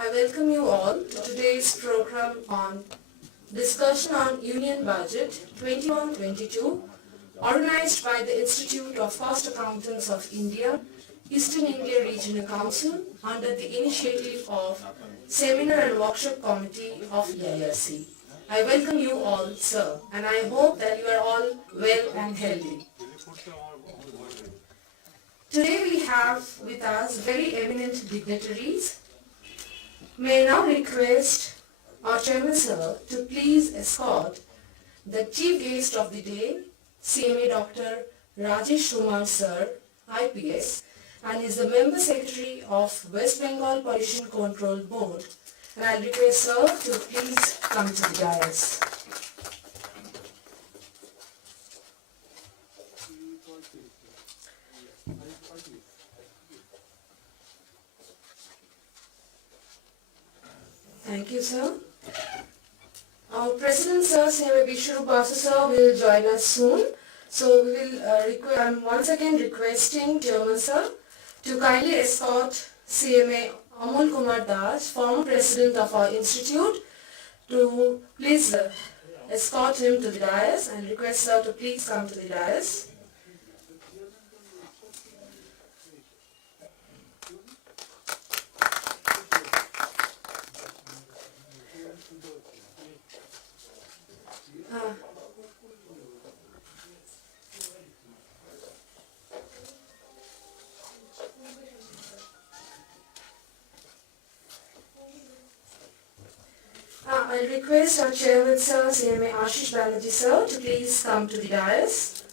I welcome you all to today's program on discussion on Union Budget 21-22, organized by the Institute of Cost Accountants of India, Eastern India Regional Council, under the initiative of Seminar and Workshop Committee of EIRC. I welcome you all, sir, and I hope that you are all well and healthy. Today we have with us very eminent dignitaries. May I now request our Chairman Sir to please escort the Chief Guest of the day, CMA Dr. Rajesh Kumar Sir, IPS, and is the Member Secretary of West Bengal Pollution Control Board. And I'll request Sir to please come to the dais. Thank you, sir. Our President, Sir, CMA Bishru Basu, sir, will join us soon. So we will I'm once again requesting Chairman, sir, to kindly escort CMA Amol Kumar Das, former President of our Institute, to please escort him to the dais, and request sir to please come to the dais. I request our Chairman, Sir, CMA Ashish Banerjee, sir, to please come to the dais.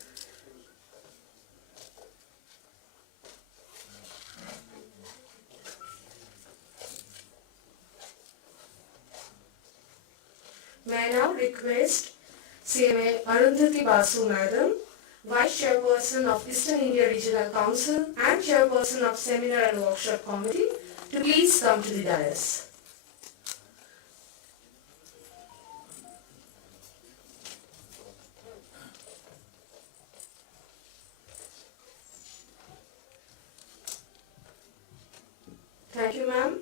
May I now request CMA Arundhati Basu, Madam, Vice Chairperson of Eastern India Regional Council and Chairperson of Seminar and Workshop Committee, to please come to the dais. Thank you, ma'am.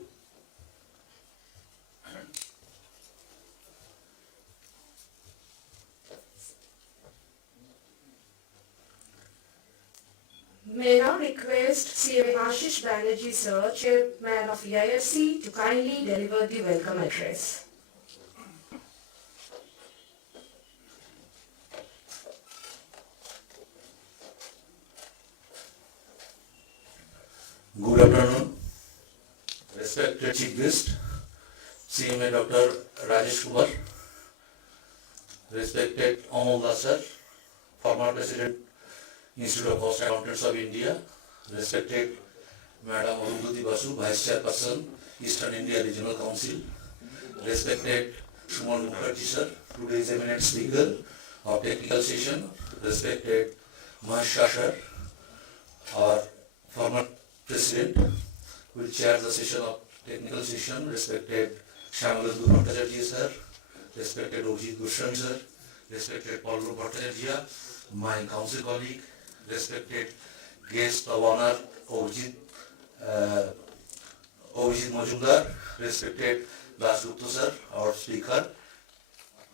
May I now request CMA Ashish Banerjee, sir, Chairman of EIRC, to kindly deliver the welcome address. Good afternoon. Respected Chief Guest, CMA Dr. Rajesh Kumar, respected Amol Das sir, former President, Institute of Cost Accountants of India, respected Madam Arundhati Basu, Vice Chairperson, Eastern India Regional Council, respected Suman Mukherjee sir, today's eminent speaker of technical session, respected Mahesh Shah sir, our former President, will chair the session of technical session, respected Shyamalendra Bhattacharya sir, respected Abhijit Goswami sir, respected Pallab Bhattacharya, my council colleague, respected guest of honor Abhijit Majumdar, respected Das Gupta sir, our speaker,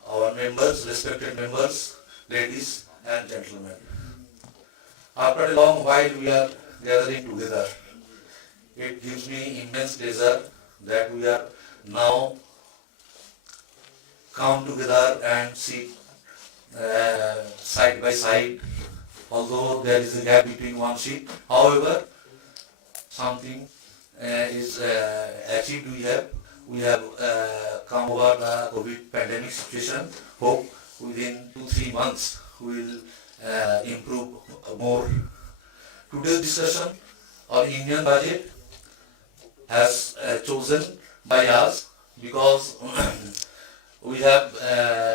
our members, respected members, ladies and gentlemen. After a long while we are gathering together. It gives me immense pleasure that we are now come together and sit side by side, although there is a gap between one seat. However, something is achieved. We have come over the COVID pandemic situation. Hope within 2-3 months we will improve more. Today's discussion on Union budget has chosen by us because we have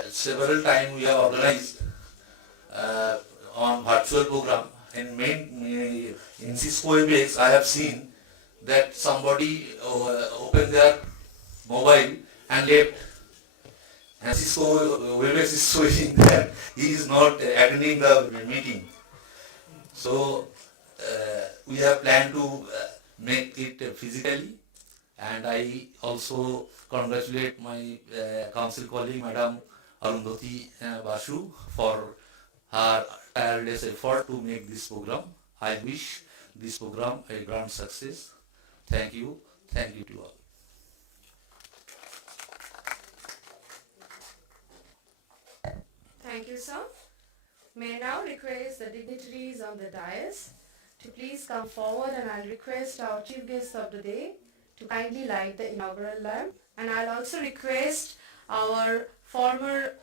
several times we have organized on virtual program. In Cisco WebEx I have seen that somebody opened their mobile and left, and Cisco WebEx is showing that he is not attending the meeting. So we have planned to make it physically And I also congratulate my council colleague, Madam Arundhati Basu, for her tireless effort to make this program. I wish this program a grand success. Thank you. Thank you to all. Thank you, sir. May I now request the dignitaries on the dais to please come forward, and I'll request our chief guest of the day to kindly light the inaugural lamp. And I'll also request our former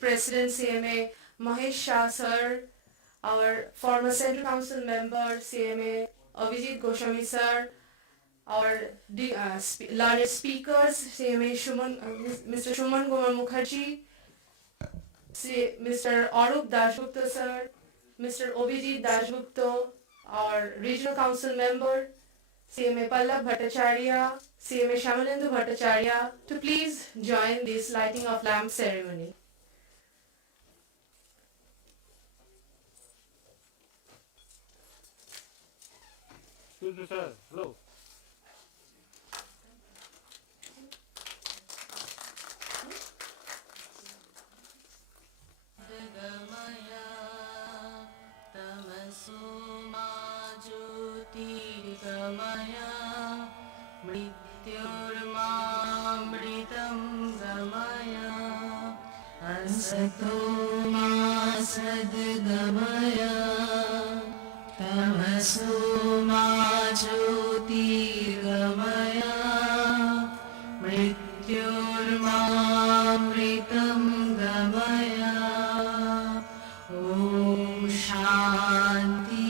President CMA Mahesh Shah sir, our former Central Council member CMA Abhijit Goswami sir, our learned speakers CMA Mr. Shuman Kumar Mukherjee, Mr. Arup Dashgupta sir, Mr. Obijit Dashgupta, our regional council member, CMA Pallab Bhattacharya, CMA Shamalendu Bhattacharya, to please join this lighting of lamp ceremony. Excuse me, sir. Hello. Sato ma sadgamaya tamaso ma jyotirgamaya mrityurmamritam gamaya. Om Shanti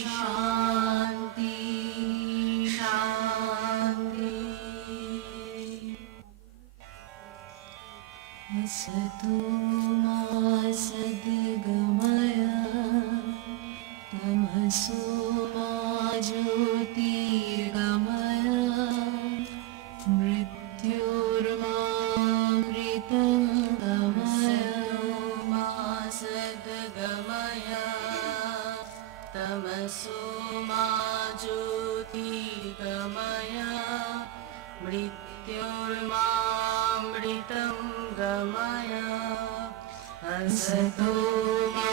Shanti Shanti. Sato ma sadgamaya tamaso ma jyotirgamaya mrityurmamritam gamaya. Ma sadgamaya tamaso ma jyotirgamaya mrityurmamritam gamaya. Sato ma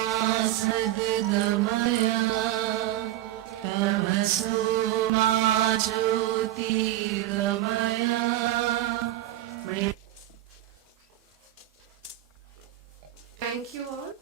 sadgamaya tamaso ma jyotirgamaya. Thank you all.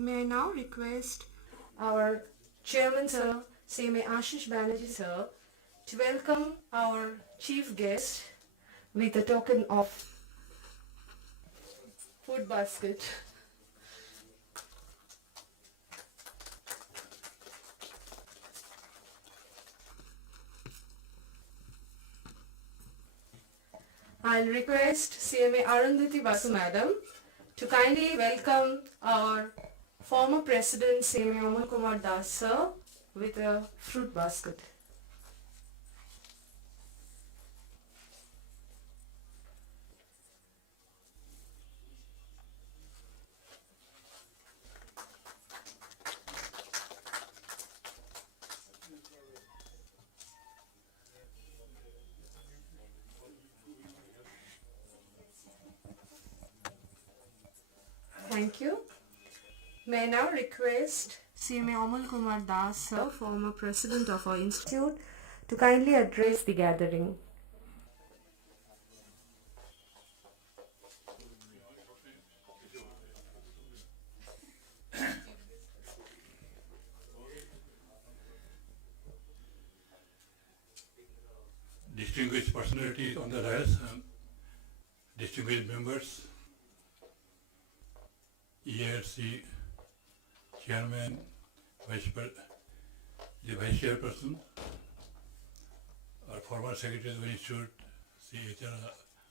May I now request our chairman sir, CMA Ashish Banerjee sir, to welcome our chief guest with a token of food basket. I'll request CMA Arundhati Basu madam to kindly welcome our former president CMA Amal Kumar Das sir with a fruit basket. Thank you. May I now request CMA Amal Kumar Das sir, former president of our institute, to kindly address the gathering. distinguished personalities on the dais, distinguished members, ERC Chairman, the Vice Chairperson, our former Secretary of the Institute, Sri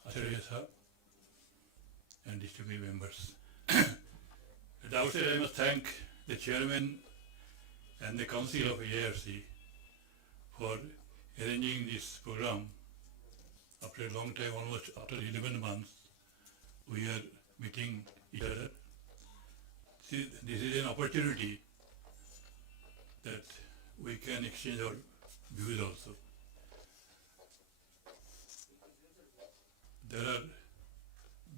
Acharya Sahab, and distinguished members. At the outset, I must thank the Chairman and the Council of ARC for arranging this program. After a long time, almost after 11 months, we are meeting each other. This is an opportunity that we can exchange our views also. There are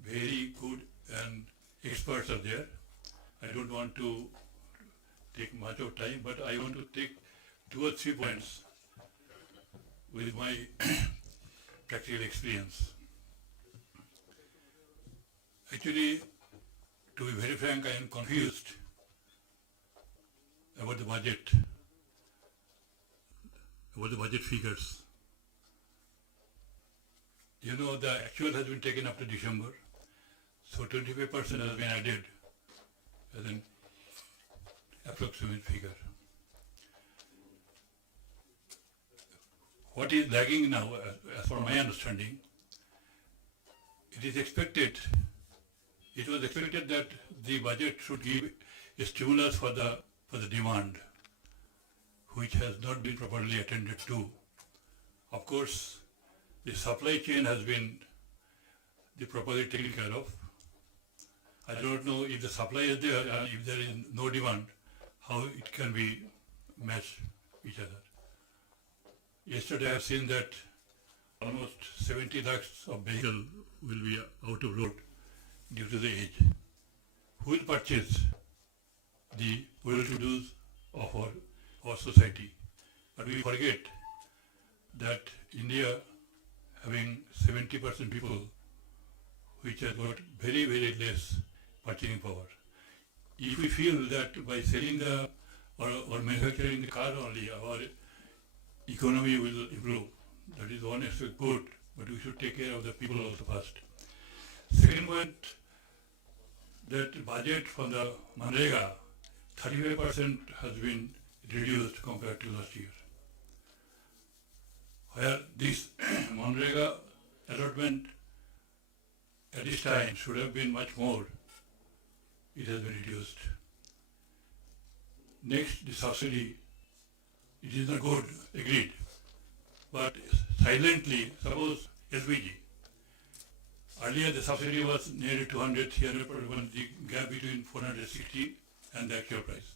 very good and experts are there. I don't want to take much of time, but I want to take 2 or 3 points with my practical experience. Actually, to be very frank, I am confused about the budget figures. You know, the actual has been taken after December, so 25% has been added as an approximate figure. What is lagging now, as per my understanding, it was expected that the budget should give a stimulus for the demand, which has not been properly attended to. Of course, the supply chain has been properly taken care of. I don't know if the supply is there and if there is no demand, how it can be matched each other. Yesterday I have seen that almost 70 lakhs of vehicles will be out of road due to the age. Who will purchase the well-to-dos of our society? But we forget that India, having 70% people, which has got very, very less purchasing power. If we feel that by selling or manufacturing the car only, our economy will improve, that is one aspect good, but we should take care of the people also first. Second point, that budget from the Manrega, 35% has been reduced compared to last year. Where this Manrega allotment at this time should have been much more, it has been reduced. Next, the subsidy, it is not good, agreed, but silently, suppose LPG. Earlier the subsidy was nearly 200, 300, the gap between 460 and the actual price.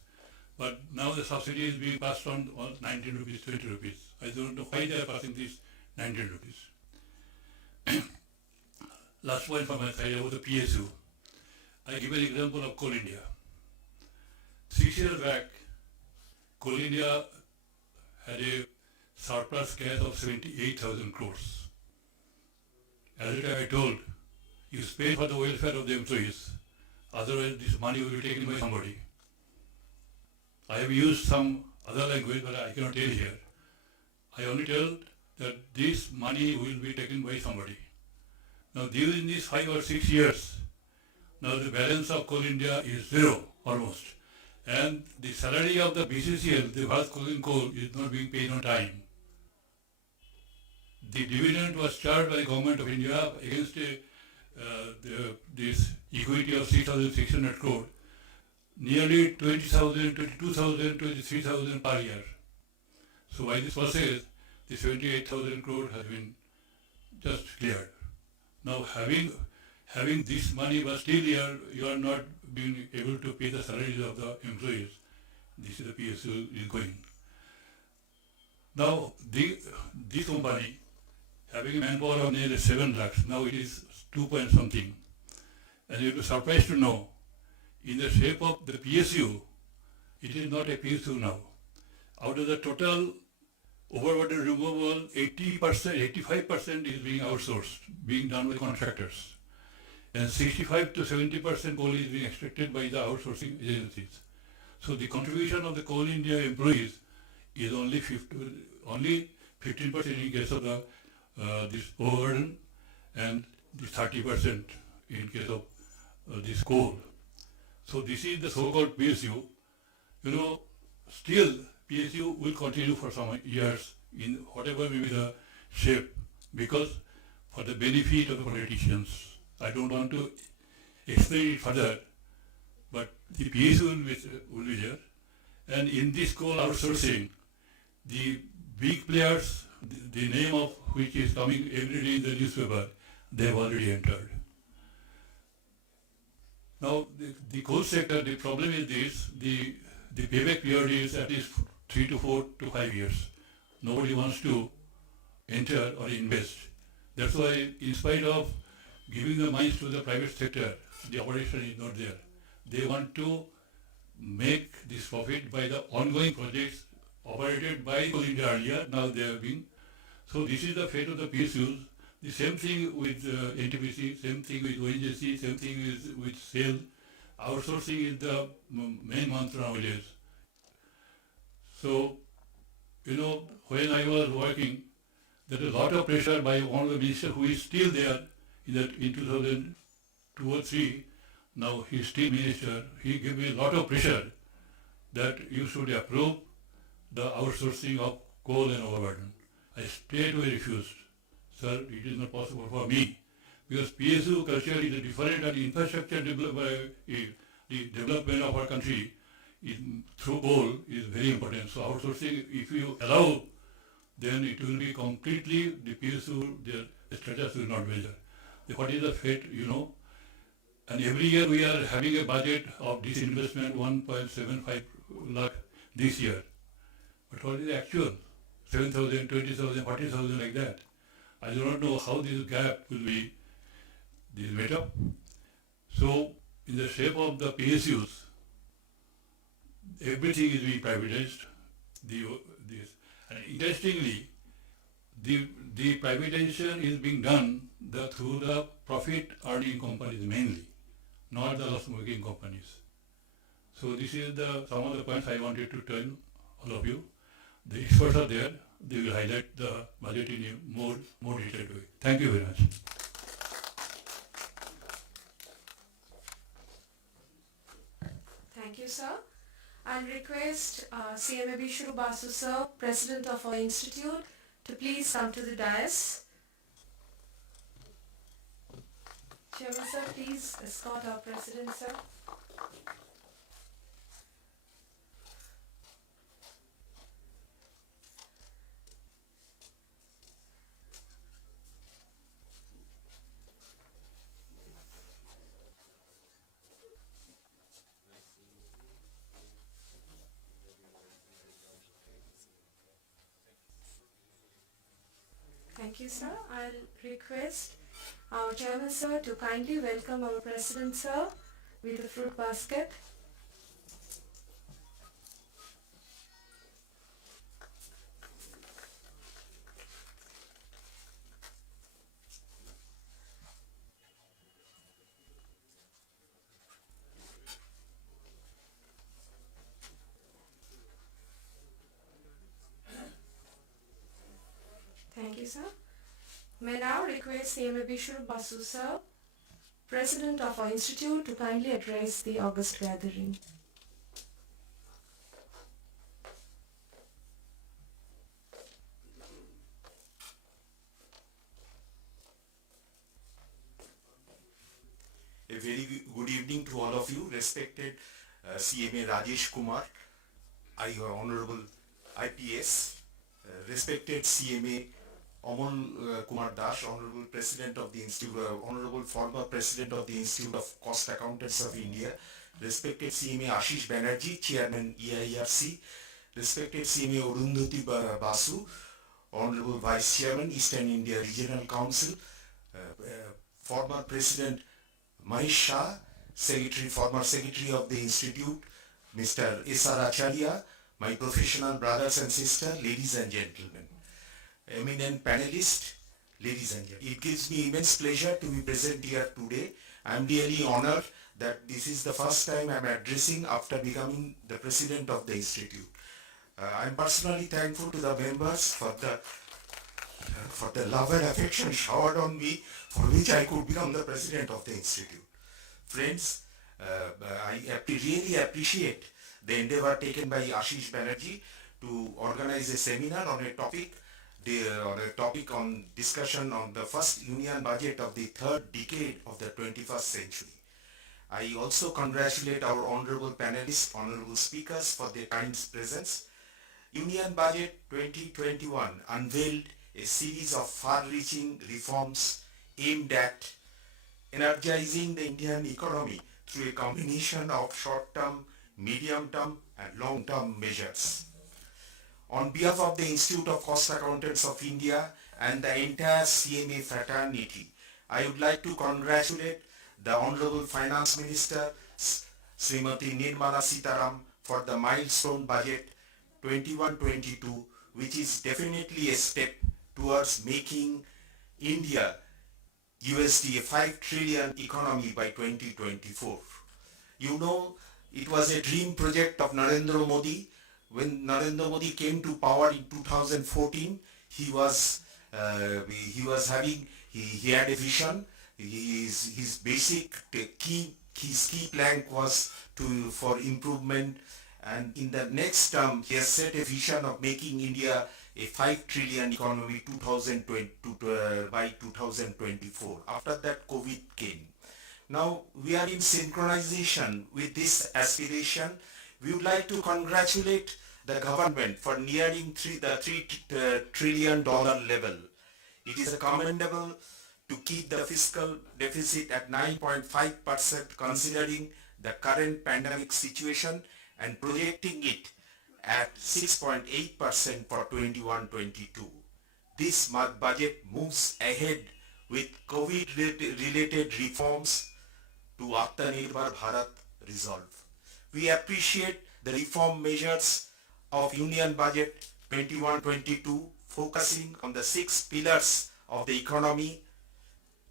But now the subsidy is being passed on 19 rupees, 20 rupees. I don't know why they are passing this 19 rupees. Last point from my side about the PSU. I give an example of Coal India. 6 years back, Coal India had a surplus cash of 78,000 crores. As I told, you pay for the welfare of the employees, otherwise this money will be taken by somebody. I have used some other language, but I cannot tell here. I only tell that this money will be taken by somebody. Now during these 5 or 6 years, now the balance of Coal India is zero almost. And the salary of the BCCL, the Bharat Coking Coal, is not being paid on time. The dividend was charged by the government of India against this equity of 6,600 crore, nearly 20,000, 22,000, 23,000 per year. So by this process, the 78,000 crore has been just cleared. Now having this money, but still you are not being able to pay the salaries of the employees. This is the PSU is going. Now this company, having a manpower of nearly 7 lakhs, now it is 2 point something. And you will be surprised to know, in the shape of the PSU, it is not a PSU now. Out of the total overburden removal, 80%, 85% is being outsourced, being done by contractors. And 65 to 70% coal is being extracted by the outsourcing agencies. So the contribution of the Coal India employees is only 15% in case of the this overburden and the 30% in case of this coal. So this is the so-called PSU. You know, still PSU will continue for some years in whatever may be the shape, because for the benefit of the politicians. I don't want to explain it further, but the PSU will be there. And in this coal outsourcing, the big players, the name of which is coming every day in the newspaper, they have already entered. Now, the coal sector, the problem is this, the payback period is at least 3 to 4 to 5 years. Nobody wants to enter or invest. That's why, in spite of giving the mines to the private sector, the operation is not there. They want to make this profit by the ongoing projects operated by Coal India earlier, now they have been. So this is the fate of the PSUs. The same thing with NTPC, same thing with ONGC, same thing with SAIL. Outsourcing is the main mantra nowadays. So, you know, when I was working, there was a lot of pressure by one of the ministers who is still there in 2002 or 3. Now he is still minister. He gave me a lot of pressure that you should approve the outsourcing of coal and overburden. I straight away refused. Sir, it is not possible for me, because PSU culture is different, and infrastructure the development of our country is, through coal is very important. So outsourcing, if you allow, then it will be completely, the PSU, their status will not measure. What is the fate, you know? And every year we are having a budget of disinvestment 1.75 lakh this year. But what is the actual? 7,000, 20,000, 40,000 like that. I do not know how this gap will be made up. So in the shape of the PSUs, everything is being privatized. And interestingly, the privatization is being done through the profit earning companies mainly, not the loss making companies. So this is some of the points I wanted to tell all of you. The experts are there. They will highlight the budget in a more detailed way. Thank you very much. Thank you, sir. I'll request CMA Bishru Basu, sir, President of our institute, to please come to the dais. Chairman, sir, please escort our President, sir. Thank you, sir. I'll request our Chairman, sir, to kindly welcome our President, sir, with the fruit basket. Thank you, sir. May now request CMA Bishru Basu, sir, President of our institute, to kindly address the August gathering. A very good evening to all of you, respected CMA Rajesh Kumar, your Honorable IPS, respected CMA Aman Kumar Das, Honorable President of the Institute, Honorable former President of the Institute of Cost Accountants of India, respected CMA Ashish Banerjee, Chairman EIRC, respected CMA Arundhati Basu, Honorable Vice Chairman, Eastern India Regional Council, former President Mahesh Shah, former Secretary of the Institute, Mr. S.R. Acharya, my professional brothers and sisters, ladies and gentlemen, eminent panelists, ladies and gentlemen. It gives me immense pleasure to be present here today. I am really honored that this is the first time I am addressing after becoming the President of the Institute. I am personally thankful to the members for the for the love and affection showered on me, for which I could become the president of the institute. Friends, I really appreciate the endeavor taken by Ashish Banerjee to organize a seminar on a topic on discussion on the first union budget of the third decade of the 21st century. I also congratulate our honorable panelists, honorable speakers for their kind presence. Union Budget 2021 unveiled a series of far-reaching reforms aimed at energizing the Indian economy through a combination of short-term, medium-term and long-term measures. On behalf of the Institute of Cost Accountants of India and the entire CMA fraternity, I would like to congratulate the Honorable Finance Minister Srimati Nirmala Sitaram for the milestone budget 21-22, which is definitely a step towards making India USD a 5 trillion economy by 2024. You know, it was a dream project of Narendra Modi. When Narendra Modi came to power in 2014, he had a vision. His key plank was for improvement, and in the next term he has set a vision of making India a 5 trillion economy by 2024. After that, COVID came. Now we are in synchronization with this aspiration. We would like to congratulate the government for nearing the $3 trillion level. It is commendable to keep the fiscal deficit at 9.5% considering the current pandemic situation and projecting it at 6.8% for 21-22. This budget moves ahead with COVID-related reforms to Atmanirbhar Bharat resolve. We appreciate the reform measures of Union Budget 21-22 focusing on the 6 pillars of the economy,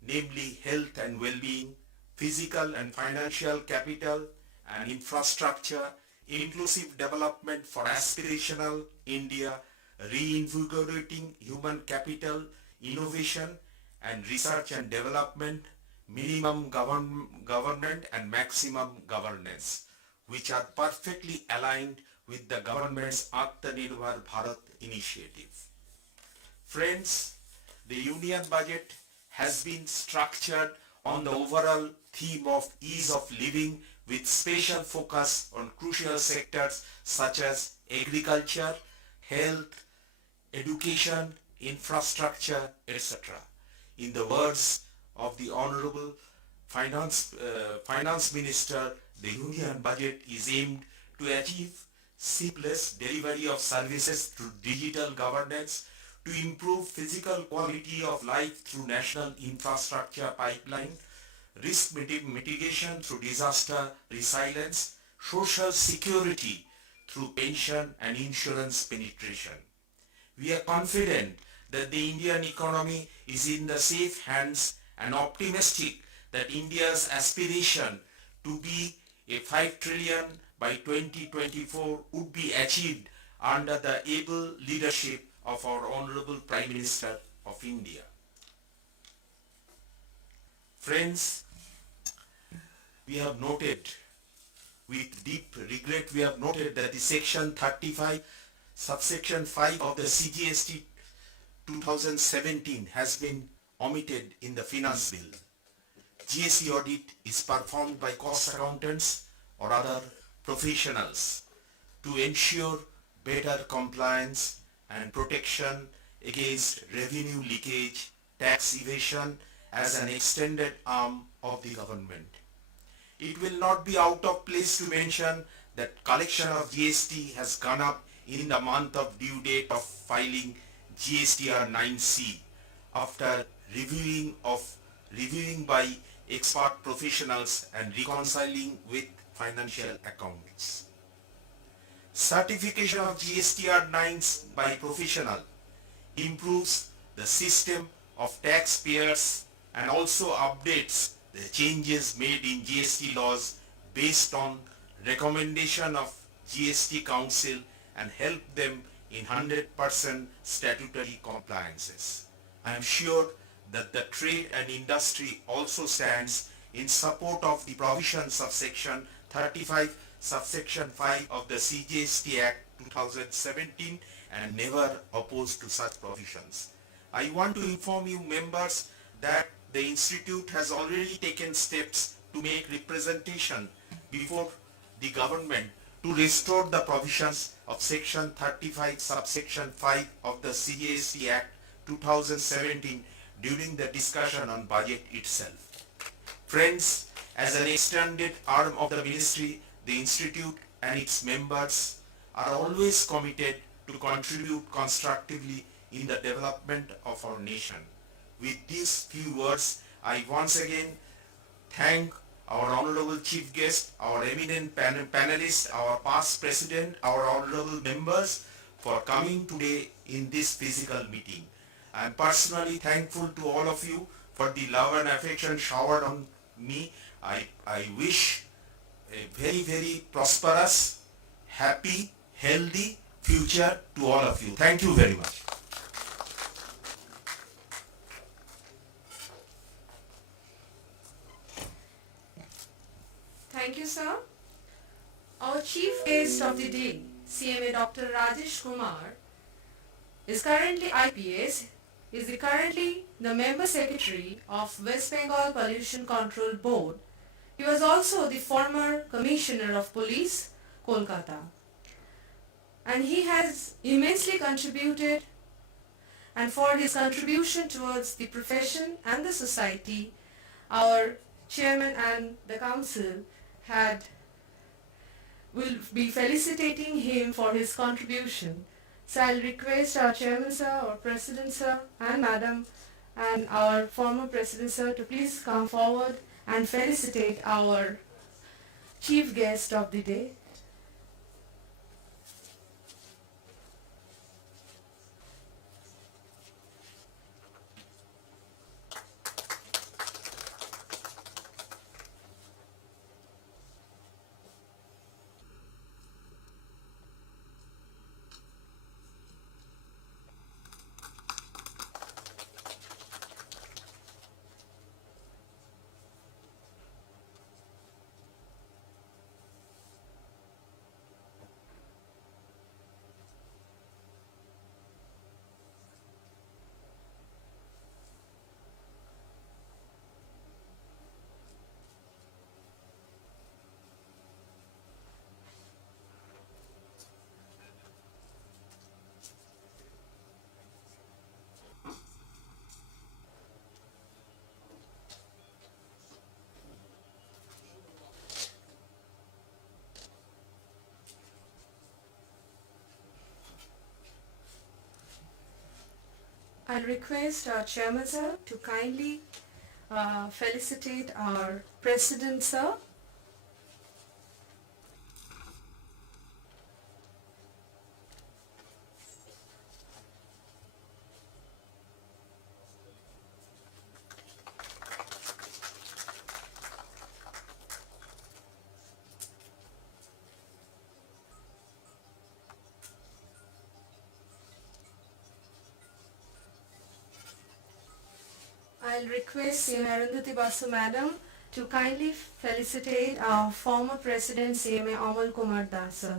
namely health and well-being, physical and financial capital and infrastructure, inclusive development for aspirational India, reinvigorating human capital, innovation and research and development, minimum government and maximum governance, which are perfectly aligned with the government's Atmanirbhar Bharat initiative. Friends, the Union Budget has been structured on the overall theme of ease of living with special focus on crucial sectors such as agriculture, health, education, infrastructure, etc. In the words of the Honorable Finance Minister, the Union Budget is aimed to achieve seamless delivery of services through digital governance, to improve physical quality of life through national infrastructure pipeline, risk mitigation through disaster resilience, social security through pension and insurance penetration. We are confident that the Indian economy is in the safe hands and optimistic that India's aspiration to be a 5 trillion by 2024 would be achieved under the able leadership of our Honorable Prime Minister of India. Friends, we have noted, with deep regret, we have noted that the section 35, subsection 5 of the CGST 2017 has been omitted in the finance bill. GST audit is performed by cost accountants or other professionals to ensure better compliance and protection against revenue leakage, tax evasion as an extended arm of the government. It will not be out of place to mention that collection of GST has gone up in the month of due date of filing GSTR 9C after reviewing by expert professionals and reconciling with financial accounts. Certification of GSTR 9s by professional improves the system of taxpayers and also updates the changes made in GST laws based on recommendation of GST Council and help them in 100% statutory compliances. I am sure that the trade and industry also stands in support of the provisions of Section 35, Subsection 5 of the CGST Act 2017 and never opposed to such provisions. I want to inform you members that the Institute has already taken steps to make representation before the government to restore the provisions of Section 35 subsection 5 of the CGST Act 2017 during the discussion on budget itself. Friends, as an extended arm of the ministry, the Institute and its members are always committed to contribute constructively in the development of our nation. With these few words, I once again thank our honorable chief guest, our eminent panelists, our past president, our honorable members for coming today in this physical meeting. I am personally thankful to all of you for the love and affection showered on me. I wish a very, very prosperous, happy, healthy future to all of you. Thank you very much. Thank you, sir. Our chief guest of the day, CMA Dr. Rajesh Kumar, is currently IPS, is currently the member secretary of West Bengal Pollution Control Board. He was also the former commissioner of police, Kolkata. And he has immensely contributed, and for his contribution towards the profession and the society, our chairman and the council will be felicitating him for his contribution. So I'll request our chairman sir, our president sir, and madam, and our former president sir to please come forward and felicitate our chief guest of the day. I'll request our chairman sir to kindly felicitate our president sir. I'll request CMA Arundhati Basu madam to kindly felicitate our former president CMA Amal Kumar Das sir.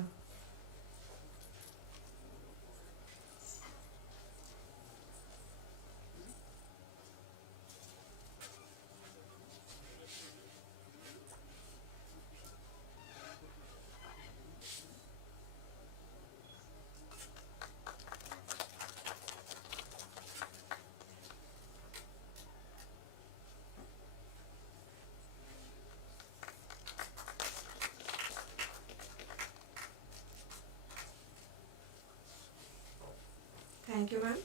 Thank you, ma'am.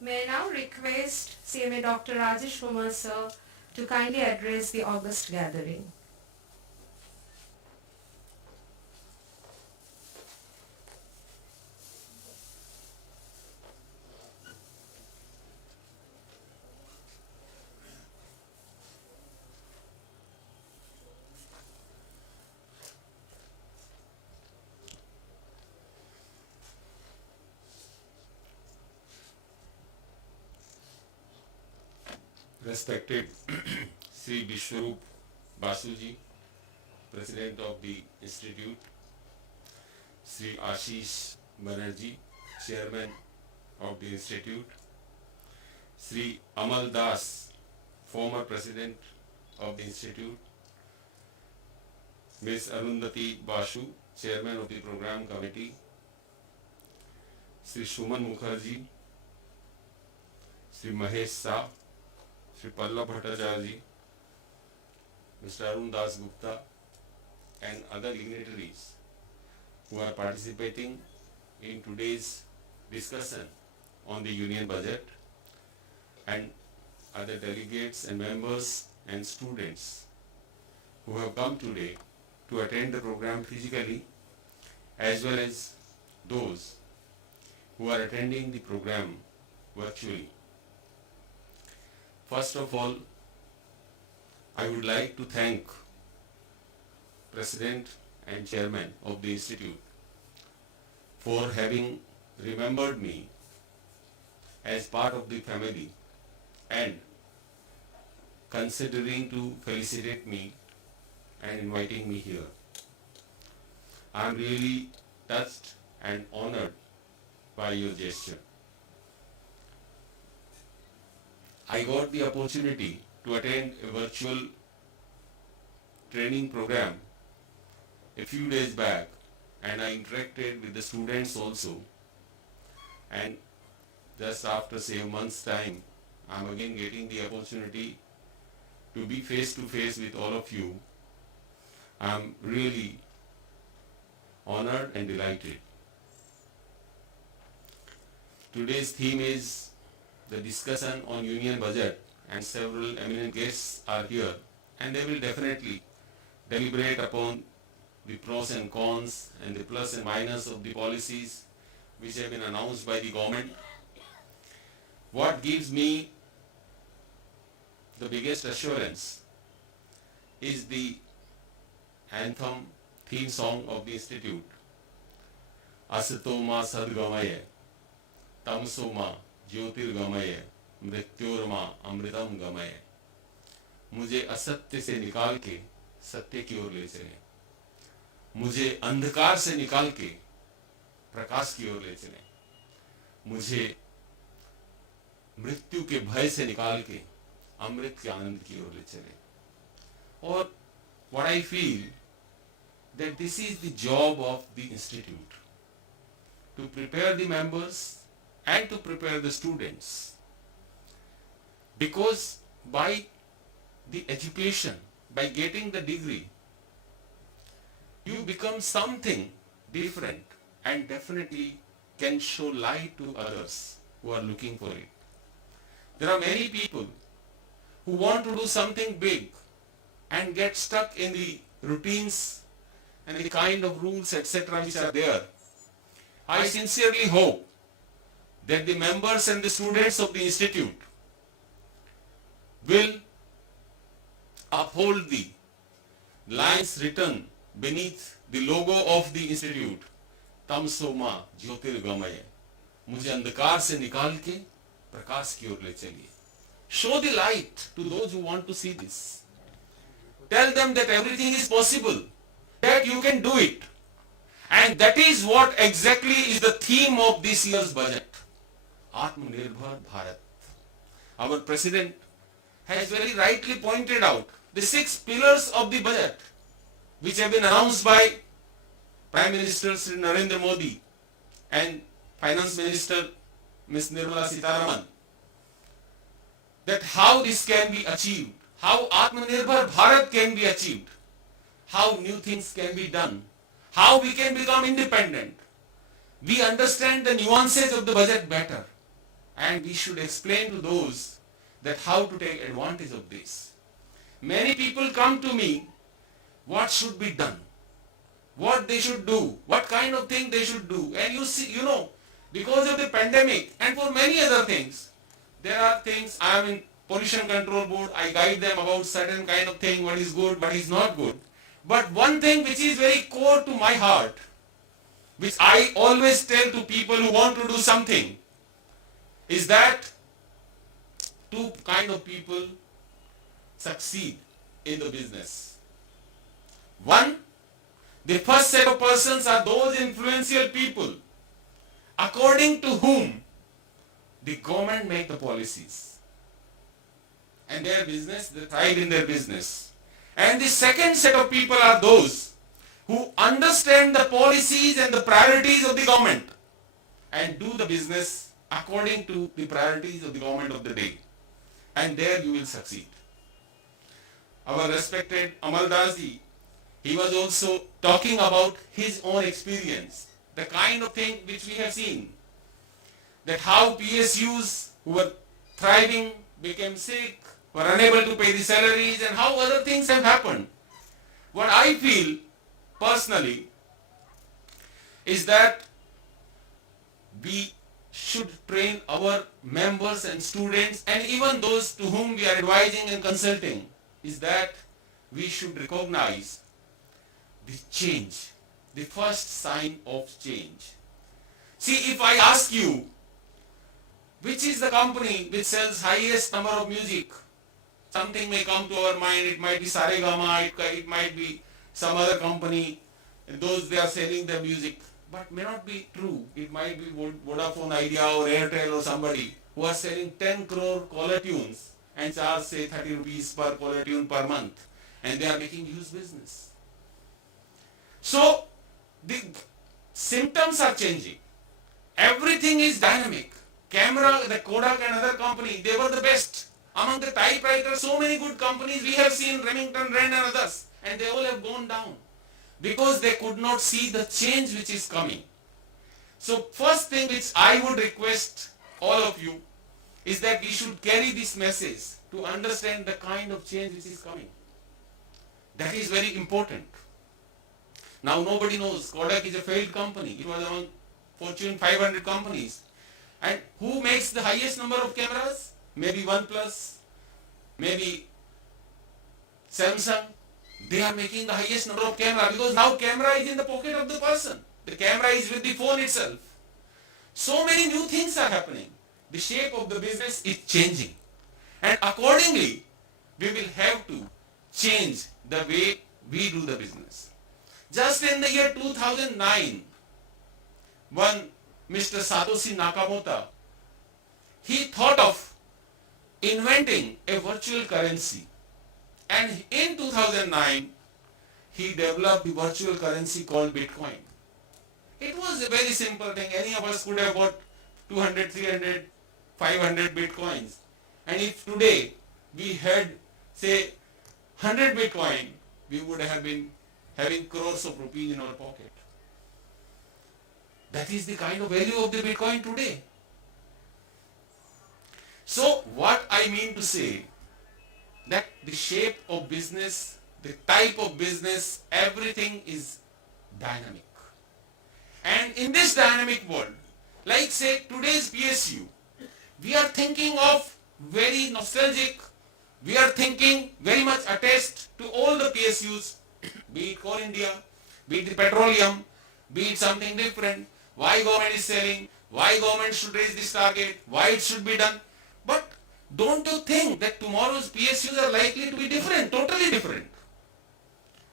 May I now request CMA Dr. Rajesh Kumar sir to kindly address the August gathering. respected Sri Vishwarup Basuji, President of the Institute, Sri Ashish Banerjee, Chairman of the Institute, Sri Amal Das, former President of the Institute, Ms. Arundhati Basu, Chairman of the Program Committee, Sri Shuman Mukherjee, Sri Mahesh Shah, Sri Pallab Bhattacharya, Mr. Arun Das Gupta, and other dignitaries who are participating in today's discussion on the union budget, and other delegates and members and students who have come today to attend the program physically, as well as those who are attending the program virtually. First of all, I would like to thank President and Chairman of the Institute for having remembered me as part of the family and considering to felicitate me and inviting me here. I am really touched and honored by your gesture. I got the opportunity to attend a virtual training program a few days back, and I interacted with the students also, and just after say a month's time, I'm again getting the opportunity to be face to face with all of you. I'm really honored and delighted. Today's theme is the discussion on union budget, and several eminent guests are here, and they will definitely deliberate upon the pros and cons and the plus and minus of the policies which have been announced by the government. What gives me the biggest assurance is the anthem, theme song of the Institute. Asatoma sadgamaya, tamsoma ज्योतिर्गमय, मृत्योर्मा अमृतम गमय। मुझे असत्य से निकाल के सत्य की ओर ले चले, मुझे अंधकार से निकाल के प्रकाश की ओर ले चले, मुझे मृत्यु के भय से निकाल के अमृत के आनंद की ओर ले चले। और what I feel that this is the job of the institute, to prepare the members and to prepare the students, because by the education, by getting the degree, you become something different and definitely can show light to others who are looking for it. There are many people who want to do something big and get stuck in the routines and the kind of rules, etc., which are there. I sincerely hope that the members and the students of the institute will uphold the lines written beneath the logo of the institute, तमसोमा ज्योतिर्गमय, मुझे अंधकार से निकाल के प्रकाश की ओर ले चलिए. Show the light to those who want to see this. Tell them that everything is possible, that you can do it. And that is what exactly is the theme of this year's budget. Atmanirbhar Bharat. Our president has very rightly pointed out the 6 pillars of the budget, which have been announced by Prime Minister Sri Narendra Modi and Finance Minister Ms. Nirmala Sitharaman, that how this can be achieved, how Atmanirbhar Bharat can be achieved, how new things can be done, how we can become independent. We understand the nuances of the budget better, and we should explain to those that how to take advantage of this. Many people come to me, what should be done, what they should do, what kind of thing they should do. And you see, because of the pandemic and for many other things, there are things. I am in pollution control board, I guide them about certain kind of thing, what is good, what is not good. But one thing which is very core to my heart, which I always tell to people who want to do something, is that 2 kind of people succeed in the business. One, the first set of persons are those influential people according to whom the government make the policies. And their business, they thrive in their business. And the second set of people are those who understand the policies and the priorities of the government and do the business according to the priorities of the government of the day. And there you will succeed. Our respected Amal Das ji, he was also talking about his own experience, the kind of thing which we have seen, that how PSUs who were thriving became sick, were unable to pay the salaries, and how other things have happened. What I feel personally is that we should train our members and students and even those to whom we are advising and consulting, is that we should recognize the change, the first sign of change. See, if I ask you, which is the company which sells highest number of music, something may come to our mind. It might be Saregama, it might be some other company, and those they are selling their music, but may not be true. It might be Vodafone Idea or Airtel or somebody who are selling 10 crore caller tunes and charge say 30 rupees per caller tune per month, and they are making huge business. So the symptoms are changing. Everything is dynamic. Camera, the Kodak and other company, they were the best. Among the typewriters, so many good companies we have seen, Remington, Rand and others, and they all have gone down because they could not see the change which is coming. So first thing which I would request all of you is that we should carry this message to understand the kind of change which is coming. That is very important. Now nobody knows. Kodak is a failed company. It was among Fortune 500 companies. And who makes the highest number of cameras? Maybe OnePlus, maybe Samsung. They are making the highest number of cameras because now camera is in the pocket of the person. The camera is with the phone itself. So many new things are happening. The shape of the business is changing. And accordingly, we will have to change the way we do the business. Just in the year 2009, one Mr. Satoshi Nakamoto, he thought of inventing a virtual currency. And in 2009, he developed the virtual currency called Bitcoin. It was a very simple thing. Any of us could have bought 200, 300, 500 Bitcoins. And if today we had, say, 100 Bitcoin, we would have been having crores of rupees in our pocket. That is the kind of value of the Bitcoin today. So what I mean to say, that the shape of business, the type of business, everything is dynamic. And in this dynamic world, like say today's PSU, we are thinking of very nostalgic, we are thinking very much attached to all the PSUs, be it Coal India, be it the petroleum, be it something different, why government is selling, why government should raise this target, why it should be done. But don't you think that tomorrow's PSUs are likely to be different, totally different?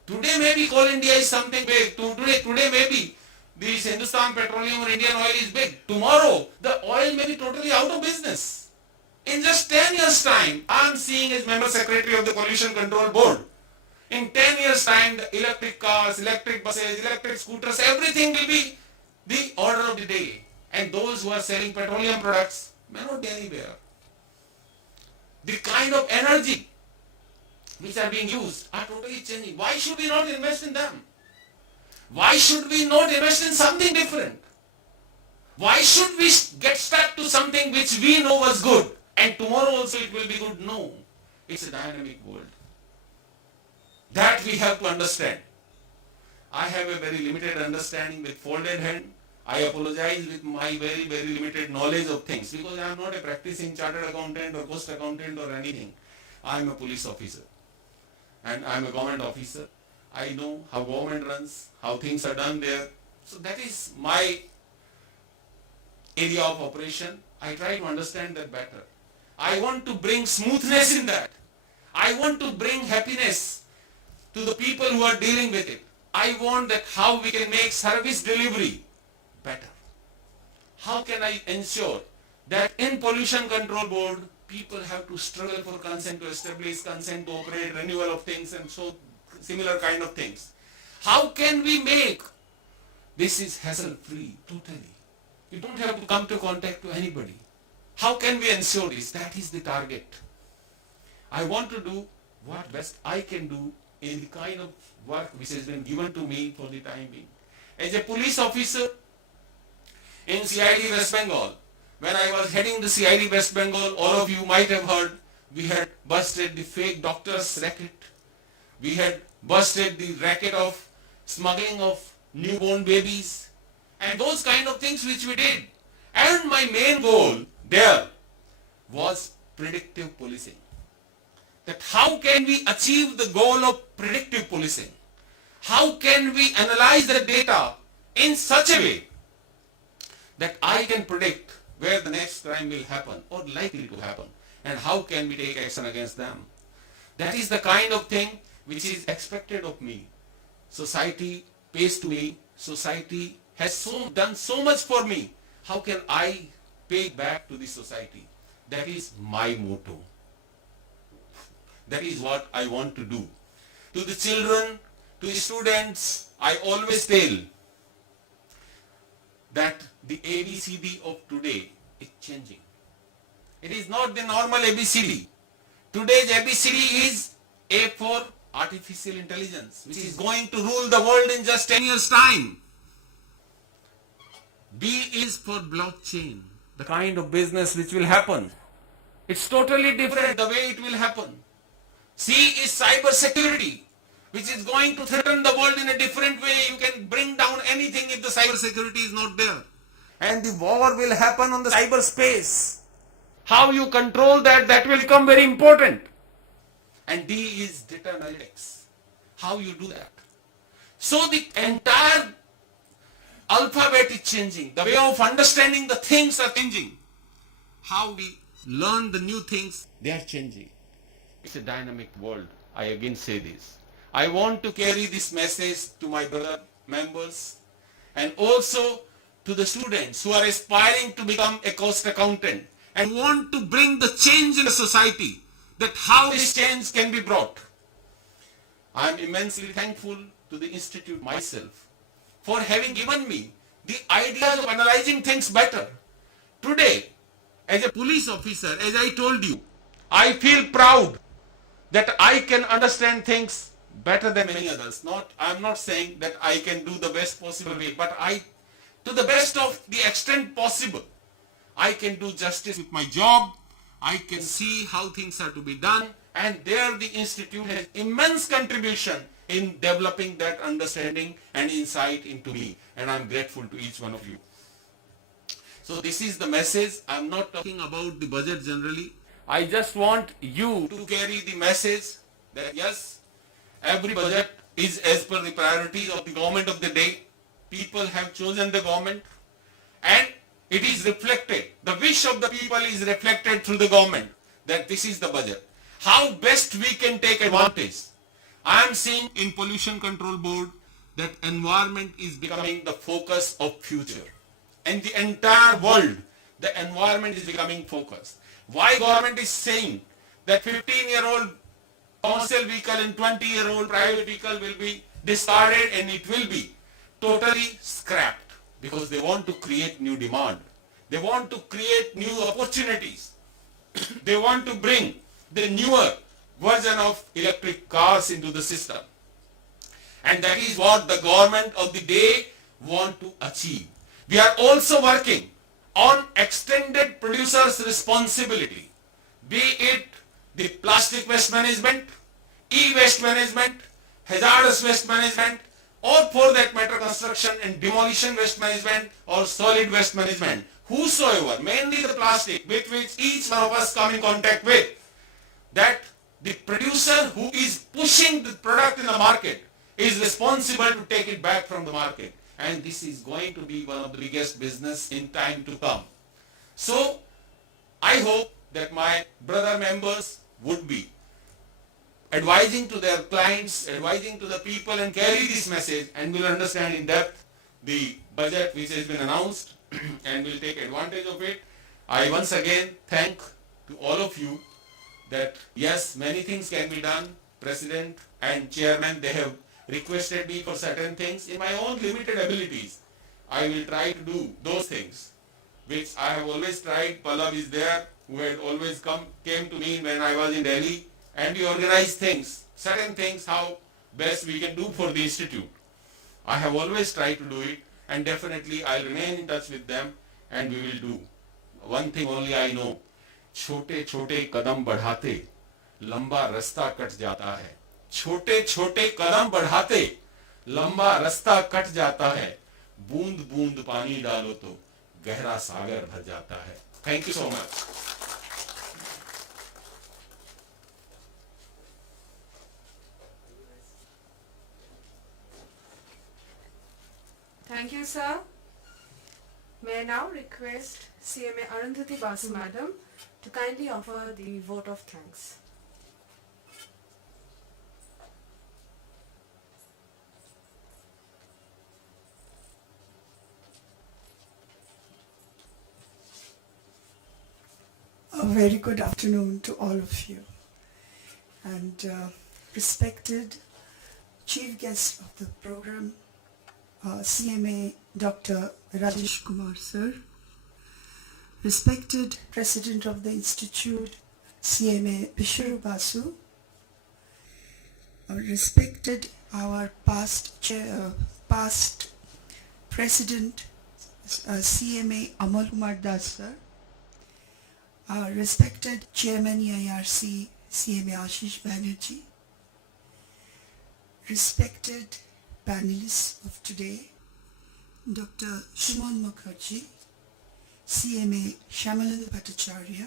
Today maybe Coal India is something big, today maybe this Hindustan Petroleum or Indian Oil is big. Tomorrow the oil may be totally out of business. In just 10 years time, I am seeing as member secretary of the Pollution Control Board, in 10 years time the electric cars, electric buses, electric scooters, everything will be the order of the day. And those who are selling petroleum products may not be anywhere. The kind of energy which are being used are totally changing. Why should we not invest in them? Why should we not invest in something different? Why should we get stuck to something which we know was good and tomorrow also it will be good? No. It's a dynamic world. That we have to understand. I have a very limited understanding with folded hand. I apologize with my very, very limited knowledge of things because I am not a practicing chartered accountant or cost accountant or anything. I am a police officer and I am a government officer. I know how government runs, how things are done there. So that is my area of operation. I try to understand that better. I want to bring smoothness in that. I want to bring happiness to the people who are dealing with it. I want that how we can make service delivery better. How can I ensure that in pollution control board, people have to struggle for consent to establish, consent to operate, renewal of things and so similar kind of things. How can we make this is hassle free totally? You don't have to come to contact to anybody. How can we ensure this? That is the target. I want to do what best I can do in the kind of work which has been given to me for the time being. As a police officer in CID West Bengal, when I was heading the CID West Bengal, all of you might have heard, we had busted the fake doctors racket. We had busted the racket of smuggling of newborn babies and those kind of things which we did. And my main goal there was predictive policing. That how can we achieve the goal of predictive policing? How can we analyze the data in such a way that I can predict where the next crime will happen or likely to happen, and how can we take action against them? That is the kind of thing which is expected of me. Society pays to me. Society has done so much for me. How can I pay back to the society? That is my motto. That is what I want to do. To the children, to the students, I always tell that the ABCD of today is changing. It is not the normal ABCD. Today's ABCD is A for artificial intelligence, which is going to rule the world in just 10 years' time. B is for blockchain, the kind of business which will happen. It's totally different the way it will happen. C is cyber security, which is going to threaten the world in a different way. You can bring down anything if the cyber security is not there. And the war will happen on the cyberspace. How you control that, that will become very important. And D is data analytics. How you do that. So the entire alphabet is changing. The way of understanding the things are changing. How we learn the new things, they are changing. It's a dynamic world. I again say this. I want to carry this message to my brother members and also to the students who are aspiring to become a cost accountant and want to bring the change in the society, that how this change can be brought. I am immensely thankful to the institute myself for having given me the ideas of analyzing things better. Today, as a police officer, as I told you, I feel proud that I can understand things better than many others. I am not saying that I can do the best possible way, but to the best of the extent possible, I can do justice with my job. I can see how things are to be done, and there the institute has immense contribution in developing that understanding and insight into me, and I am grateful to each one of you. So this is the message. I am not talking about the budget generally. I just want you to carry the message that yes, every budget is as per the priorities of the government of the day. People have chosen the government and it is reflected. The wish of the people is reflected through the government that this is the budget. How best we can take advantage. I am seeing in Pollution Control Board that environment is becoming the focus of future. In the entire world, the environment is becoming focused. Why government is saying that 15-year-old commercial vehicle and 20-year-old private vehicle will be discarded and it will be totally scrapped? Because they want to create new demand. They want to create new opportunities. They want to bring the newer version of electric cars into the system. And that is what the government of the day want to achieve. We are also working on extended producers' responsibility, be it the plastic waste management, e-waste management, hazardous waste management, or for that matter construction and demolition waste management or solid waste management. Whosoever, mainly the plastic with which each one of us come in contact with, that the producer who is pushing the product in the market is responsible to take it back from the market. And this is going to be one of the biggest business in time to come. So, I hope that my brother members would be advising to their clients, advising to the people and carry this message and will understand in depth the budget which has been announced and will take advantage of it. I once again thank to all of you that yes, many things can be done. President and chairman, they have requested me for certain things. In my own limited abilities, I will try to do those things which I have always tried. Pallav is there, who had always came to me when I was in Delhi, and we organize things, certain things, how best we can do for the institute. I have always tried to do it, and definitely I'll remain in touch with them, and we will do. One thing only I know, छोटे छोटे कदम बढ़ाते लंबा रास्ता cut जाता है. छोटे छोटे कदम बढ़ाते लंबा रास्ता कट जाता है. बूंद बूंद पानी डालो तो गहरा सागर भर जाता है. Thank you so much. Thank you, sir. May I now request CMA Arundhati Basu Madam to kindly offer the vote of thanks. A very good afternoon to all of you, and respected chief guest of the program, CMA Dr. Rajesh Kumar sir, respected president of the institute, CMA Bisharu Basu, respected our past president, CMA Amal Kumar Das sir, our respected chairman EIRC, CMA Ashish Banerjee, respected panelists of today, Dr. Shuman Mukherjee, CMA Shyamalal Bhattacharya,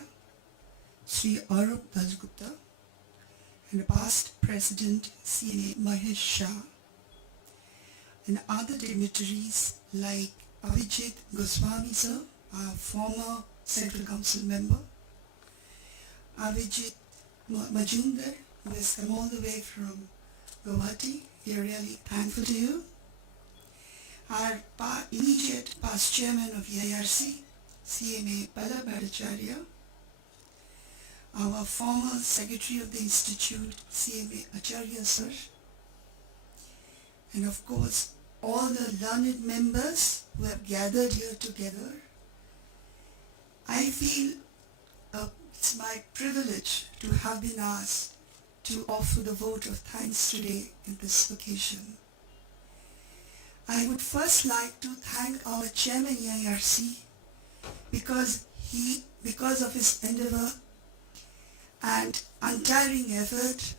Sri Arup Dasgupta, and past president CMA Mahesh Shah, and other dignitaries like Avijit Goswami sir, our former Central Council member, Avijit Majumdar, who has come all the way from Guwahati. We are really thankful to you. Our immediate past chairman of EIRC, CMA Pallav Bhattacharya, our former secretary of the institute, CMA Acharya sir, and of course all the learned members who have gathered here together. I feel it's my privilege to have been asked to offer the vote of thanks today in this occasion. I would first like to thank our chairman EIRC because of his endeavor and untiring effort.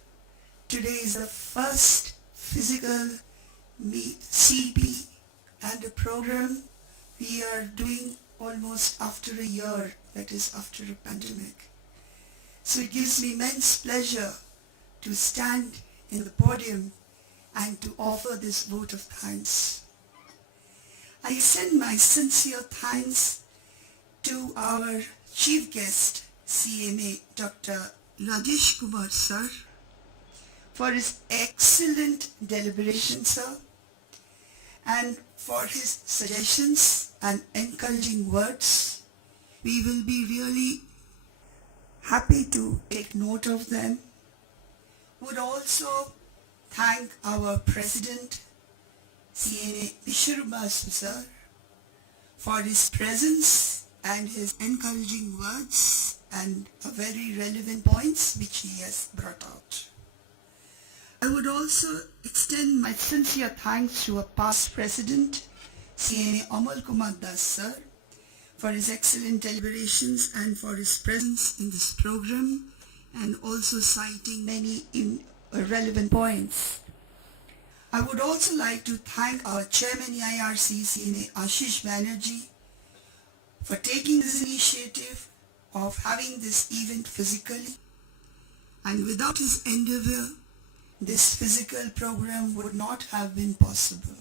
Today is the first physical CP and a program we are doing almost after a year, that is after a pandemic. So it gives me immense pleasure to stand in the podium and to offer this vote of thanks. I send my sincere thanks to our chief guest, CMA Dr. Rajesh Kumar sir, for his excellent deliberation, sir, and for his suggestions and encouraging words. We will be really happy to take note of them. Would also thank our president, CMA Bisharu Basu sir, for his presence and his encouraging words and very relevant points which he has brought out. I would also extend my sincere thanks to our past president, CMA Amal Kumar Das sir, for his excellent deliberations and for his presence in this program and also citing many relevant points. I would also like to thank our chairman EIRC, CMA Ashish Banerjee, for taking this initiative of having this event physically, and without his endeavor, this physical program would not have been possible.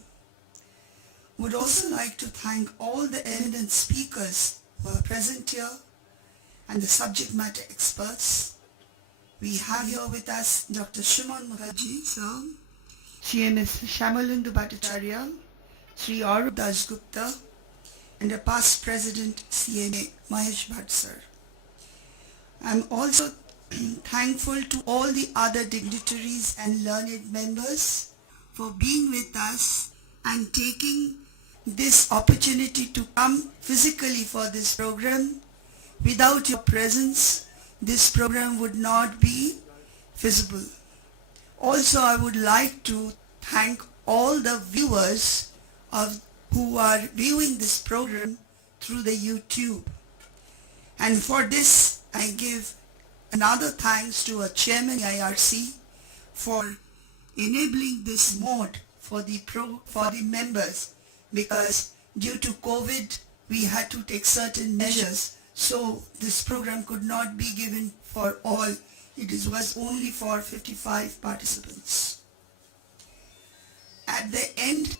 Would also like to thank all the eminent speakers who are present here and the subject matter experts. we have here with us Dr. Shuman Mukherjee, sir, CMS Shyamalundu Bhattacharya, Sri Arup Dasgupta, and a past president, CMA Mahesh Bhatt, sir. I'm also thankful to all the other dignitaries and learned members for being with us and taking this opportunity to come physically for this program. Without your presence, this program would not be feasible. Also, I would like to thank all the viewers who are viewing this program through the YouTube. And for this, I give another thanks to our chairman IRC for enabling this mode for the members, because due to COVID we had to take certain measures, so this program could not be given for all. Was only for 55 participants. At the end,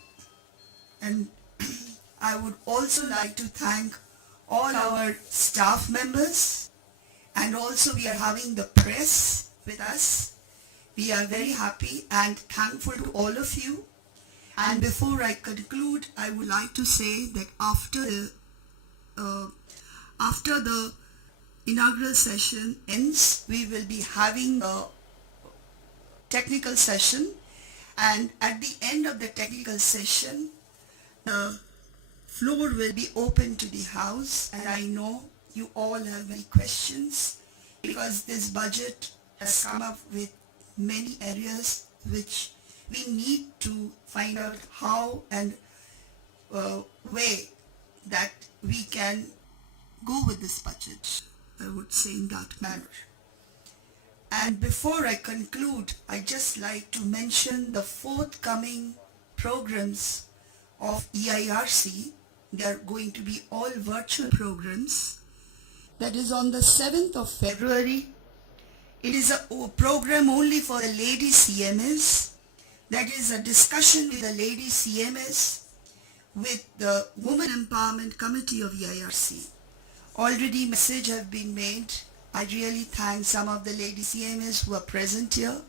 and I would also like to thank all our staff members, and also we are having the press with us. We are very happy and thankful to all of you. And before I conclude, I would like to say that after the inaugural session ends, we will be having a technical session, and at the end of the technical session, the floor will be open to the house, and I know you all have many questions because this budget has come up with many areas which we need to find out how and way that we can go with this budget, I would say in that manner. And before I conclude, I just like to mention the forthcoming programs of EIRC. They are going to be all virtual programs. That is on the 7th of February. It is a program only for the lady CMS. That is a discussion with the lady CMS with the Women Empowerment Committee of EIRC. Already message have been made. I really thank some of the lady CMS who are present here.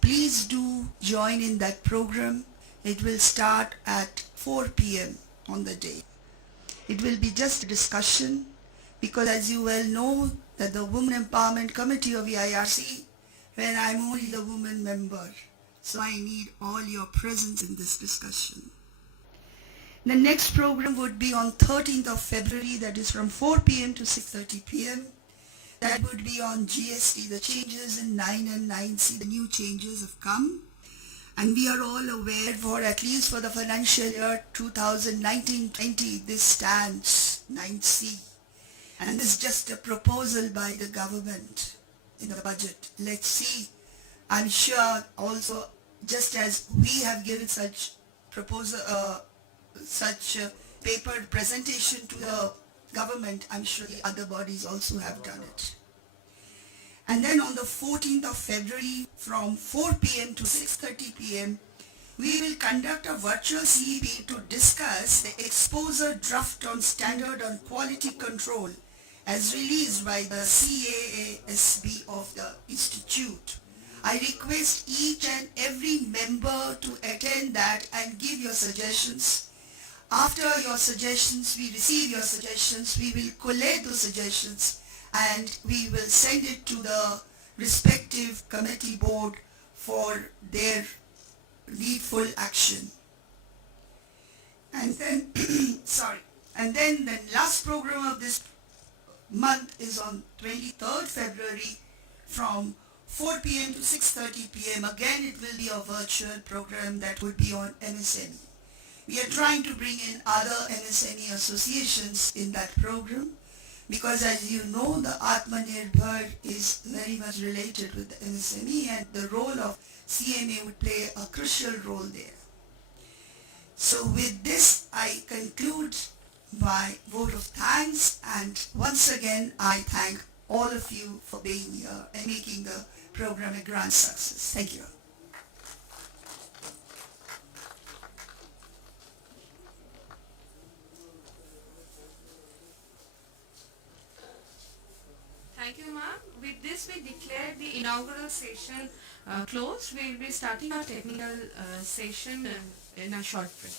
Please do join in that program. It will start at 4 p.m. on the day. It will be just a discussion, because as you well know that the Women Empowerment Committee of EIRC, when I'm only the woman member, so I need all your presence in this discussion. The next program would be on 13th of February, that is from 4 p.m. to 6:30 p.m. That would be on GST, the changes in 9 and 9C, the new changes have come. And we are all aware, for at least for the financial year 2019-20, this stands 9C. And this is just a proposal by the government in the budget. Let's see. I'm sure also, just as we have given such proposal, papered presentation to the government, I'm sure the other bodies also have done it. And then on the 14th of February from 4 p.m. to 6:30 p.m. we will conduct a virtual CEB to discuss the exposure draft on standard on quality control as released by the CAASB of the Institute. I request each and every member to attend that and give your suggestions. After your suggestions, we receive your suggestions, we will collate those suggestions and we will send it to the respective committee board for their needful action. And then, and then the last program of this month is on 23rd February from 4 p.m. to 6:30 p.m. Again, it will be a virtual program that would be on MSME. We are trying to bring in other MSME associations in that program, because as you know, the Atmanirbhar is very much related with the MSME, and the role of CMA would play a crucial role there. So with this, I conclude my vote of thanks, and once again, I thank all of you for being here and making the program a grand success. Thank you. Thank you, ma'am. with this we declare the inaugural session closed. We will be starting our technical session in a short break.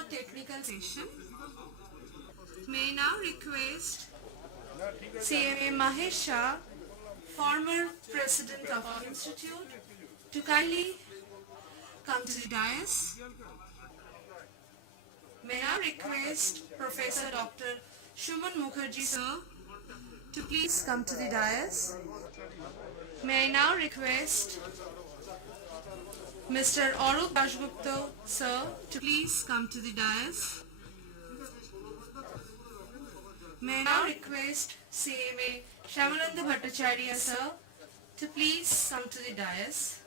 our technical session. May I now request CMA Mahesh Shah, former president of our institute, to kindly come to the dais. May I request Professor Dr. Shuman Mukherjee sir to please come to the dais. May I now request Mr. Arup Dashgupta sir to please come to the dais. May I now request CMA Shamananda Bhattacharya sir to please come to the dais.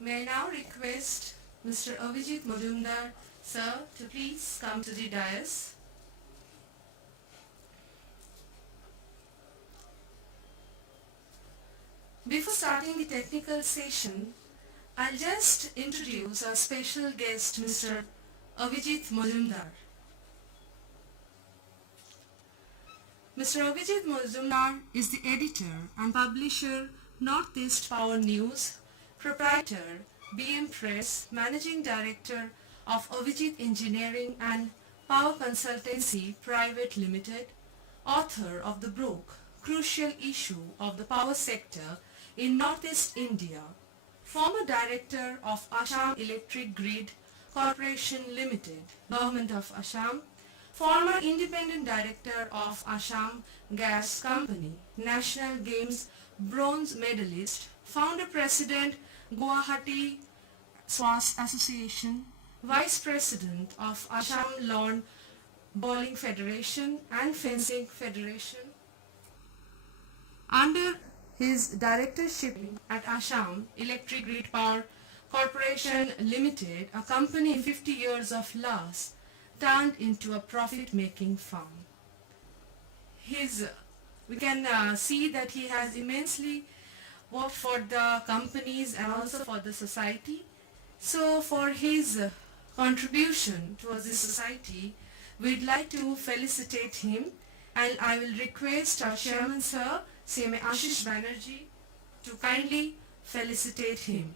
May I now request Mr. Avijit Majumdar sir to please come to the dais. Before starting the technical session, I'll just introduce our special guest, Mr. Avijit Majumdar. Mr. Avijit Majumdar is the editor and publisher, Northeast Power News, proprietor, BM Press, managing director of Avijit Engineering and Power Consultancy Private Limited, author of the book Crucial Issue of the Power Sector in Northeast India, former director of Assam Electric Grid Corporation Limited, Government of Assam, former independent director of Assam Gas Company, National Games bronze medalist, founder president Guwahati Swas Association, vice president of Assam Lawn Bowling Federation and Fencing Federation. Under his directorship at Assam Electric Grid Power Corporation Limited, a company in 50 years of loss turned into a profit-making firm. We can see that he has immensely worked for the companies and also for the society. So for his contribution towards the society, we'd like to felicitate him, and I will request our chairman sir, CMA Ashish Banerjee, to kindly felicitate him.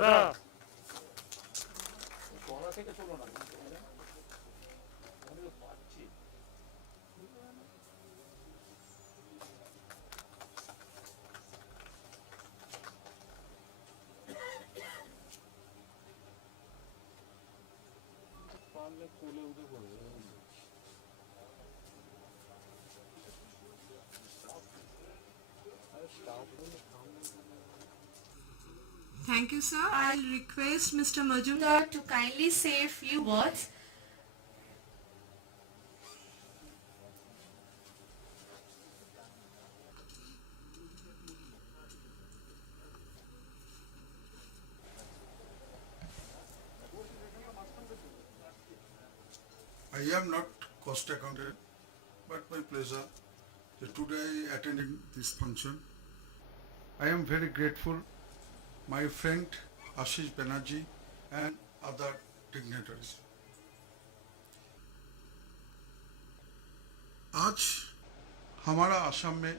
দাদা পারলে কোলে উঠে পড়ে Thank you, sir. I'll request Mr. Majumdar to kindly say a few words. I am not cost accountant, but my pleasure that today attending this function. I am very grateful my friend Ashish Banerjee and other dignitaries. आज हमारा आसाम में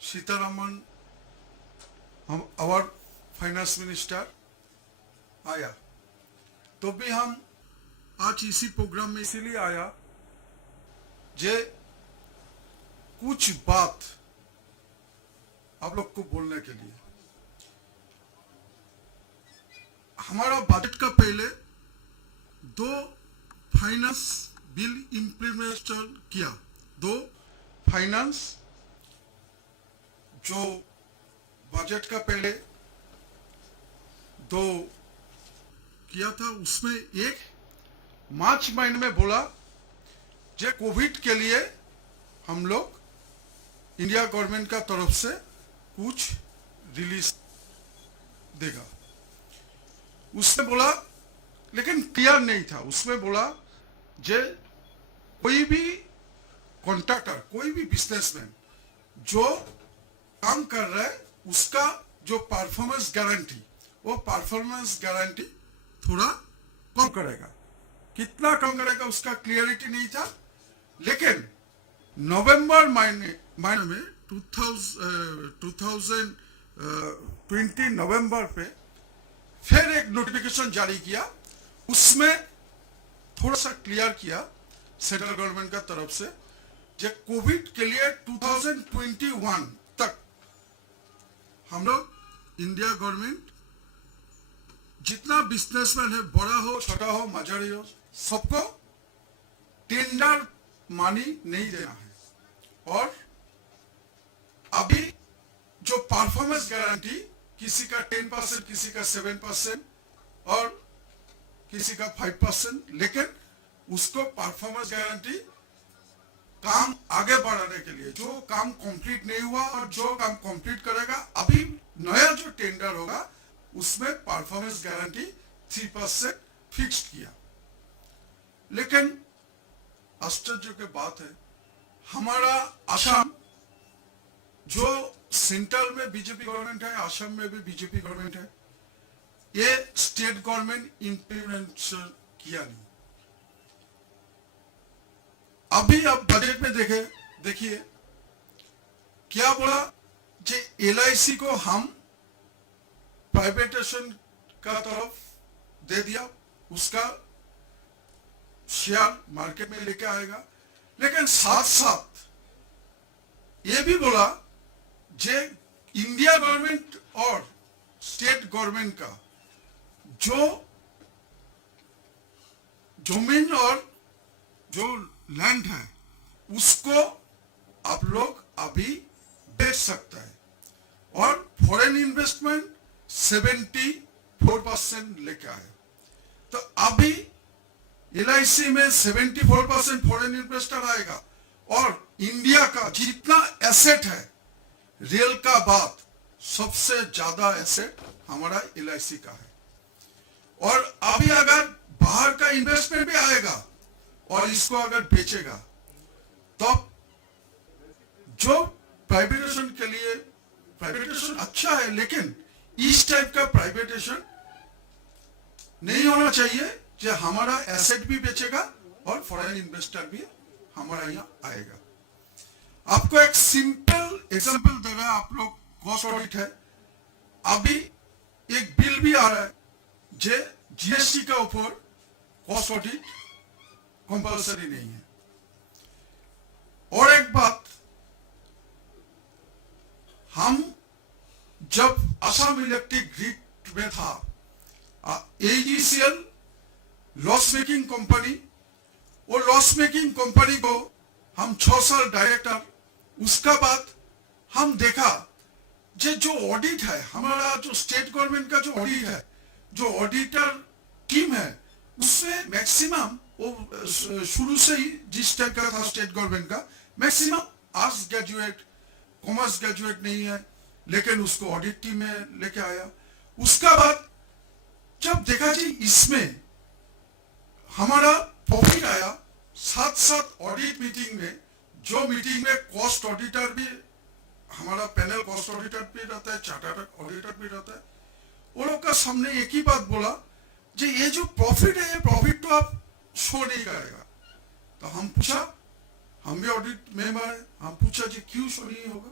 सीतारामन हम our finance minister आया, तो भी हम आज इसी प्रोग्राम में इसीलिए आया जे कुछ बात आप लोग को बोलने के लिए। हमारा बजट का पहले दो फाइनेंस बिल इम्प्लीमेंटेशन किया, दो फाइनेंस जो बजट का पहले दो किया था, उसमें एक मार्च महीने में बोला जे कोविड के लिए हम लोग इंडिया गवर्नमेंट का तरफ से कुछ रिलीज देगा। उसमें बोला, लेकिन क्लियर नहीं था। उसमें बोला जे कोई भी कॉन्ट्रैक्टर, कोई भी बिजनेसमैन जो काम कर रहा है उसका जो परफॉर्मेंस गारंटी, वो परफॉर्मेंस गारंटी थोड़ा कम करेगा। कितना कम करेगा उसका क्लियरिटी नहीं था, लेकिन नवंबर महीने में 2020 नवंबर पे फिर एक नोटिफिकेशन जारी किया, उसमें थोड़ा सा क्लियर किया सेंट्रल गवर्नमेंट का तरफ से जो कोविड के लिए 2021 तक हम लोग इंडिया गवर्नमेंट जितना बिजनेसमैन है, बड़ा हो छोटा हो मझारी हो, सबको टेंडर मनी नहीं देना है। और अभी जो परफॉर्मेंस गारंटी किसी का 10%, किसी का 7% और किसी का 5%, लेकिन उसको परफॉर्मेंस गारंटी काम आगे बढ़ाने के लिए, जो काम कंप्लीट नहीं हुआ और जो काम कंप्लीट करेगा, अभी नया जो टेंडर होगा उसमें परफॉर्मेंस गारंटी 3% फिक्स्ड किया। लेकिन आश्चर्य की बात है, हमारा असम जो सेंट्रल में बीजेपी गवर्नमेंट है, असम में भी बीजेपी गवर्नमेंट है, ये स्टेट गवर्नमेंट इम्प्लीमेंटेशन किया नहीं। अभी आप बजट में देखिए क्या बोला, जे LIC को हम प्राइवेटेशन का तरफ दे दिया, उसका शेयर मार्केट में लेके आएगा। लेकिन साथ साथ ये भी बोला जे इंडिया गवर्नमेंट और स्टेट गवर्नमेंट का जो जमीन और जो लैंड है उसको आप लोग अभी बेच सकता है, और फॉरेन इन्वेस्टमेंट 74% लेके आए। तो अभी LIC में 74% फॉरेन इन्वेस्टर आएगा, और इंडिया का जितना एसेट है, रियल का बात सबसे ज्यादा एसेट हमारा LIC का है। और अभी अगर बाहर का इन्वेस्टमेंट भी आएगा और इसको अगर बेचेगा, तो जो प्राइवेटेशन के लिए, प्राइवेटेशन अच्छा है, लेकिन इस टाइप का प्राइवेटेशन नहीं होना चाहिए जो हमारा एसेट भी बेचेगा और फॉरेन इन्वेस्टर भी हमारा यहाँ आएगा। आपको एक सिंपल एग्जांपल दे रहा है, आप लोग कॉस्ट ऑडिट है, अभी एक बिल भी आ रहा है जे GST का ऊपर कॉस्ट ऑडिट कंपलसरी नहीं है। और एक बात, हम जब असम इलेक्ट्रिक ग्रिड में था, AGCL लॉस मेकिंग कंपनी, वो लॉस मेकिंग कंपनी को हम 6 साल डायरेक्टर, उसका बाद हम देखा जो ऑडिट है हमारा, जो स्टेट गवर्नमेंट का जो ऑडिट है, जो ऑडिटर टीम है, उसमें मैक्सिमम वो शुरू से ही जिस टाइप का था स्टेट गवर्नमेंट का, maximum arts graduate, commerce graduate नहीं है, लेकिन उसको ऑडिट टीम में लेके आया। उसका बाद जब देखा जी इसमें हमारा प्रॉफिट आया, साथ साथ ऑडिट मीटिंग में, जो मीटिंग में कॉस्ट ऑडिटर भी, हमारा पैनल कॉस्ट ऑडिटर भी रहता है, चार्टर्ड ऑडिटर भी रहता है, वो लोग का सामने एक ही बात बोला, जी ये जो प्रॉफिट है, ये प्रॉफिट तो आप शो नहीं करेगा। तो हम पूछा, हम भी ऑडिट मेंबर है, हम पूछा जी क्यों शो नहीं होगा?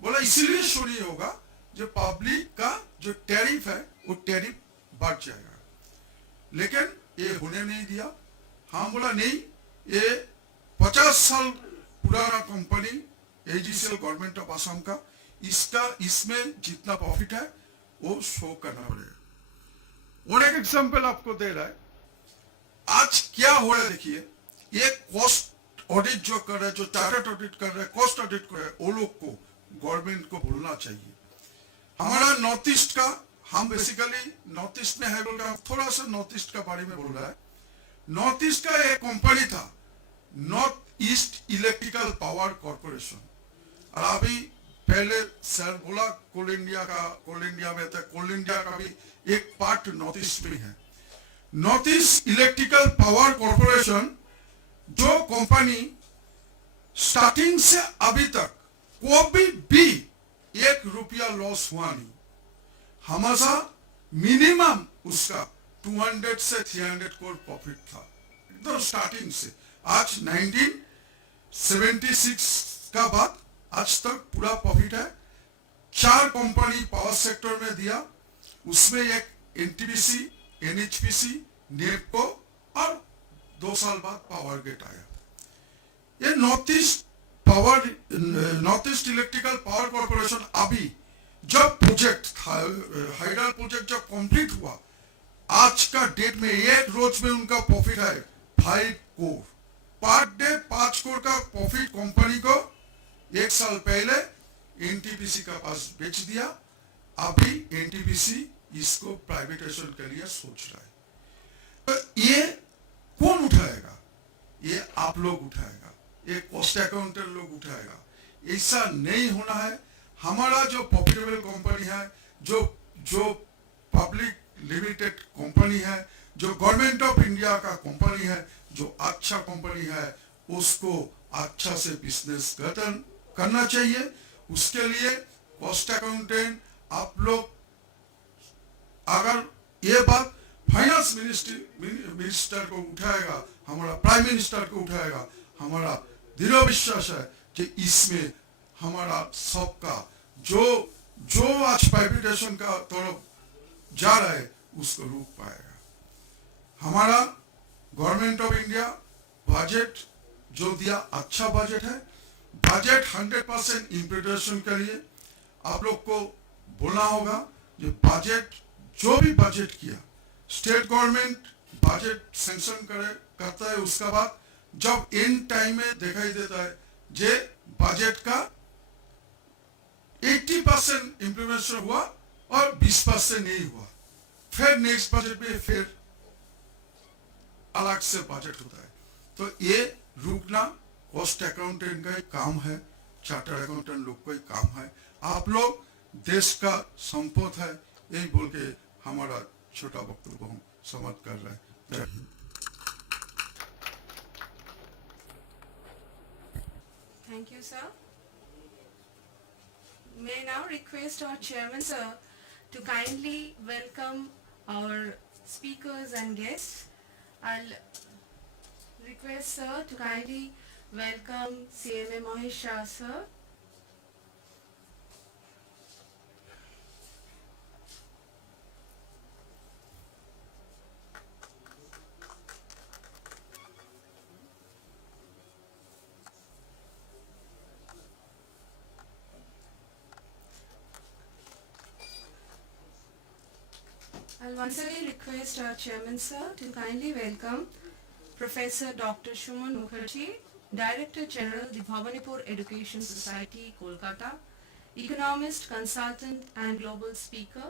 बोला इसीलिए शो नहीं होगा जो पब्लिक का जो टैरिफ है वो टैरिफ बढ़ जाएगा। लेकिन ये होने नहीं दिया। हम बोला नहीं, ये 50 साल पुराना company AGCL government of Assam का, इसमें जितना प्रॉफिट है वो शो करना पड़ेगा। और एक एग्जांपल आपको दे रहा है, आज क्या हो रहा है देखिए, ये कॉस्ट ऑडिट जो कर रहे हैं, जो चार्टर्ड ऑडिट कर रहे हैं, कॉस्ट ऑडिट कर रहे हैं, वो लोग को गवर्नमेंट को बोलना चाहिए। हमारा नॉर्थ ईस्ट का, हम बेसिकली नॉर्थ ईस्ट में है बोल रहे, थोड़ा सा नॉर्थ ईस्ट का बारे में बोल रहा है। नॉर्थ ईस्ट का एक कंपनी था, north east electrical power corporation, और अभी पहले सर बोला कोल इंडिया में था, कोल इंडिया का भी एक पार्ट नॉर्थ ईस्ट में है। North east electrical power corporation जो कंपनी स्टार्टिंग से अभी तक कोई भी 1 रुपया लॉस हुआ नहीं, हमेशा मिनिमम उसका 200 से 300 करोड़ प्रॉफिट था एकदम स्टार्टिंग से। आज 1976 का बाद आज तक पूरा प्रॉफिट है। 4 कंपनी पावर सेक्टर में दिया, उसमें एक एनटीपीसी, एनएचपीसी, नेपको और 2 साल बाद पावर गेट आया। ये north east electrical power corporation अभी जब प्रोजेक्ट हाइडल प्रोजेक्ट जब कंप्लीट हुआ, आज का डेट में एक रोज में उनका प्रॉफिट है 5 करोड़ पर डे। 5 करोड़ का प्रॉफिट कंपनी को 1 साल पहले एनटीपीसी का पास बेच दिया। अभी एनटीपीसी इसको प्राइवेटाइजेशन के लिए सोच रहा है। तो ये कौन उठाएगा? ये आप लोग उठाएगा, ये कॉस्ट अकाउंटेंट लोग उठाएगा। ऐसा नहीं होना है। हमारा जो प्रॉफिटेबल कंपनी है, जो पब्लिक लिमिटेड कंपनी है, जो गवर्नमेंट ऑफ इंडिया का कंपनी है, जो अच्छा कंपनी है, उसको अच्छा से बिजनेस करना चाहिए। उसके लिए कॉस्ट अकाउंटेंट आप लोग, अगर ये बात फाइनेंस मिनिस्टर को उठाएगा, हमारा प्राइम मिनिस्टर को उठाएगा, हमारा दृढ़ विश्वास है कि इसमें हमारा सबका जो आज प्राइवेटाइजेशन का तरफ जा रहा है उसको रोक पाएगा। हमारा गवर्नमेंट ऑफ इंडिया बजट जो दिया अच्छा बजट है। बजट 100% इम्प्लीमेंटेशन के लिए आप लोग को बोलना होगा, जो बजट जो भी बजट किया, स्टेट गवर्नमेंट बजट सैंक्शन करता है, उसका बाद जब एंड टाइम में दिखाई देता है जे बजट का 80% इम्प्लीमेंटेशन हुआ और 20% नहीं हुआ, फिर नेक्स्ट बजट में फिर अलग से बजट होता है। तो ये रुकना कॉस्ट अकाउंटेंट का ही काम है, चार्टर्ड अकाउंटेंट लोग का ही काम है। आप लोग देश का संपद है, यही बोल के हमारा छोटा वक्तव्य हम समाप्त कर रहे हैं। जय Hind. Thank you, sir. May I now request our chairman, sir, to kindly welcome our speakers and guests. I'll request sir to kindly welcome CMA Mohesh Shah, sir. I'll once again request our chairman, sir, to kindly welcome Professor Dr. Shuman Mukherjee, Director General, the Bhavanipur Education Society, Kolkata, economist, consultant and global speaker.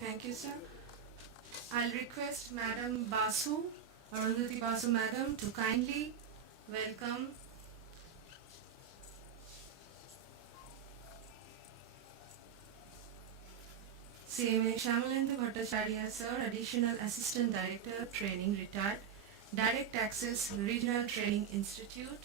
Thank you, sir. I'll request Madam Basu, Arundhati Basu Madam, to kindly welcome CMA Shyamalendra Bhattacharya, sir, Additional Assistant Director, Training, retired, Direct Access Regional Training Institute.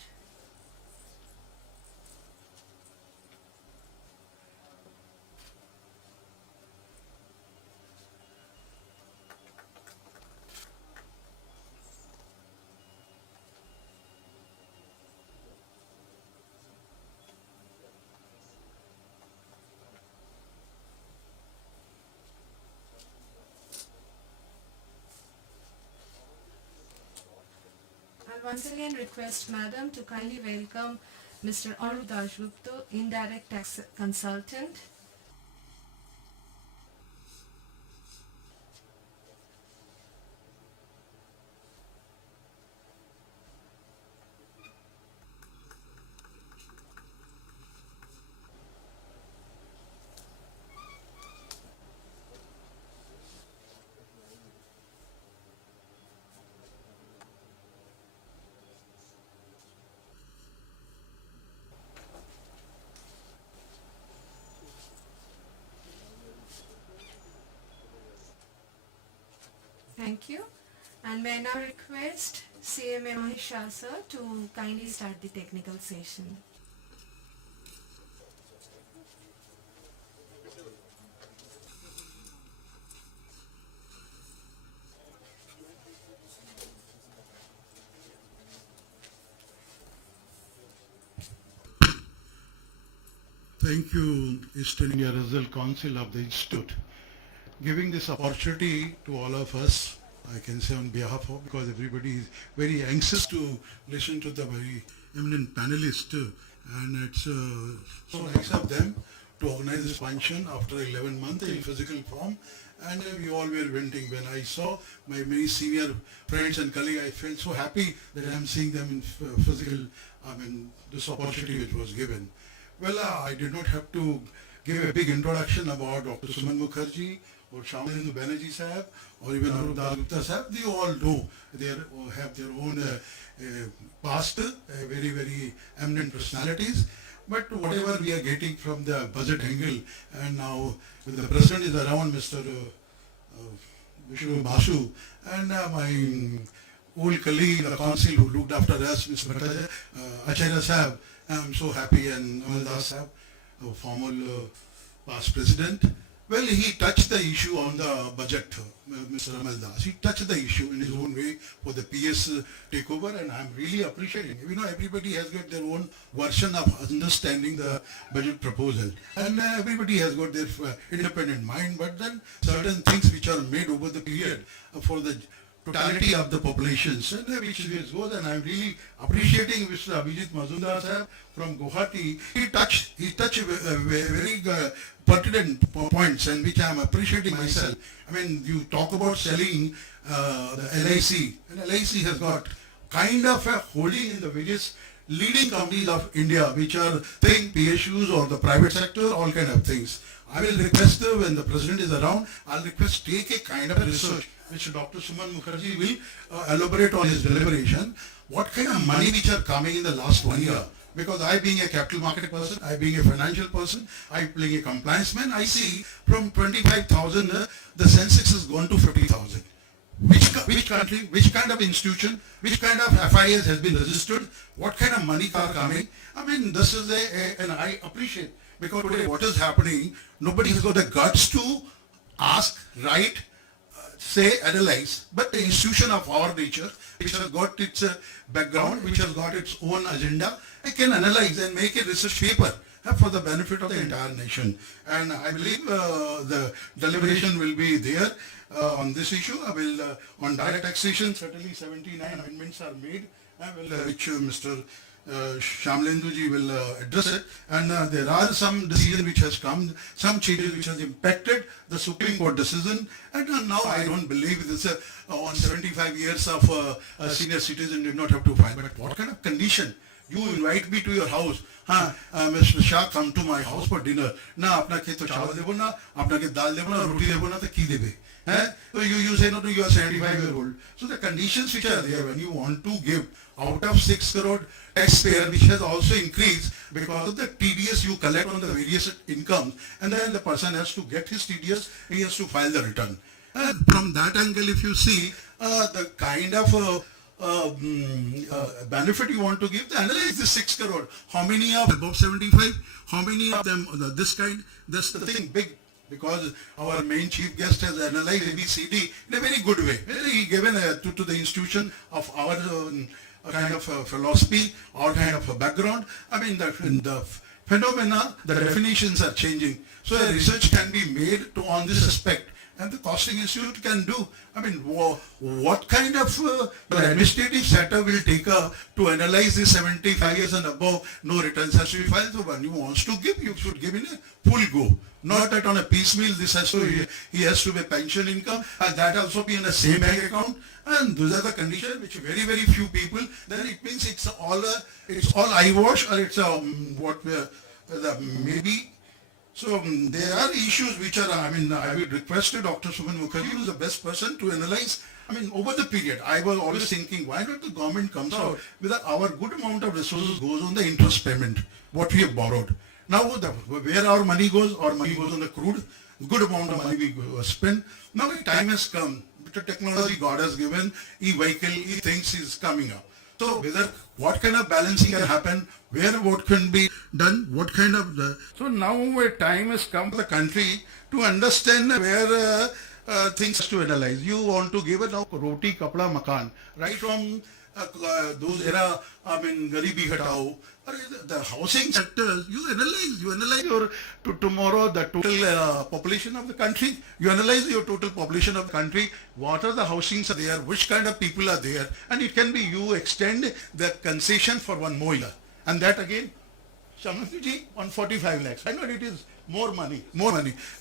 I'll once again request Madam to kindly welcome Mr. Arup Dashgupta, Indirect Tax Consultant. Thank you. And may I now request CMA Mahesh Shah sir to kindly start the technical session. Thank you, Eastern India Result Council of the Institute, giving this opportunity to all of us. I can say on behalf of, because everybody is very anxious to listen to the very eminent panelists, and it's so nice of them to organize this function after 11 months in physical form. And we all were waiting. When I saw my many senior friends and colleagues, I felt so happy that I am seeing them in physical, this opportunity which was given. Well, I did not have to give a big introduction about Dr. Suman Mukherjee or Shyamalendra Banerjee Sahab or even Arup Dasgupta Sahab. They all know, they have their own past, very, very eminent personalities. But whatever we are getting from the budget angle, and now when the President is around, Mr. Vishnu Basu, and my old colleague in the council who looked after us, Mr. Acharya Sahab, I'm so happy, and Amaldas Sahab, former past president. Well, he touched the issue on the budget, Mr. Amaldas. He touched the issue in his own way for the PS takeover, and I'm really appreciating. You know, everybody has got their own version of understanding the budget proposal, and everybody has got their independent mind, but then certain things which are made over the period for the totality of the populations, and which goes, and I'm really appreciating Mr. Abhijit Mazumdar Sahab from Guwahati. He touched very pertinent points, and which I'm appreciating myself. I mean, you talk about selling the LIC, and LIC has got kind of a holding in the various leading companies of India, which are PSUs or the private sector, all kind of things. I will request when the President is around, I'll request take a kind of a research which Dr. Suman Mukherjee will elaborate on his deliberation. What kind of money which are coming in the last 1 year? Because I being a capital market person, I being a financial person, I being a compliance man, I see from 25,000, the Sensex has gone to 50,000. Which country, which kind of institution, which kind of FIS has been registered, what kind of money are coming? I mean, this is and I appreciate, because today what is happening, nobody has got the guts to ask, write, say, analyze, but the institution of our nature, which has got its background, which has got its own agenda, it can analyze and make a research paper for the benefit of the entire nation. And I believe the deliberation will be there on this issue. I will, on direct taxation, certainly 79 amendments are made, which Mr. Shamlendu ji will address it, and there are some decision which has come, some changes which has impacted the Supreme Court decision, and now I don't believe this on 75 years of a senior citizen did not have to file. But what kind of condition? You invite me to your house, Mr. Shah, come to my house for dinner. Na apna ke to chawal debo na, apna ke dal debo na, roti debo na, to ki debe. So you say no to you are 75-year-old. So the conditions which are there when you want to give out of 6 crore taxpayer, which has also increased because of the TDS you collect on the various incomes, and then the person has to get his TDS, he has to file the return. And from that angle, if you see the kind of benefit you want to give, analyze the 6 crore. How many are above 75? How many of them this kind? That's the thing, big. Because our main chief guest has analyzed ABCD in a very good way. He given to the institution of our kind of philosophy, our kind of a background. I mean, the phenomena, the definitions are changing. So a research can be made on this aspect. And the costing institute can do. I mean, what kind of administrative setup will take to analyze the 75 years and above, no returns has to be filed. So when you wants to give, you should give in a full go. Not that on a piecemeal, this has to, he has to be pension income, and that also be in the same bank account. And those are the conditions which very, very few people, then it means it's all eyewash, or it's maybe. So there are issues which are, I mean, I would request Dr. Suman Mukherjee, who is the best person to analyze. I mean, over the period, I was always thinking, why not the government comes out with our good amount of resources goes on the interest payment, what we have borrowed. Now, where our money goes on the crude, good amount of money we spend. Now the time has come, the technology God has given, e-vehicle, e-things is coming up. So what kind of balancing can happen, where what can be done, what kind of... so now a time has come for the country to understand where things to analyze. You want to give it now roti, kapda, makan, right from those era, I mean, Garibi Hatao, the housing sectors, you analyze your tomorrow the total population of the country, you analyze your total population of the country, what are the housings are there, which kind of people are there, and it can be you extend the concession for one more year, and that again, Shamanji, 145 lakhs. I know it is more money.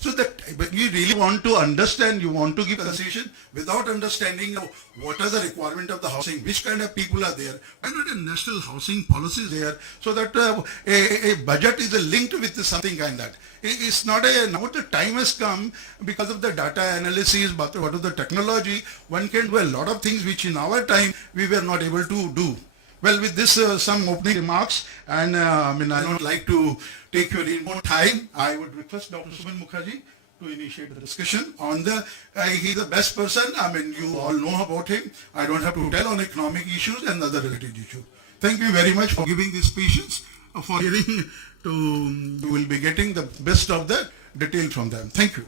So that, but you really want to understand, you want to give concession without understanding what are the requirement of the housing, which kind of people are there. Why not a national housing policy is there, so that a budget is linked with something kind of that. It's not now the time has come because of the data analysis, but what is the technology, one can do a lot of things which in our time we were not able to do. Well, with this, some opening remarks, and I don't like to take your more time. I would request Dr. Suman Mukherjee to initiate the discussion on the, he's the best person. I mean, you all know about him. I don't have to tell on economic issues and other related issues. Thank you very much for giving this patience, for hearing you will be getting the best of the detail from them. Thank you.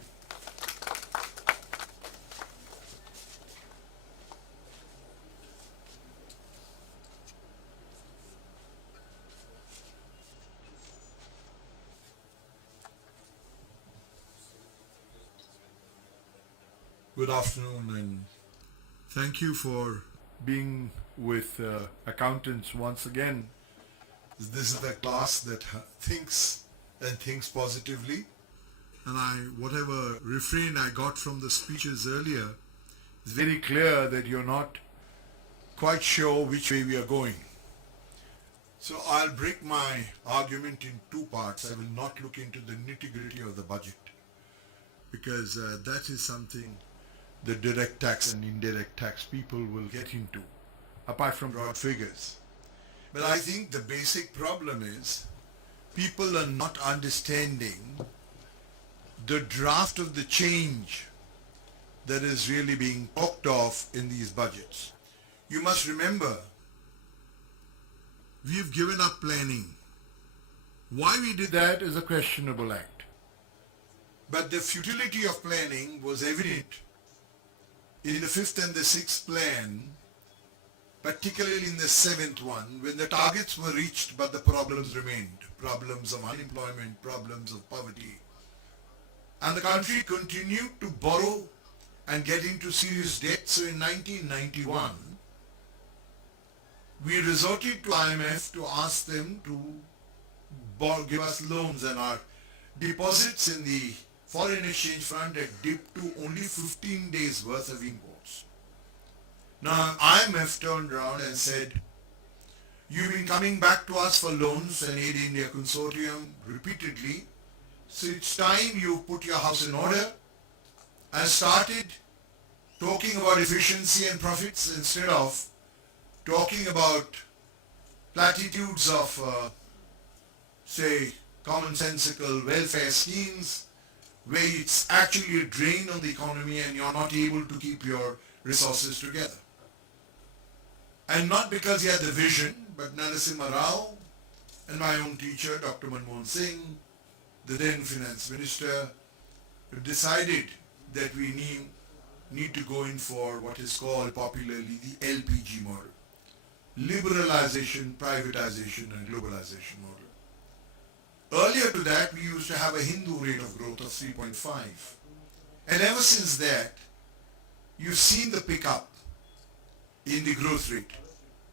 Good afternoon, and thank you for being with accountants once again. This is the class that thinks and thinks positively. And whatever refrain I got from the speeches earlier, it's very clear that you're not quite sure which way we are going. So I'll break my argument in two parts. I will not look into the nitty-gritty of the budget, because that is something the direct tax and indirect tax people will get into, apart from broad figures. But I think the basic problem is people are not understanding the draft of the change that is really being talked of in these budgets. You must remember, we've given up planning. Why we did that is a questionable act. But the futility of planning was evident in the fifth and the sixth plan, particularly in the seventh one, when the targets were reached but the problems remained. Problems of unemployment, problems of poverty. And the country continued to borrow and get into serious debt. So in 1991, we resorted to IMF to ask them to give us loans, and our deposits in the foreign exchange front had dipped to only 15 days worth of imports. Now IMF turned around and said, you've been coming back to us for loans and Aid India Consortium repeatedly, so it's time you put your house in order and started talking about efficiency and profits instead of talking about platitudes of, say, commonsensical welfare schemes where it's actually a drain on the economy and you're not able to keep your resources together. And not because he had the vision, but Narasimha Rao and my own teacher, Dr. Manmohan Singh, the then finance minister, decided that we need to go in for what is called popularly the LPG model. Liberalization, privatization and globalization model. Earlier to that, we used to have a Hindu rate of growth of 3.5. And ever since that, you've seen the pickup in the growth rate.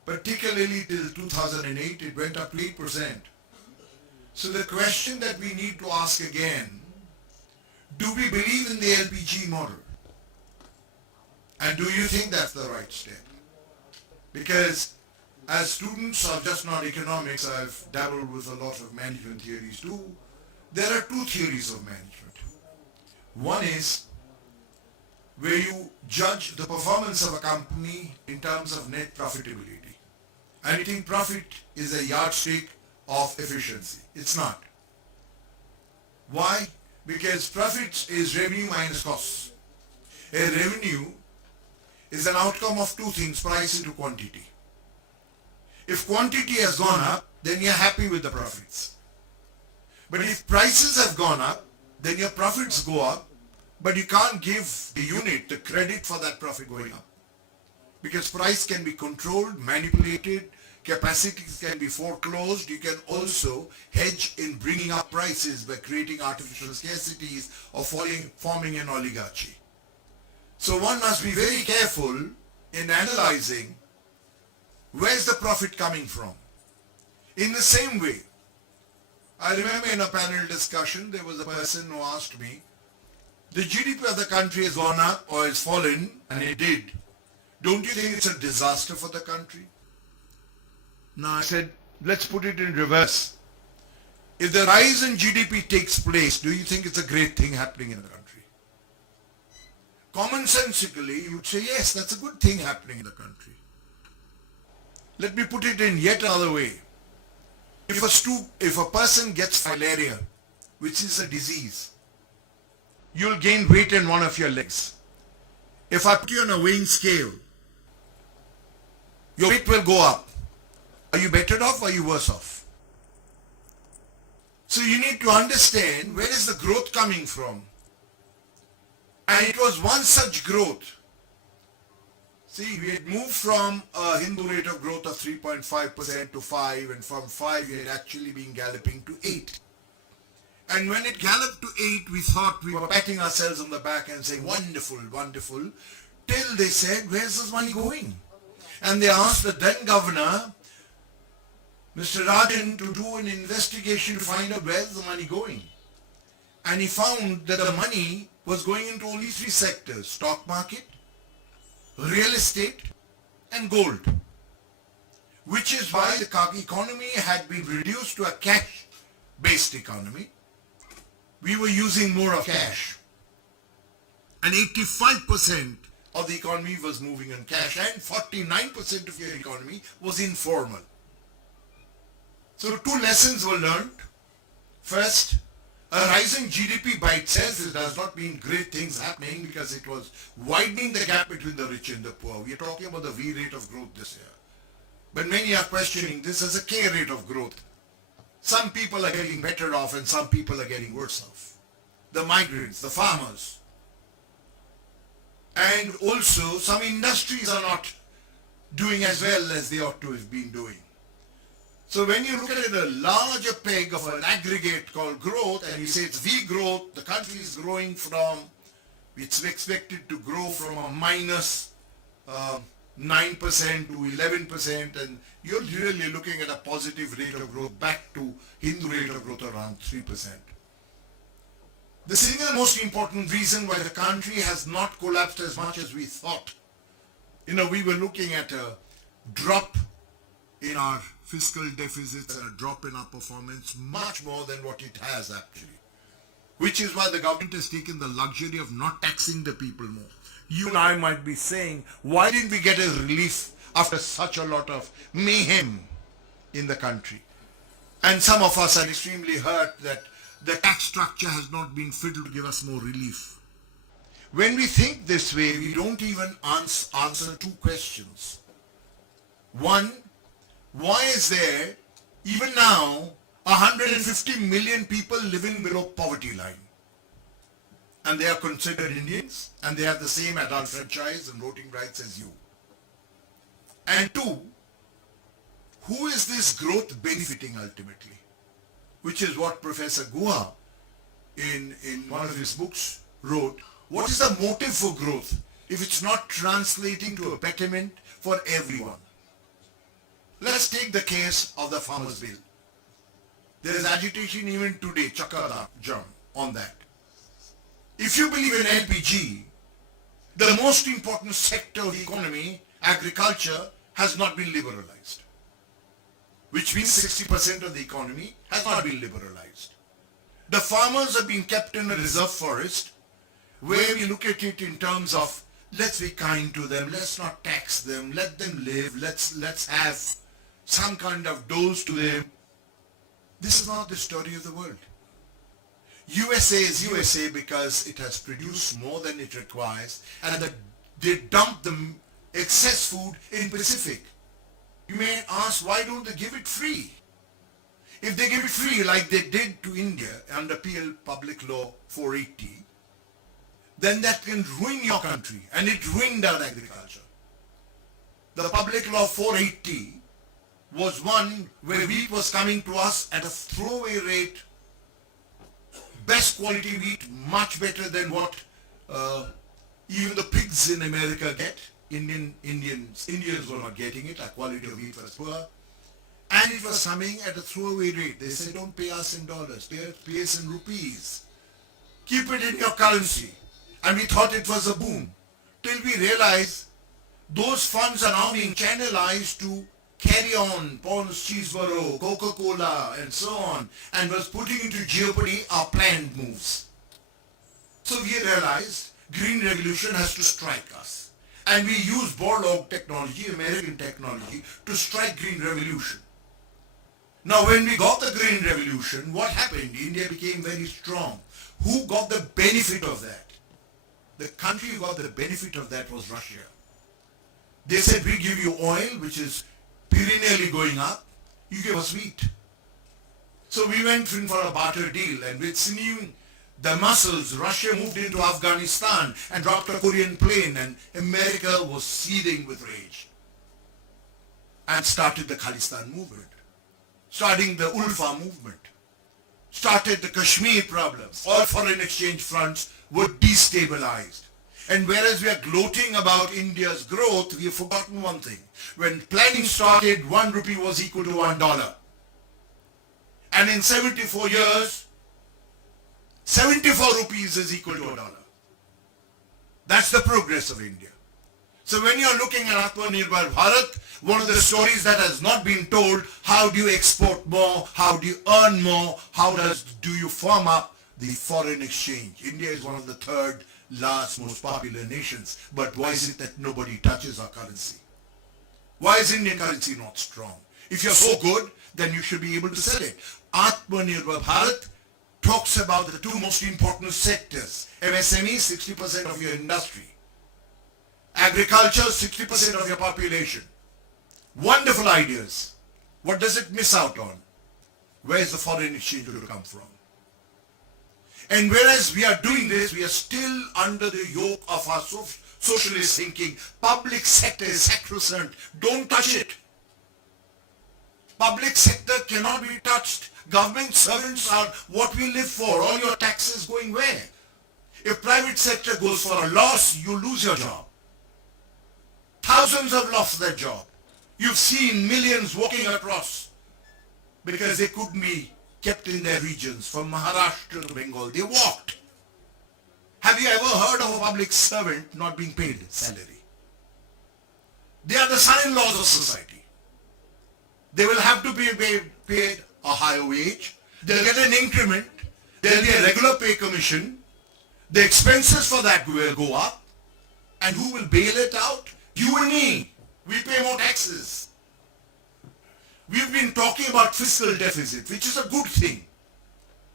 Particularly till 2008, it went up to 8%. So the question that we need to ask again, do we believe in the LPG model? And do you think that's the right step? Because as students of just not economics, I've dabbled with a lot of management theories too. There are two theories of management. One is where you judge the performance of a company in terms of net profitability. And you think profit is a yardstick of efficiency. It's not. Why? Because profits is revenue minus costs. A revenue is an outcome of two things, price into quantity. If quantity has gone up, then you're happy with the profits. But if prices have gone up, then your profits go up, but you can't give the unit the credit for that profit going up. Because price can be controlled, manipulated, capacities can be foreclosed. You can also hedge in bringing up prices by creating artificial scarcities or forming an oligarchy. So one must be very careful in analyzing where's the profit coming from. In the same way, I remember in a panel discussion, there was a person who asked me, the GDP of the country has gone up or has fallen, and it did. Don't you think it's a disaster for the country? No, I said, let's put it in reverse. If the rise in GDP takes place, do you think it's a great thing happening in the country? Commonsensically, you would say, yes, that's a good thing happening in the country. Let me put it in yet another way. If a person gets filaria, which is a disease, you'll gain weight in one of your legs. If I put you on a weighing scale, your weight will go up. Are you better off or are you worse off? So you need to understand where is the growth coming from. And it was one such growth. See, we had moved from a Hindu rate of growth of 3.5% to 5, and from 5 we had actually been galloping to 8. And when it galloped to 8, we thought we were patting ourselves on the back and saying, wonderful, wonderful, till they said, where's this money going? And they asked the then governor, Mr. Rajan, to do an investigation to find out where's the money going. And he found that the money was going into only 3 sectors, stock market, real estate and gold. Which is why the economy had been reduced to a cash-based economy. We were using more of cash. And 85% of the economy was moving in cash, and 49% of your economy was informal. So 2 lessons were learned. First, a rising GDP by itself does not mean great things happening, because it was widening the gap between the rich and the poor. We are talking about the V rate of growth this year. But many are questioning this as a K rate of growth. Some people are getting better off and some people are getting worse off. The migrants, the farmers. And also some industries are not doing as well as they ought to have been doing. So when you look at it, a larger peg of an aggregate called growth, and you say it's V growth, the country is growing from, it's expected to grow from a minus 9% to 11%, and you're really looking at a positive rate of growth back to Hindu rate of growth around 3%. The single most important reason why the country has not collapsed as much as we thought, we were looking at a drop in our fiscal deficits and a drop in our performance much more than what it has actually. Which is why the government has taken the luxury of not taxing the people more. You and I might be saying, why didn't we get a relief after such a lot of mayhem in the country? And some of us are extremely hurt that the tax structure has not been fitted to give us more relief. When we think this way, we don't even answer two questions. One, why is there, even now, 150 million people living below poverty line? And they are considered Indians, and they have the same adult franchise and voting rights as you. And two, who is this growth benefiting ultimately? Which is what Professor Guha in one of his books wrote. What is the motive for growth if it's not translating to a betterment for everyone? Let's take the case of the Farmers' Bill. There is agitation even today, Chakada Jam, on that. If you believe in LPG, the most important sector of the economy, agriculture, has not been liberalized. Which means 60% of the economy has not been liberalized. The farmers are being kept in a reserve forest where we look at it in terms of let's be kind to them, let's not tax them, let them live, let's have some kind of dose to them. This is not the story of the world. USA is USA because it has produced more than it requires, and they dump the excess food in Pacific. You may ask, why don't they give it free? If they give it free like they did to India under PL Public Law 480, then that can ruin your country, and it ruined our agriculture. The Public Law 480 was one where wheat was coming to us at a throwaway rate, best quality wheat, much better than what even the pigs in America get. Indians were not getting it, our quality of wheat was poor. And it was coming at a throwaway rate. They said, don't pay us in dollars, pay us in rupees. Keep it in your currency. And we thought it was a boon. Till we realized those funds are now being channelized to carry on Pond's Cheeseboro, Coca-Cola, and so on, and was putting into jeopardy our planned moves. So we realized Green Revolution has to strike us. And we use Borlaug technology, American technology, to strike Green Revolution. Now when we got the Green Revolution, what happened? India became very strong. Who got the benefit of that? The country who got the benefit of that was Russia. They said, we give you oil, which is perennially going up, you give us wheat. So we went in for a barter deal, and with sinew the muscles, Russia moved into Afghanistan and dropped a Korean plane, and America was seething with rage and started the Khalistan movement, starting the Ulfa movement, started the Kashmir problems. All foreign exchange fronts were destabilized. And whereas we are gloating about India's growth, we have forgotten one thing. When planning started, 1 rupee was equal to $1. And in 74 years, 74 rupees is equal to $1. That's the progress of India. So when you're looking at Atmanirbhar Bharat, one of the stories that has not been told, how do you export more, how do you earn more, how do you firm up the foreign exchange? India is one of the third last most popular nations, but why is it that nobody touches our currency? Why is Indian currency not strong? If you're so good, then you should be able to sell it. Atmanirbhar Bharat talks about the two most important sectors. MSME, 60% of your industry. Agriculture, 60% of your population. Wonderful ideas. What does it miss out on? Where is the foreign exchange going to come from? And whereas we are doing this, we are still under the yoke of our socialist thinking. Public sector is sacrosanct. Don't touch it. Public sector cannot be touched. Government servants are what we live for. All your taxes going where? If private sector goes for a loss, you lose your job. Thousands have lost their job. You've seen millions walking across because they couldn't be kept in their regions. From Maharashtra to Bengal, they walked. Have you ever heard of a public servant not being paid salary? They are the son-in-laws of society. They will have to be paid a higher wage. They'll get an increment. There'll be a regular pay commission. The expenses for that will go up. And who will bail it out? You and me. We pay more taxes. We've been talking about fiscal deficit, which is a good thing.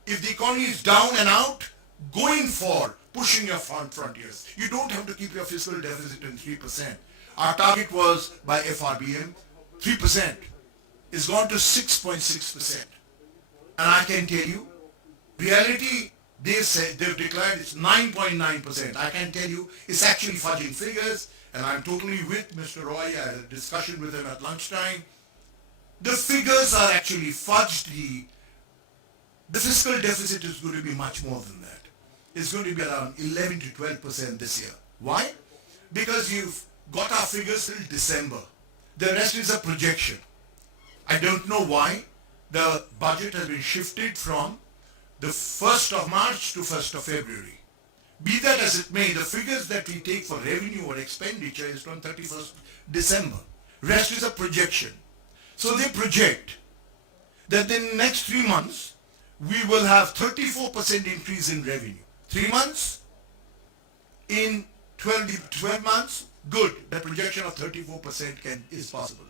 If the economy is down and out, going for pushing your frontiers. You don't have to keep your fiscal deficit in 3%. Our target was by FRBM 3%. It's gone to 6.6%. And I can tell you, reality, they said they've declared it's 9.9%. I can tell you it's actually fudging figures, and I'm totally with Mr. Roy. I had a discussion with him at lunchtime. The figures are actually fudged. The fiscal deficit is going to be much more than that. It's going to be around 11 to 12% this year. Why? Because you've got our figures till December. The rest is a projection. I don't know why the budget has been shifted from the 1st of March to 1st of February. Be that as it may, the figures that we take for revenue or expenditure is from 31st December. Rest is a projection. So they project that in the next 3 months, we will have 34% increase in revenue. 3 months? In 12 months? Good. The projection of 34% is possible.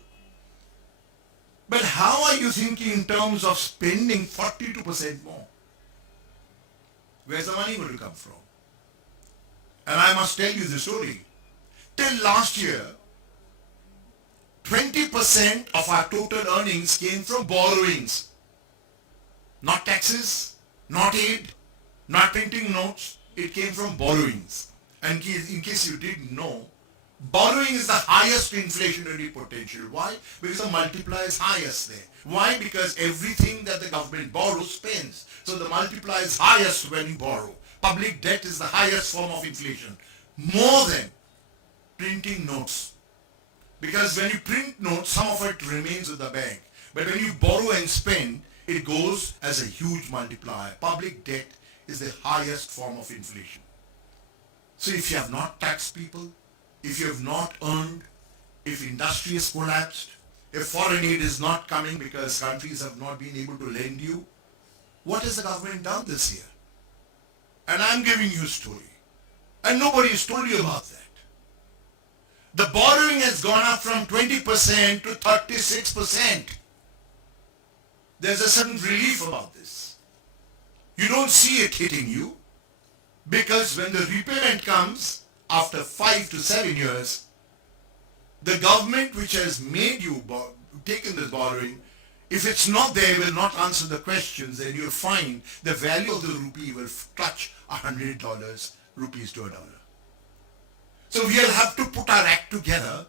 But how are you thinking in terms of spending 42% more? Where's the money going to come from? And I must tell you the story. Till last year, 20% of our total earnings came from borrowings. Not taxes, not aid, not printing notes. It came from borrowings. And in case you didn't know, borrowing is the highest inflationary potential. Why? Because the multiplier is highest there. Why? Because everything that the government borrows spends. So the multiplier is highest when you borrow. Public debt is the highest form of inflation. More than printing notes. Because when you print notes, some of it remains with the bank. But when you borrow and spend, it goes as a huge multiplier. Public debt is the highest form of inflation. So if you have not taxed people, if you have not earned, if industry has collapsed, if foreign aid is not coming because countries have not been able to lend you, what has the government done this year? And I'm giving you a story. And nobody has told you about that. The borrowing has gone up from 20% to 36%. There's a sudden relief about this. You don't see it hitting you because when the repayment comes after 5 to 7 years, the government which has made you taken this borrowing, if it's not there, will not answer the questions, then you'll find the value of the rupee will touch $100 rupees to $1. So we'll have to put our act together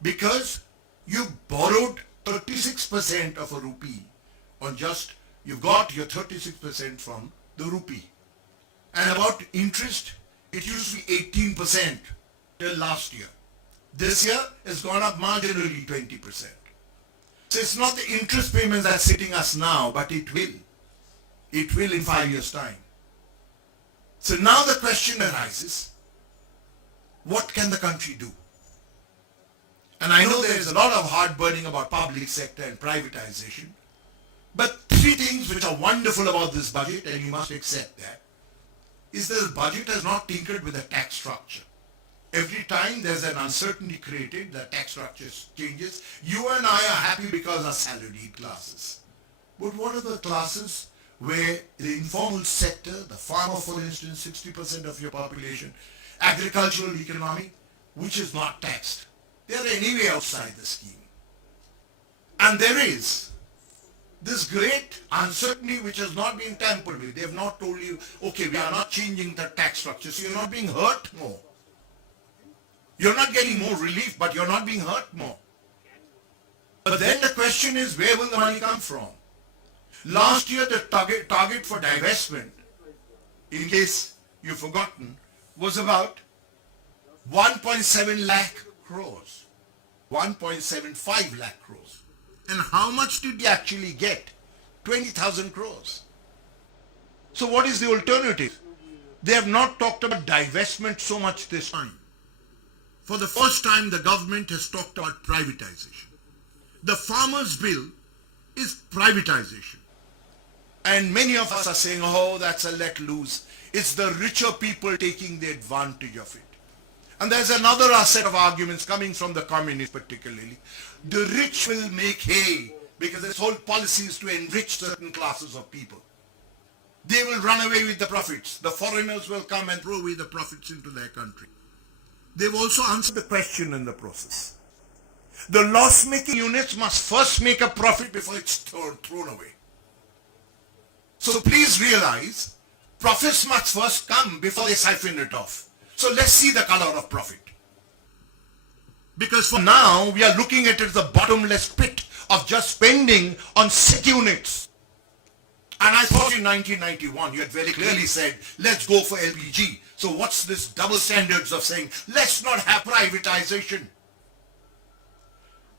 because you borrowed 36% of a rupee on just, you got your 36% from the rupee. And about interest, it used to be 18% till last year. This year, it's gone up marginally 20%. So it's not the interest payments that's hitting us now, but it will. It will in 5 years' time. So now the question arises, what can the country do? And I know there is a lot of heartburning about public sector and privatization, but 3 things which are wonderful about this budget, and you must accept that, is that the budget has not tinkered with the tax structure. Every time there's an uncertainty created, the tax structure changes. You and I are happy because our salaried classes. But what are the classes where the informal sector, the farmer for instance, 60% of your population, agricultural economy, which is not taxed. They are anyway outside the scheme. And there is this great uncertainty which has not been tampered with. They have not told you, okay, we are not changing the tax structure, so you're not being hurt more. You're not getting more relief, but you're not being hurt more. But then the question is, where will the money come from? Last year, the target for divestment, in case you've forgotten, was about 1.7 lakh crores. 1.75 lakh crores. And how much did they actually get? 20,000 crores. So what is the alternative? They have not talked about divestment so much this time. For the first time, the government has talked about privatization. The farmers' bill is privatization. And many of us are saying, oh, that's a let loose. It's the richer people taking the advantage of it. And there's another set of arguments coming from the communists particularly. The rich will make hay because this whole policy is to enrich certain classes of people. They will run away with the profits. The foreigners will come and throw away the profits into their country. They've also answered the question in the process. The loss-making units must first make a profit before it's thrown away. So please realize, profits must first come before they siphon it off. So let's see the color of profit. Because for now, we are looking at it as a bottomless pit of just spending on sick units. And I thought in 1991, you had very clearly said, let's go for LPG. So what's this double standards of saying, let's not have privatization?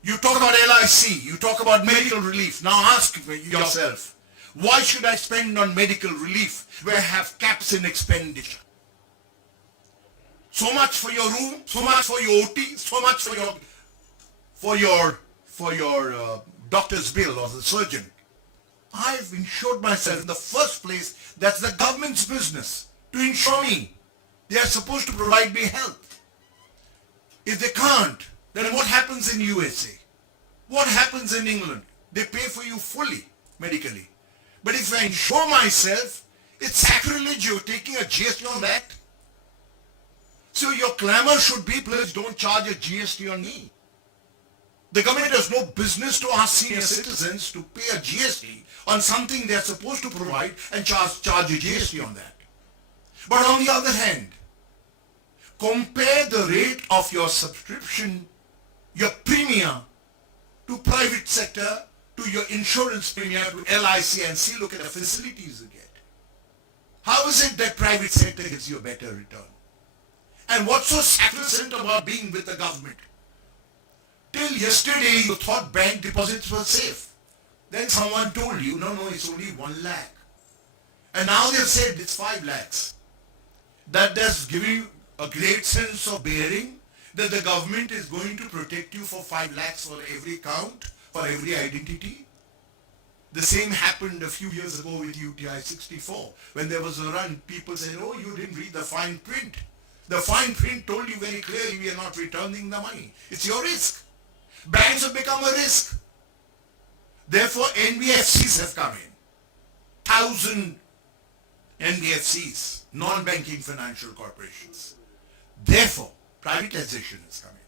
You talk about LIC, you talk about medical relief. Now ask yourself, why should I spend on medical relief where I have caps in expenditure? So much for your room, so much for your OT, so much for your doctor's bill or the surgeon. I've insured myself in the first place. That's the government's business to insure me. They are supposed to provide me health. If they can't, then what happens in USA? What happens in England? They pay for you fully, medically. But if I insure myself, it's sacrilege. You're taking a GST on that. So your clamor should be, please don't charge a GST on me. The government has no business to ask senior citizens to pay a GST on something they are supposed to provide and charge a GST on that. But on the other hand, compare the rate of your subscription, your premium to private sector, to your insurance premium, to LIC, and see, look at the facilities you get. How is it that private sector gives you a better return? And what's so sacrosanct about being with the government? Till yesterday you thought bank deposits were safe. Then someone told you, no, it's only 1 lakh. And now they have said it's 5 lakhs. That does give you a great sense of bearing that the government is going to protect you for 5 lakhs for every count, for every identity. The same happened a few years ago with UTI 64. When there was a run, people said, oh, you didn't read the fine print. The fine print told you very clearly we are not returning the money. It's your risk. Banks have become a risk. Therefore, NBFCs have come in. 1,000 NBFCs, non-banking financial corporations. Therefore, privatization is coming.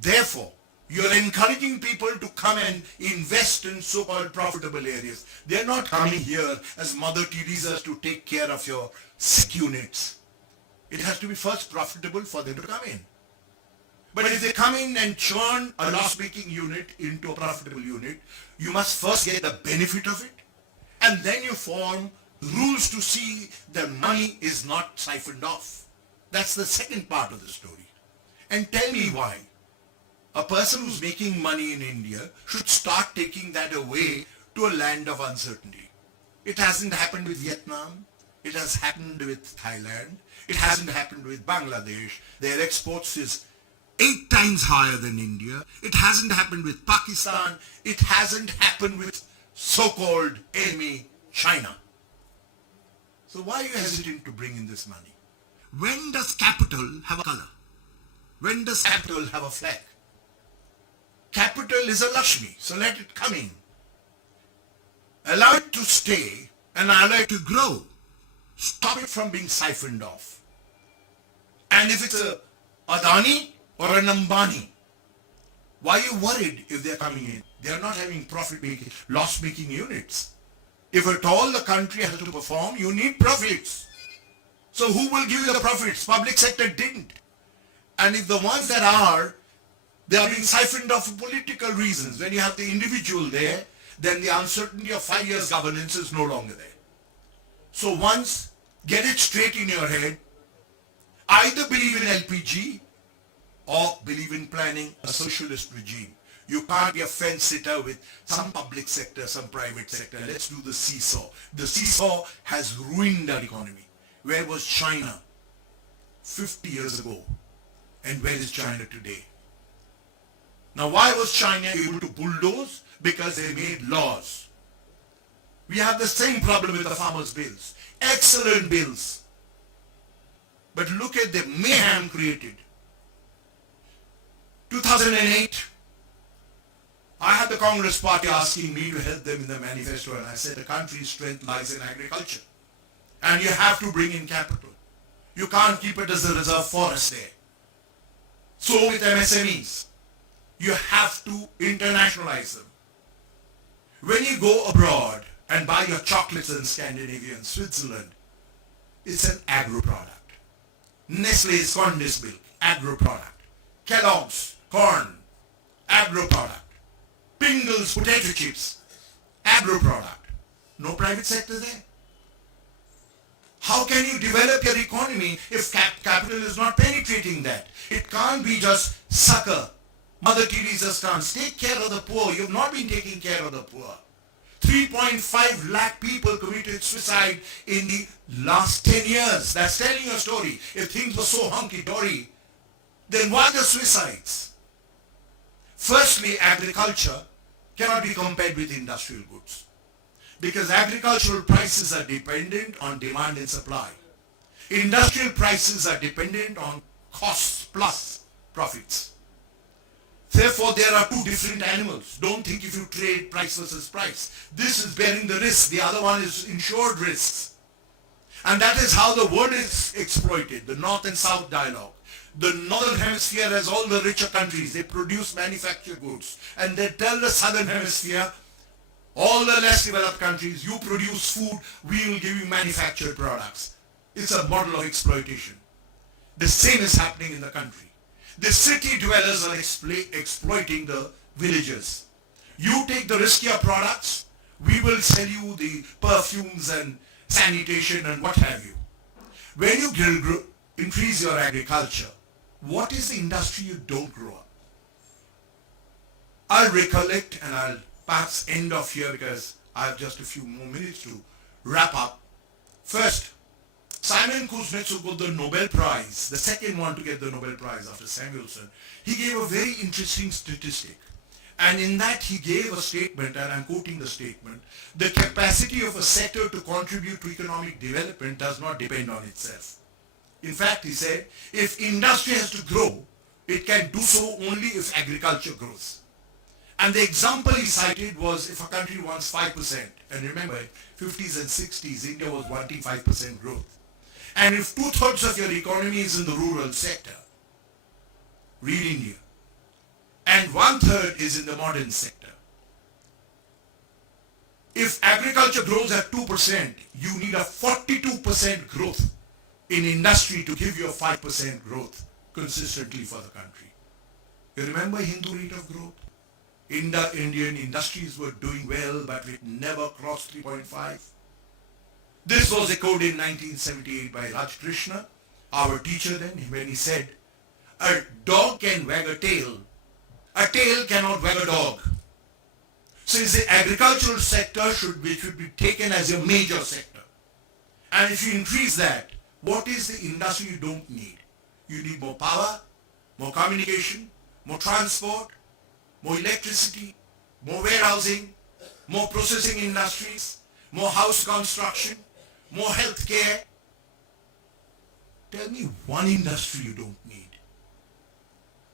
Therefore, you're encouraging people to come and invest in so-called profitable areas. They're not coming here as Mother Teresa's to take care of your sick units. It has to be first profitable for them to come in. But if they come in and churn a loss-making unit into a profitable unit, you must first get the benefit of it, and then you form rules to see that money is not siphoned off. That's the second part of the story. And tell me why a person who's making money in India should start taking that away to a land of uncertainty. It hasn't happened with Vietnam. It has happened with Thailand. It hasn't happened with Bangladesh. Their exports is 8 times higher than India. It hasn't happened with Pakistan. It hasn't happened with so-called enemy China. So why are you hesitant to bring in this money? When does capital have a color? When does capital have a flag? Capital is a Lakshmi, so let it come in. Allow it to stay and allow it to grow. Stop it from being siphoned off. And if it's a Adani or an Ambani, why are you worried if they're coming in? They're not having profit-making, loss-making units. If at all the country has to perform, you need profits. So who will give you the profits? Public sector didn't. And if the ones that are, they are being siphoned off for political reasons. When you have the individual there, then the uncertainty of 5 years governance is no longer there. So once, get it straight in your head, either believe in LPG or believe in planning a socialist regime. You can't be a fence sitter with some public sector, some private sector. Let's do the seesaw. The seesaw has ruined our economy. Where was China 50 years ago? And where is China today? Now why was China able to bulldoze? Because they made laws. We have the same problem with the farmers' bills. Excellent bills. But look at the mayhem created. 2008, I had the Congress party asking me to help them in the manifesto, and I said the country's strength lies in agriculture. And you have to bring in capital. You can't keep it as a reserve forest there. So with MSMEs, you have to internationalize them. When you go abroad and buy your chocolates in Scandinavia and Switzerland, it's an agro product. Nestle's condensed milk, agro product. Kellogg's corn, agro product. Pringles potato chips, agro product. No private sector there. How can you develop your economy if capital is not penetrating that? It can't be just sucker. Mother Teresa's stance, take care of the poor. You've not been taking care of the poor. 3.5 lakh people committed suicide in the last 10 years. That's telling a story. If things were so hunky-dory, then why the suicides? Firstly, agriculture cannot be compared with industrial goods, because agricultural prices are dependent on demand and supply. Industrial prices are dependent on costs plus profits. Therefore, there are two different animals. Don't think if you trade price versus price. This is bearing the risk. The other one is insured risks. And that is how the world is exploited, the North and South dialogue. The Northern Hemisphere has all the richer countries. They produce manufactured goods. And they tell the Southern Hemisphere, all the less developed countries, you produce food, we will give you manufactured products. It's a model of exploitation. The same is happening in the country. The city dwellers are exploiting the villagers. You take the riskier products, we will sell you the perfumes and sanitation and what have you. When you increase your agriculture, what is the industry you don't grow up? I'll recollect and I'll perhaps end off here because I have just a few more minutes to wrap up. First, Simon Kuznets, who got the Nobel Prize, the second one to get the Nobel Prize after Samuelson, he gave a very interesting statistic. And in that he gave a statement, and I'm quoting the statement, the capacity of a sector to contribute to economic development does not depend on itself. In fact, he said, if industry has to grow, it can do so only if agriculture grows. And the example he cited was if a country wants 5%, and remember, 50s and 60s, India was wanting 5% growth. And if 2/3 of your economy is in the rural sector, read India, and 1/3 is in the modern sector, if agriculture grows at 2%, you need a 42% growth in industry to give you a 5% growth consistently for the country. You remember Hindu rate of growth? Indian industries were doing well, but it never crossed 3.5. This was echoed in 1978 by Raj Krishna, our teacher then, when he said, a dog can wag a tail cannot wag a dog. So it's the agricultural sector which should be taken as a major sector. And if you increase that, what is the industry you don't need? You need more power, more communication, more transport, more electricity, more warehousing, more processing industries, more house construction, more healthcare. Tell me one industry you don't need.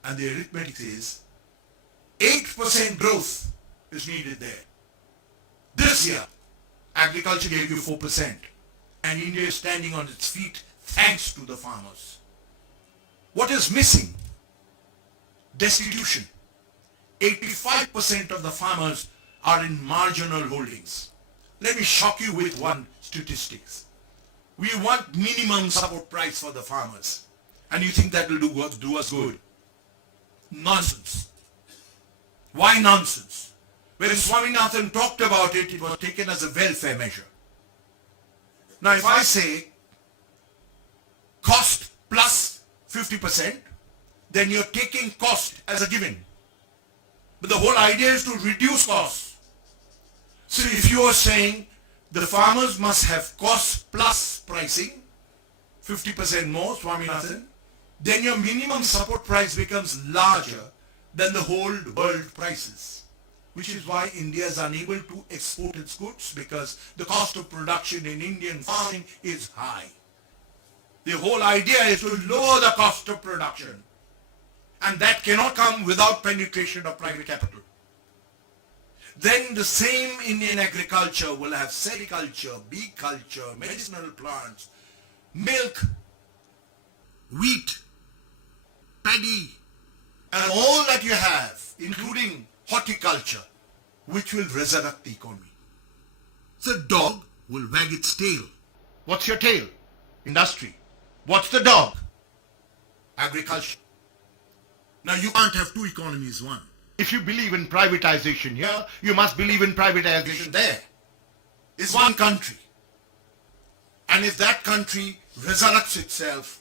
And the arithmetic is 8% growth is needed there. This year, agriculture gave you 4%. And India is standing on its feet thanks to the farmers. What is missing? Destitution. 85% of the farmers are in marginal holdings. Let me shock you with one statistics. We want minimum support price for the farmers. And you think that will do us good? Nonsense. Why nonsense? When Swaminathan talked about it, it was taken as a welfare measure. Now if I say cost plus 50%, then you're taking cost as a given. But the whole idea is to reduce costs. So if you are saying the farmers must have cost plus pricing, 50% more, Swaminathan, then your minimum support price becomes larger than the whole world prices, which is why India is unable to export its goods, because the cost of production in Indian farming is high. The whole idea is to lower the cost of production, and that cannot come without penetration of private capital. Then the same Indian agriculture will have sericulture, bee culture, medicinal plants, milk, wheat, paddy, and all that you have, including horticulture, which will resurrect the economy. The dog will wag its tail. What's your tail? Industry. What's the dog? Agriculture. Now you can't have two economies, one. If you believe in privatization here, you must believe in privatization there. It's one country. And if that country resurrects itself,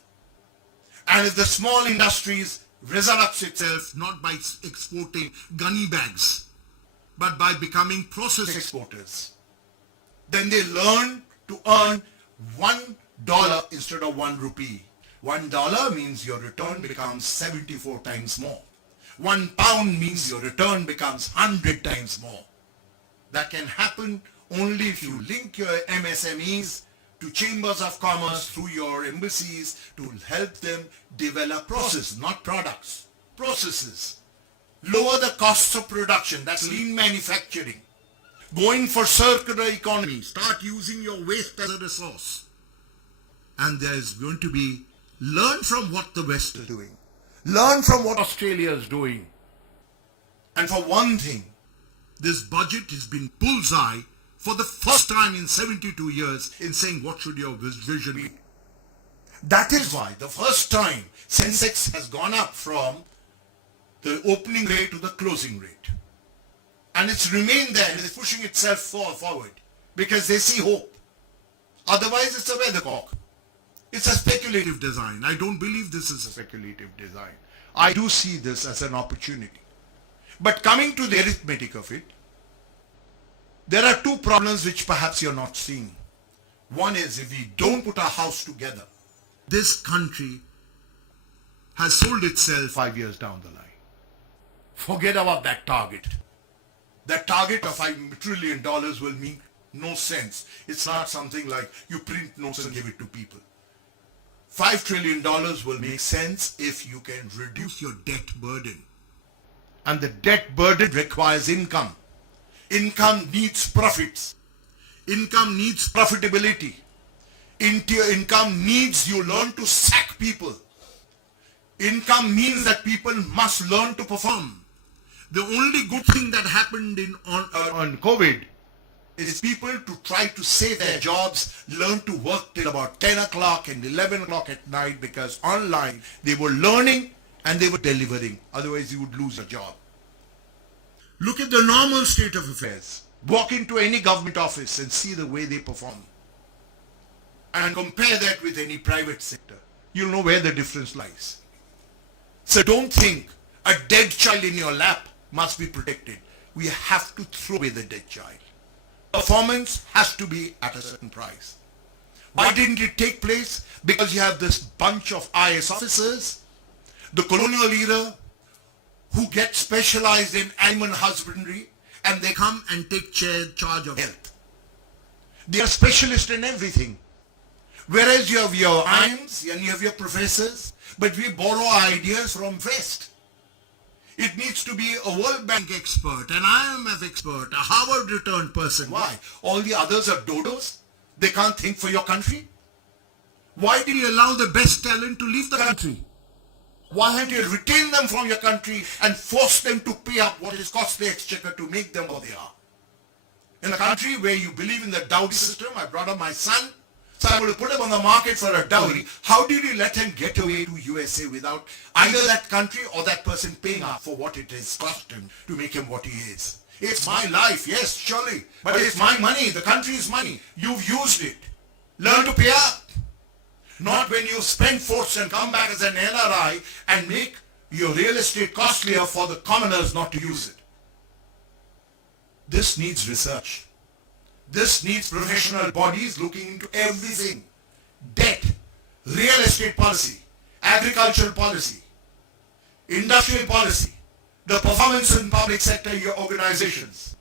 and if the small industries resurrects itself not by exporting gunny bags, but by becoming process exporters, then they learn to earn $1 instead of 1 rupee. $1 means your return becomes 74 times more. 1 pound means your return becomes 100 times more. That can happen only if you link your MSMEs to chambers of commerce through your embassies to help them develop process, not products, processes. Lower the costs of production, that's lean manufacturing. Going for circular economy, start using your waste as a resource. And there is going to be, learn from what the West is doing. Learn from what Australia is doing. And for one thing, this budget has been bullseye for the first time in 72 years in saying what should your vision be. That is why the first time Sensex has gone up from the opening rate to the closing rate. And it's remained there and it's pushing itself forward because they see hope. Otherwise it's a weathercock. It's a speculative design. I don't believe this is a speculative design. I do see this as an opportunity. But coming to the arithmetic of it, there are two problems which perhaps you're not seeing. One is if we don't put our house together, this country has sold itself 5 years down the line. Forget about that target. That target of $5 trillion will make no sense. It's not something like you print notes and give it to people. $5 trillion will make sense if you can reduce your debt burden. And the debt burden requires income. Income needs profits. Income needs profitability. Income needs you learn to sack people. Income means that people must learn to perform. The only good thing that happened on COVID is people to try to save their jobs, learn to work till about 10 o'clock and 11 o'clock at night, because online they were learning and they were delivering. Otherwise you would lose your job. Look at the normal state of affairs. Walk into any government office and see the way they perform. And compare that with any private sector. You'll know where the difference lies. So don't think a dead child in your lap must be protected. We have to throw away the dead child. Performance has to be at a certain price. Why didn't it take place? Because you have this bunch of IS officers, the colonial era, who get specialized in animal husbandry, and they come and take charge of health. They are specialists in everything. Whereas you have your IMs and you have your professors, but we borrow ideas from West. It needs to be a World Bank expert, an IMF expert, a Harvard returned person. Why? All the others are dodos? They can't think for your country? Why did you allow the best talent to leave the country? Why haven't you retained them from your country and forced them to pay up what it costs the exchequer to make them what they are? In a country where you believe in the dowry system, I brought up my son, so I'm going to put him on the market for a dowry. How did you let him get away to USA without either that country or that person paying up for what it has cost him to make him what he is? It's my life, yes, surely. But it's my money, the country's money. You've used it. Learn to pay up. Not when you spend force and come back as an NRI and make your real estate costlier for the commoners not to use it. This needs research. This needs professional bodies looking into everything. Debt, real estate policy, agricultural policy, industrial policy, the performance in public sector organizations,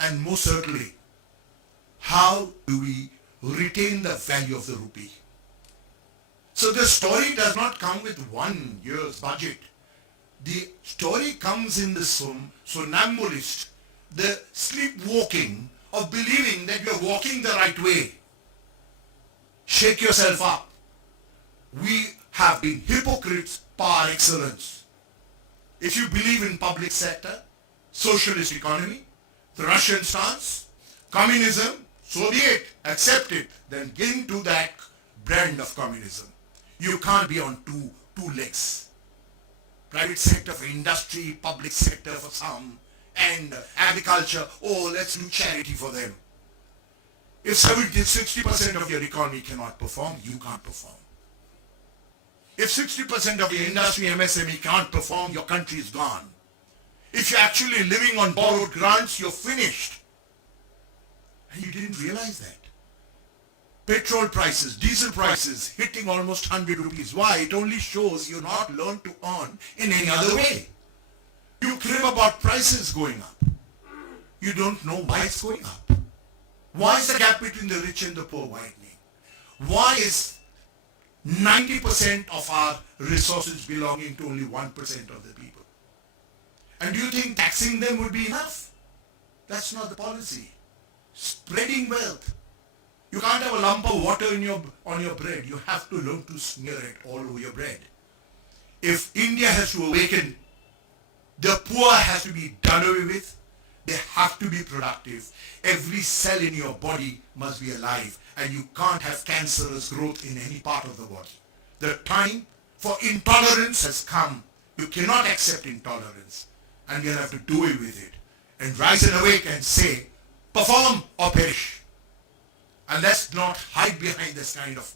and most certainly, how do we retain the value of the rupee? So the story does not come with 1 year's budget. The story comes in the somnambulist, the sleepwalking of believing that you're walking the right way. Shake yourself up. We have been hypocrites par excellence. If you believe in public sector, socialist economy, the Russian stance, communism, so be it, accept it, then get into that brand of communism. You can't be on two legs. Private sector for industry, public sector for some, and agriculture, oh, let's do charity for them. If 60% of your economy cannot perform, you can't perform. If 60% of your industry MSME can't perform, your country is gone. If you're actually living on borrowed grants, you're finished. And you didn't realize that. Petrol prices, diesel prices hitting almost 100 rupees. Why? It only shows you're not learned to earn in any other way. You crib about prices going up. You don't know why it's going up. Why is the gap between the rich and the poor widening? Why is 90% of our resources belonging to only 1% of the people? And do you think taxing them would be enough? That's not the policy. Spreading wealth. You can't have a lump of water on your bread. You have to learn to smear it all over your bread. If India has to awaken, the poor has to be done away with. They have to be productive. Every cell in your body must be alive, and you can't have cancerous growth in any part of the body. The time for intolerance has come. You cannot accept intolerance, and you'll have to do away with it and rise and awake and say, perform or perish. And let's not hide behind this kind of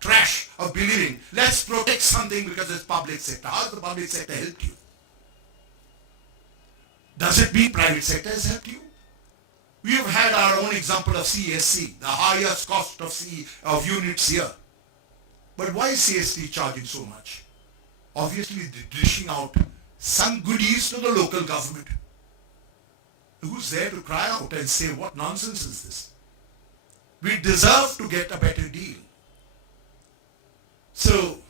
trash of believing, let's protect something because it's public sector. How has the public sector helped you? Does it mean private sector has helped you? We have had our own example of CSC, the highest cost of units here. But why is CST charging so much? Obviously dishing out some goodies to the local government. Who's there to cry out and say, what nonsense is this? We deserve to get a better deal. So,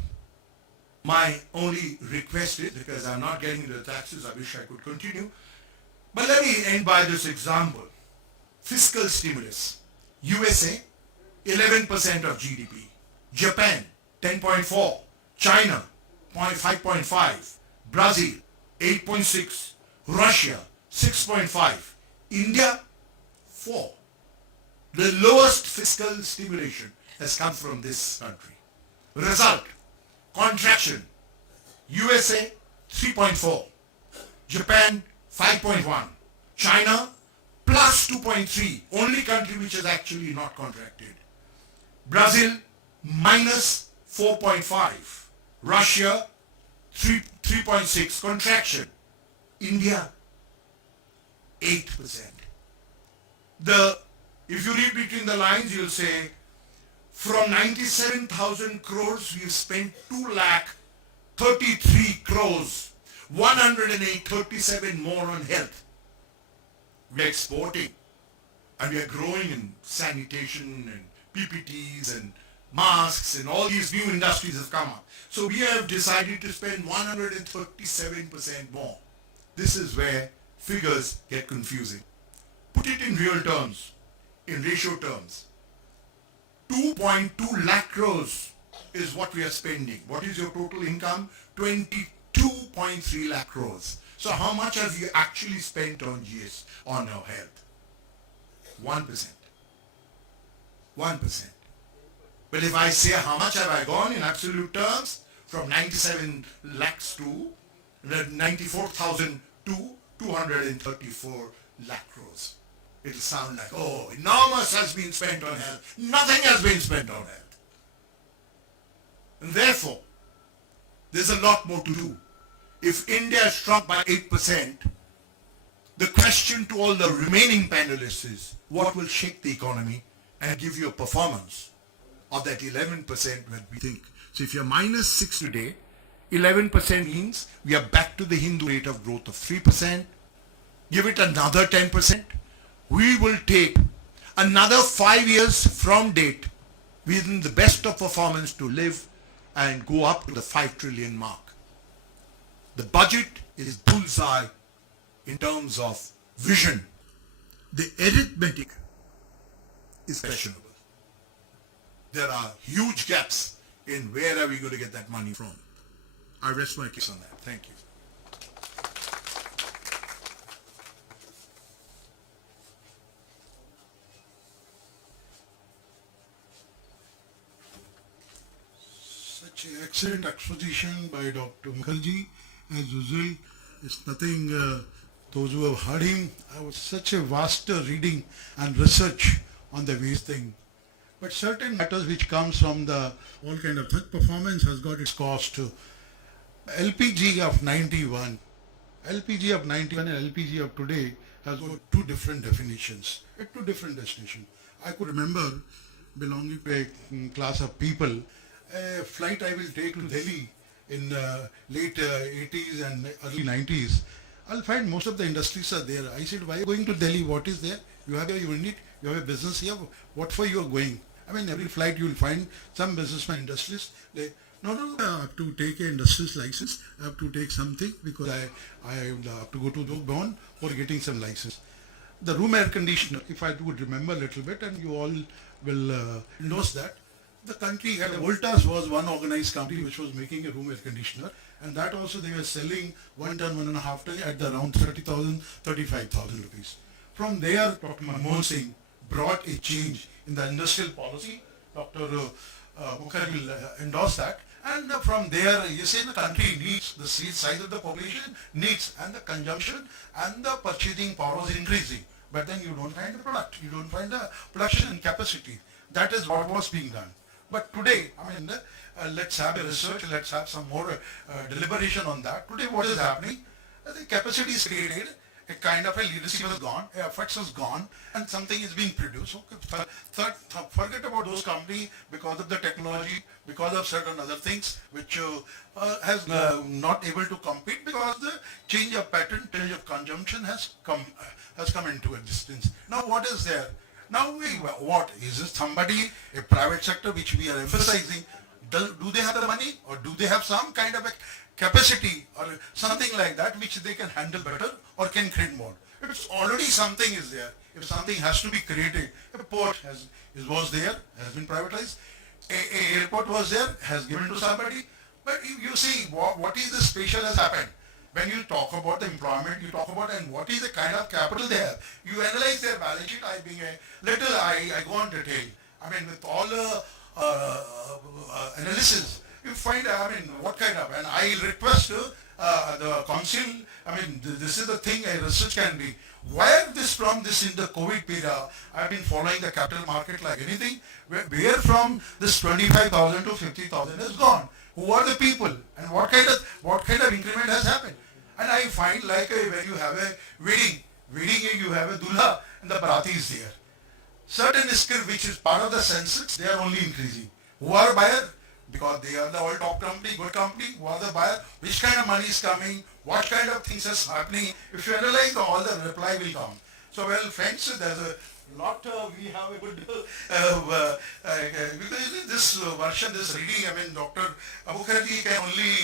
my only request is, because I'm not getting into the taxes, I wish I could continue, but let me end by this example. Fiscal stimulus. USA, 11% of GDP. Japan, 10.4. China, 5.5. Brazil, 8.6. Russia, 6.5. India, 4. The lowest fiscal stimulation has come from this country. Result, contraction. USA, 3.4. Japan, 5.1. China, plus 2.3. Only country which is actually not contracted. Brazil, minus 4.5. Russia, 3.6. Contraction. India, 8%. If you read between the lines, you'll say, from 97,000 crores, we've spent 2,33 crores, 137 more on health. We're exporting, and we are growing in sanitation and PPTs and masks, and all these new industries have come up. So we have decided to spend 137% more. This is where figures get confusing. Put it in real terms. In ratio terms, 2.2 lakh crores is what we are spending. What is your total income? 22.3 lakh crores. So how much have you actually spent on GS, on our health? 1%. 1%. But if I say how much have I gone in absolute terms, from 97 lakhs to 94,000 to 234 lakh crores. It'll sound like, oh, enormous has been spent on health. Nothing has been spent on health. And therefore, there's a lot more to do. If India shrunk by 8%, the question to all the remaining panelists is, what will shake the economy and give you a performance of that 11% that we think? So if you're minus 6 today, 11% means we are back to the Hindu rate of growth of 3%. Give it another 10%. We will take another 5 years from date within the best of performance to live and go up to the 5 trillion mark. The budget is bullseye in terms of vision. The arithmetic is questionable. There are huge gaps in where are we going to get that money from. I rest my case on that. Thank you. Such an excellent exposition by Dr. Mukherjee. As usual, it's nothing, those who have heard him, was such a vast reading and research on the waste thing. But certain matters which comes from the all kind of such performance has got its cost. LPG of 91, LPG of 91 and LPG of today has got two different definitions at two different destinations. I could remember belonging to a class of people, a flight I will take to Delhi in late 80s and early 90s. I'll find most of the industries are there. I said, why are you going to Delhi? What is there? You have a unit, you have a business here. What for you are going? I mean, every flight you will find some businessman industries. They, no, I have to take an industrialist license. I have to take something because I have to go to Dogbon for getting some license. The room air conditioner, if I would remember a little bit, and you all will endorse that, the country had Voltas was one organized company which was making a room air conditioner, and that also they were selling 1 ton, 1.5 ton at the around 30,000, 35,000 rupees. From there, Dr. Manmohan Singh brought a change in the industrial policy. Dr. Mukherjee will endorse that. And from there, you see the country needs, the size of the population needs, and the consumption and the purchasing power is increasing. But then you don't find the product, you don't find the production capacity. That is what was being done. But today, I mean, let's have a research, let's have some more deliberation on that. Today what is happening? The capacity is created, a kind of a leadership has gone, efforts has gone, and something is being produced. Okay, forget about those companies because of the technology, because of certain other things which has not able to compete because the change of pattern, change of consumption has come into existence. Now what is there? Now what is it? Somebody, a private sector which we are emphasizing, do they have the money or do they have some kind of a capacity or something like that which they can handle better or can create more? If it's already something is there, if something has to be created, a port was there, has been privatized, a airport was there, has given to somebody, but you see what is the special has happened. When you talk about the employment, you talk about and what is the kind of capital they have. You analyze their balance sheet. I being a little, I go on detail. I mean, with all the analysis, you find, I mean, what kind of, and I request the council, I mean, this is the thing a research can be. Where this from this in the COVID period, I've been following the capital market like anything, where from this 25,000 to 50,000 is gone. Who are the people and what kind of increment has happened? And I find like when you have a wedding you have a dulha and the barati is there. Certain skill which is part of the census, they are only increasing. Who are buyer? Because they are the all top company, good company. Who are the buyer? Which kind of money is coming? What kind of things is happening? If you analyze, all the reply will come. So well, friends, there's a lot we have a good because this version, this reading, I mean, Dr. Mukherjee can only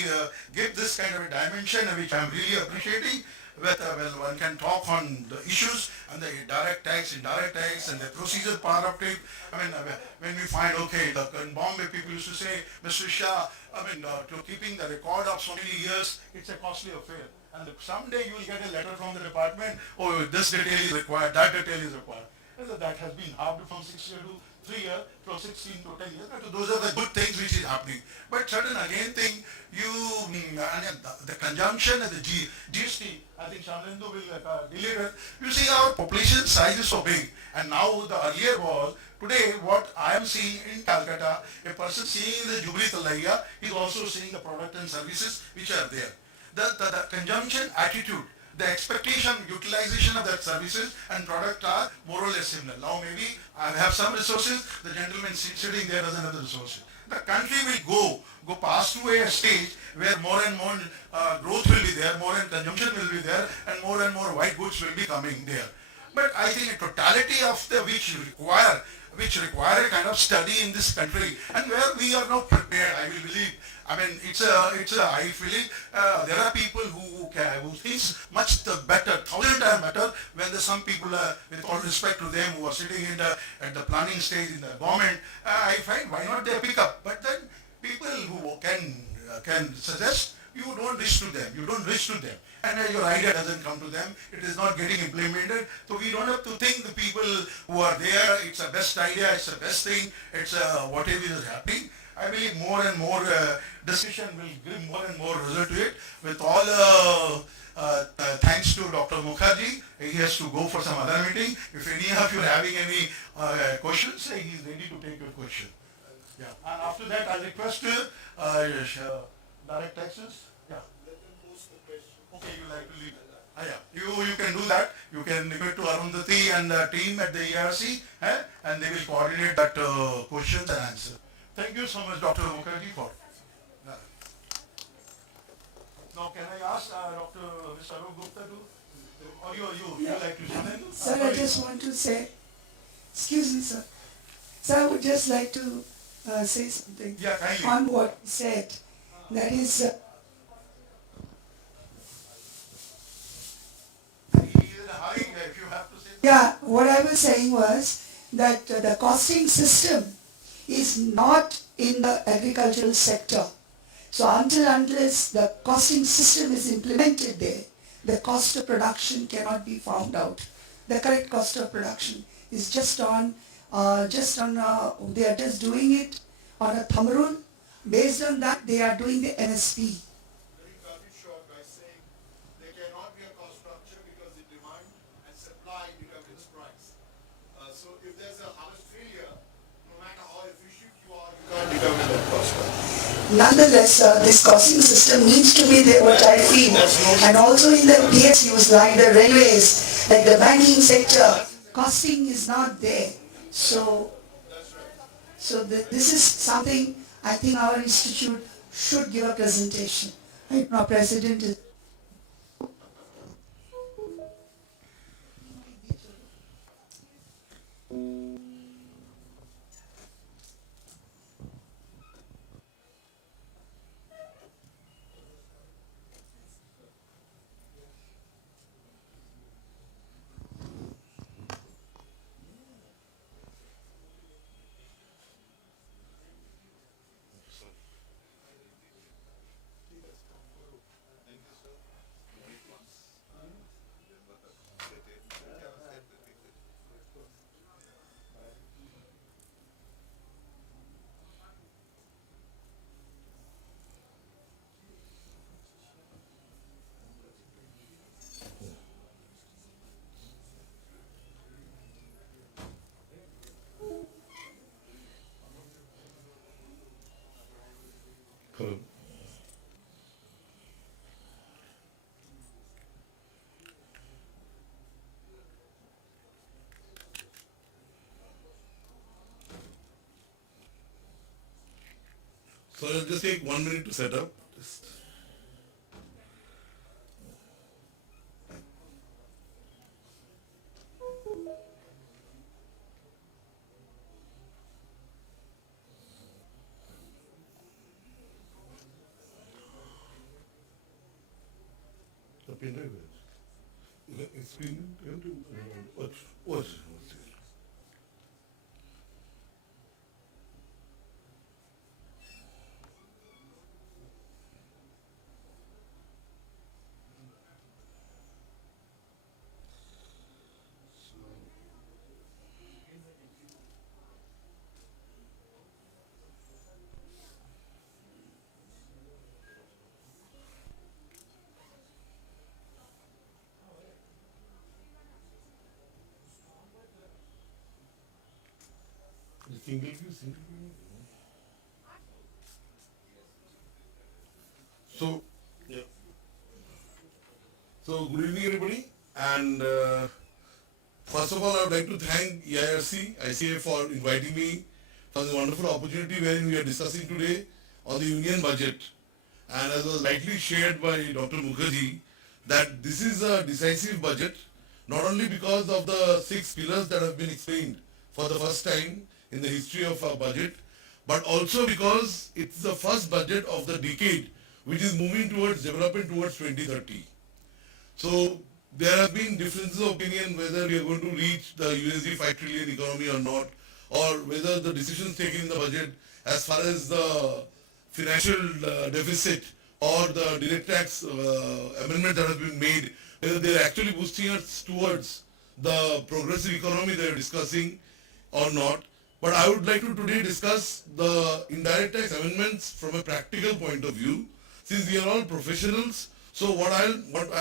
give this kind of a dimension which I'm really appreciating. Well, one can talk on the issues and the direct tax, indirect tax, and the procedure part of it. I mean, when we find, okay, in Bombay people used to say, Mr. Shah, I mean, to keeping the record of so many years, it's a costly affair. And someday you will get a letter from the department, oh, this detail is required, that detail is required. And that has been halved from 6 years to 3 years, from 16 to 10 years. So those are the good things which is happening. But certain again thing, the conjunction and the GST, I think Shamlendu will deliver. You see our population size is so big. And now the earlier was, today what I am seeing in Calcutta, a person seeing the Jubilee Talaiya is also seeing the product and services which are there. the consumption attitude, the expectation, utilization of that services and product are more or less similar. Now maybe I have some resources, the gentleman sitting there doesn't have the resources. The country will go past through a stage where more and more growth will be there, more and consumption will be there, and more white goods will be coming there. But I think a totality of the which require a kind of study in this country, and where we are not prepared, I will believe. I mean, I believe there are people who thinks much better, 1,000 times better, when there's some people, with all respect to them, who are sitting at the planning stage in the government, I find why not they pick up. But then people who can suggest, you don't reach to them, and your idea doesn't come to them, it is not getting implemented. So we don't have to think the people who are there, it's the best idea, it's the best thing, it's whatever is happening. I believe more and more discussion will give more and more result to it. With all thanks to Dr. Mukherjee, he has to go for some other meeting. If any of you are having any questions, he is ready to take your question. Yeah. And after that, I request direct taxes. Yeah. Okay, you like to leave. Yeah. You can do that. You can give it to Arundhati and the team at the ERC, and they will coordinate that questions and answer. Thank you so much, Dr. Mukherjee, for. Now, can I ask Dr. Mr. Arup Gupta to, or you like to comment? Sir, I just want to say, excuse me, sir. Sir, I would just like to say something on what you said. That is, yeah, what I was saying was that the costing system is not in the agricultural sector. So unless the costing system is implemented there, the cost of production cannot be found out. The correct cost of production is they are just doing it on a thumb rule. Based on that, they are doing the MSP. Very cut it short by saying there cannot be a cost structure because the demand and supply determines price. So if there's a harvest failure, no matter how efficient you are, you can't determine that cost structure. Nonetheless, this costing system needs to be there, what I feel. And also in the PSUs like the railways, like the banking sector, costing is not there. So this is something I think our institute should give a presentation. Right now, President is. So it'll just take 1 minute to set up. The pen drive is. Screen, watch. Single view. So, yeah. So good evening everybody, and first of all I would like to thank EIRC, ICA for inviting me for the wonderful opportunity wherein we are discussing today on the union budget. And as was rightly shared by Dr. Mukherjee, that this is a decisive budget, not only because of the 6 pillars that have been explained for the first time in the history of our budget, but also because it's the first budget of the decade which is moving towards development towards 2030. So there have been differences of opinion whether we are going to reach the USD 5 trillion economy or not, or whether the decisions taken in the budget as far as the financial deficit or the direct tax amendment that has been made, whether they are actually boosting us towards the progressive economy they are discussing or not. But I would like to today discuss the indirect tax amendments from a practical point of view, since we are all professionals. So what I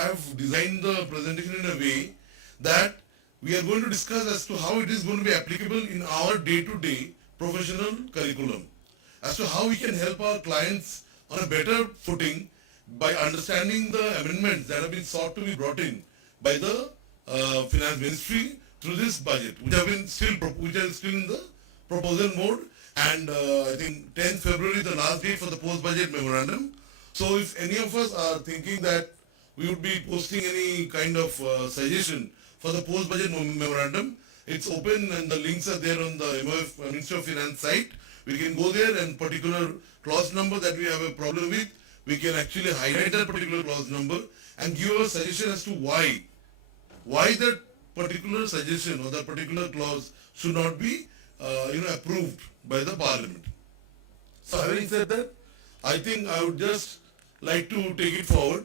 have designed the presentation in a way that we are going to discuss as to how it is going to be applicable in our day-to-day professional curriculum, as to how we can help our clients on a better footing by understanding the amendments that have been sought to be brought in by the Finance Ministry through this budget, which are still in the proposal mode. And I think 10th February the last date for the post-budget memorandum. So if any of us are thinking that we would be posting any kind of suggestion for the post-budget memorandum, it's open and the links are there on the MOF Ministry of Finance site. We can go there and particular clause number that we have a problem with, we can actually highlight that particular clause number and give a suggestion as to why that particular suggestion or that particular clause should not be approved by the Parliament. So having said that, I think I would just like to take it forward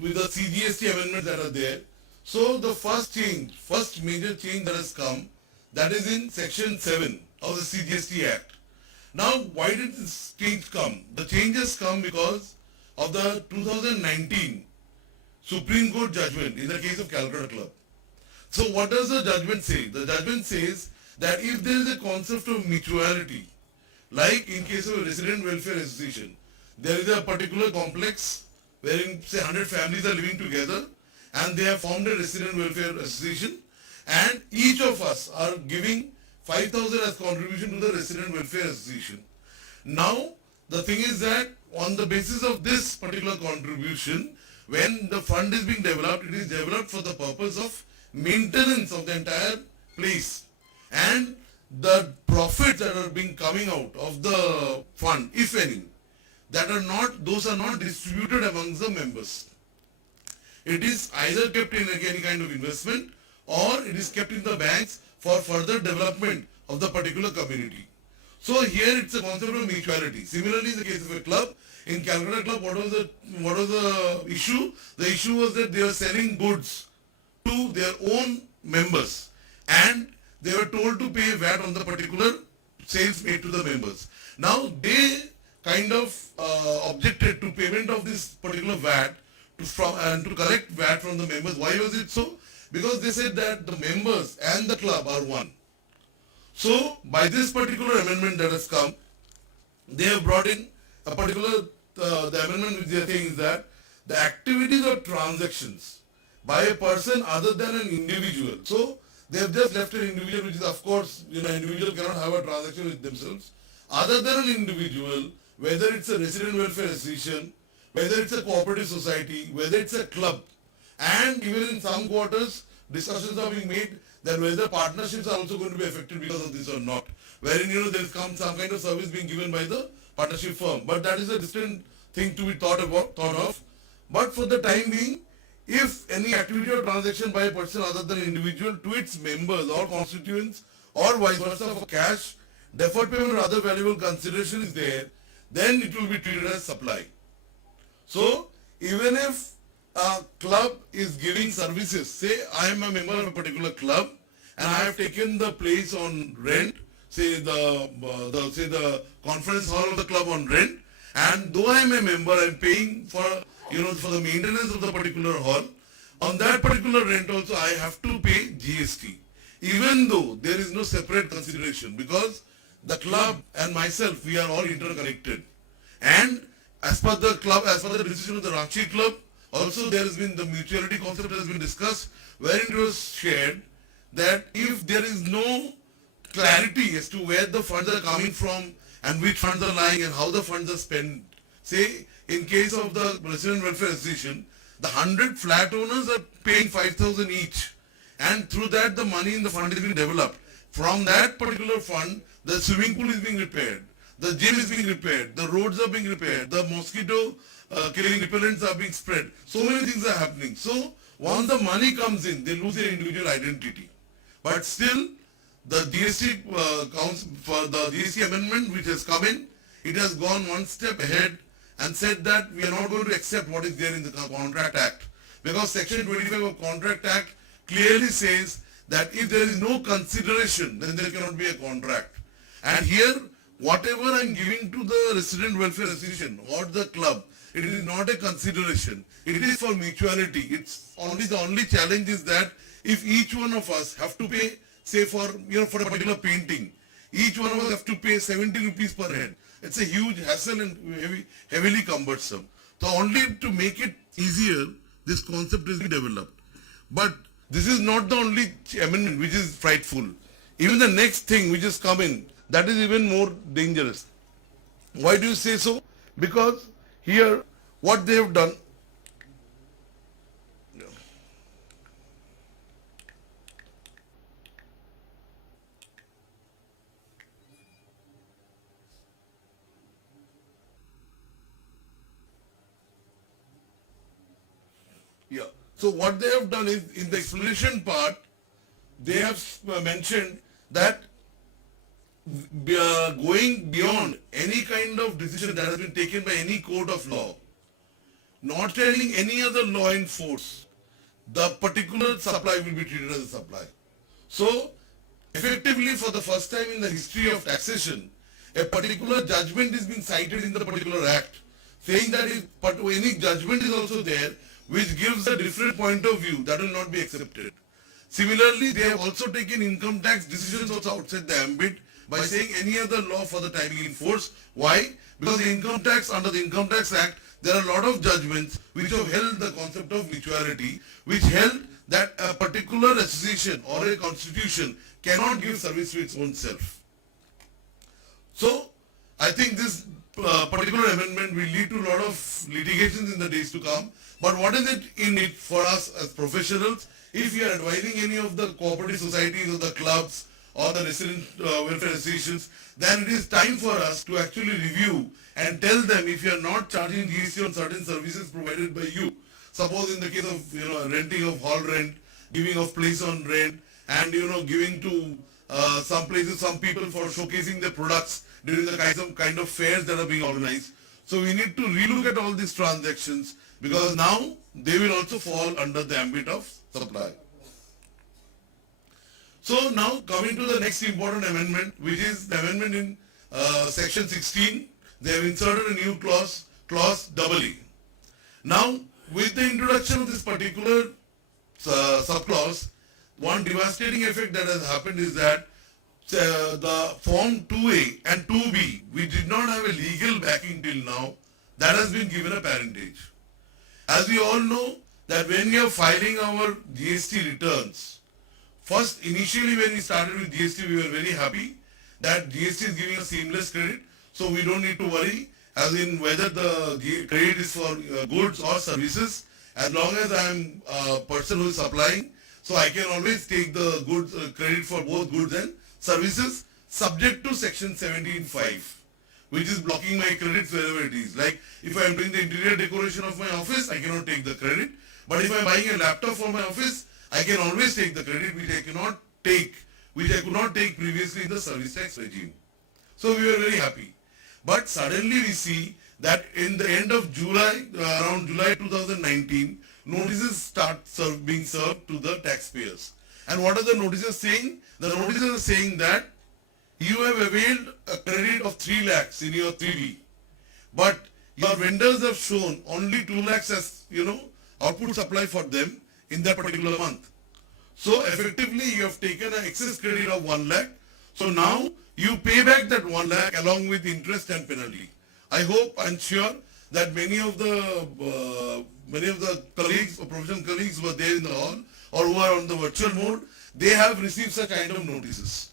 with the CGST amendments that are there. So the first major change that has come, that is in section 7 of the CGST Act. Now why did this change come? The change has come because of the 2019 Supreme Court judgment in the case of Calcutta Club. So what does the judgment say? The judgment says that if there is a concept of mutuality, like in case of a resident welfare association, there is a particular complex wherein say 100 families are living together and they have formed a resident welfare association, and each of us are giving 5,000 as contribution to the resident welfare association. Now the thing is that on the basis of this particular contribution, when the fund is being developed, it is developed for the purpose of maintenance of the entire place, and the profits that are being coming out of the fund, if any, those are not distributed amongst the members. It is either kept in any kind of investment or it is kept in the banks for further development of the particular community. So here it's a concept of mutuality. Similarly, in the case of a club, in Calcutta Club, what was the issue? The issue was that they were selling goods to their own members and they were told to pay VAT on the particular sales made to the members. Now they kind of objected to payment of this particular VAT and to collect VAT from the members. Why was it so? Because they said that the members and the club are one. So by this particular amendment that has come, they have brought in a particular, the amendment which they are saying is that the activities or transactions by a person other than an individual. So they have just left an individual, which is of course, individual cannot have a transaction with themselves. Other than an individual, whether it's a resident welfare association, whether it's a cooperative society, whether it's a club, and even in some quarters, discussions are being made that whether partnerships are also going to be affected because of this or not. Wherein, there is some kind of service being given by the partnership firm. But that is a distant thing to be thought of. But for the time being, if any activity or transaction by a person other than an individual to its members or constituents or vice versa for cash, deferred payment or other valuable consideration is there, then it will be treated as supply. So even if a club is giving services, say I am a member of a particular club and I have taken the place on rent, say the conference hall of the club on rent, and though I am a member, I am paying for the maintenance of the particular hall. On that particular rent also I have to pay GST, even though there is no separate consideration, because the club and myself, we are all interconnected. And as per the decision of the Ranchi club, Also, there has been the mutuality concept has been discussed, wherein it was shared that if there is no clarity as to where the funds are coming from and which funds are lying and how the funds are spent, say in case of the Resident Welfare Association, the 100 flat owners are paying 5,000 each, and through that the money in the fund is being developed. From that particular fund, the swimming pool is being repaired, the gym is being repaired, the roads are being repaired, the mosquito killing repellents are being spread. So many things are happening. So once the money comes in, they lose their individual identity. But still, the GST for the GST amendment which has come in, it has gone one step ahead and said that we are not going to accept what is there in the Contract Act, because Section 25 of Contract Act clearly says that if there is no consideration, then there cannot be a contract. And here, whatever I am giving to the Resident Welfare Association or the club, it is not a consideration. It is for mutuality. It's only the only challenge is that if each one of us have to pay, say for for a particular painting, each one of us have to pay 70 rupees per head. It's a huge hassle and heavily cumbersome. So only to make it easier, this concept is developed. But this is not the only amendment which is frightful. Even the next thing which is coming, that is even more dangerous. Why do you say so? Because here, what they have done, yeah. So what they have done is, in the explanation part, they have mentioned that going beyond any kind of decision that has been taken by any court of law, not telling any other law in force, the particular supply will be treated as a supply. So, effectively, for the first time in the history of taxation, a particular judgment is being cited in the particular act, saying that if any judgment is also there, which gives a different point of view, that will not be accepted. Similarly, they have also taken income tax decisions also outside the ambit by saying any other law for the time being in force. Why? Because the income tax, under the Income Tax Act, there are a lot of judgments which have held the concept of mutuality, which held that a particular association or a constitution cannot give service to its own self. So, I think this particular amendment will lead to a lot of litigations in the days to come. But what is it in it for us as professionals? If you are advising any of the cooperative societies or the clubs or the resident welfare associations, then it is time for us to actually review and tell them if you are not charging GST on certain services provided by you. Suppose in the case of renting of hall rent, giving of place on rent, and giving to some places, some people for showcasing their products during the kind of fairs that are being organized. So we need to relook at all these transactions, because now they will also fall under the ambit of supply. So now coming to the next important amendment, which is the amendment in section 16, they have inserted a new clause EE. Now with the introduction of this particular subclause, one devastating effect that has happened is that the form 2A and 2B, which did not have a legal backing till now, that has been given a parentage. As we all know that when we are filing our GST returns, first initially when we started with GST, we were very happy that GST is giving us seamless credit, so we don't need to worry as in whether the credit is for goods or services. As long as I am a person who is supplying, so I can always take the goods credit for both goods and services, subject to section 17(5). Which is blocking my credits wherever it is. Like if I am doing the interior decoration of my office, I cannot take the credit. But if I am buying a laptop for my office, I can always take the credit which I could not take previously in the service tax regime. So we were very happy. But suddenly we see that in the end of July, around July 2019, notices start being served to the taxpayers. And what are the notices saying? The notices are saying that you have availed a credit of 3 lakhs in your 3B, but your vendors have shown only 2 lakhs as, output supply for them in that particular month. So effectively you have taken an excess credit of 1 lakh. So now you pay back that 1 lakh along with interest and penalty. I hope and sure that many of the colleagues or professional colleagues who are there in the hall or who are on the virtual mode, they have received such kind of notices.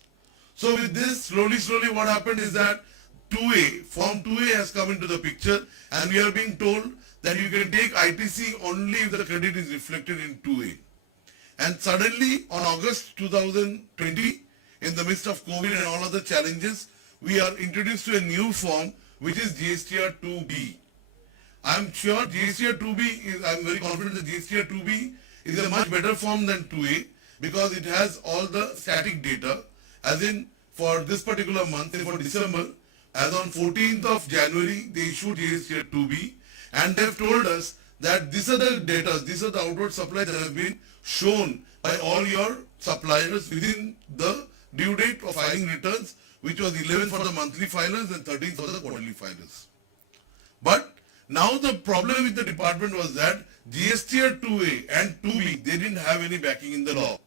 So with this, slowly what happened is that Form 2A has come into the picture, and we are being told that you can take ITC only if the credit is reflected in 2A. And suddenly on August 2020, in the midst of COVID and all other challenges, we are introduced to a new form which is GSTR 2B. I am sure GSTR 2B is, I am very confident that GSTR 2B is a much better form than 2A because it has all the static data, as in for this particular month, say for December, as on 14th of January, they issued GSTR 2B, and they have told us that these are the data, these are the outward supplies that have been shown by all your suppliers within the due date of filing returns, which was 11 for the monthly filers and 13 for the quarterly filers. But now the problem with the department was that GSTR 2A and 2B, they didn't have any backing in the law.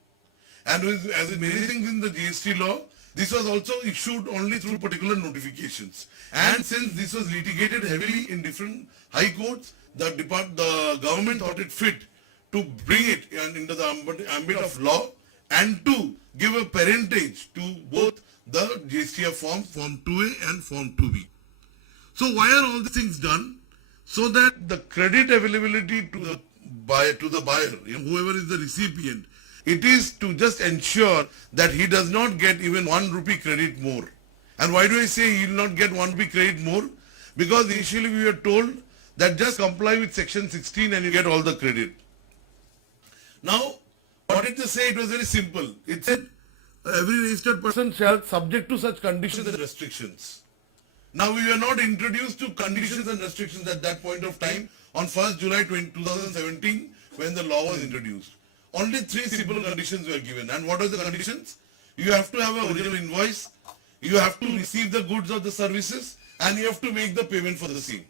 And as in many things in the GST law, this was also issued only through particular notifications. And since this was litigated heavily in different high courts, the government thought it fit to bring it into the ambit of law and to give a parentage to both the GSTR form, Form 2A and Form 2B. So why are all these things done? So that the credit availability to the buyer, whoever is the recipient, it is to just ensure that he does not get even 1 rupee credit more. And why do I say he will not get 1 rupee credit more? Because initially we were told that just comply with section 16 and you get all the credit. Now, what did they say? It was very simple. It said every registered person shall subject to such conditions and restrictions. Now we were not introduced to conditions and restrictions at that point of time on 1st July 2017 when the law was introduced. Only 3 simple conditions were given. And what are the conditions? You have to have an original invoice, you have to receive the goods or the services, and you have to make the payment for the same.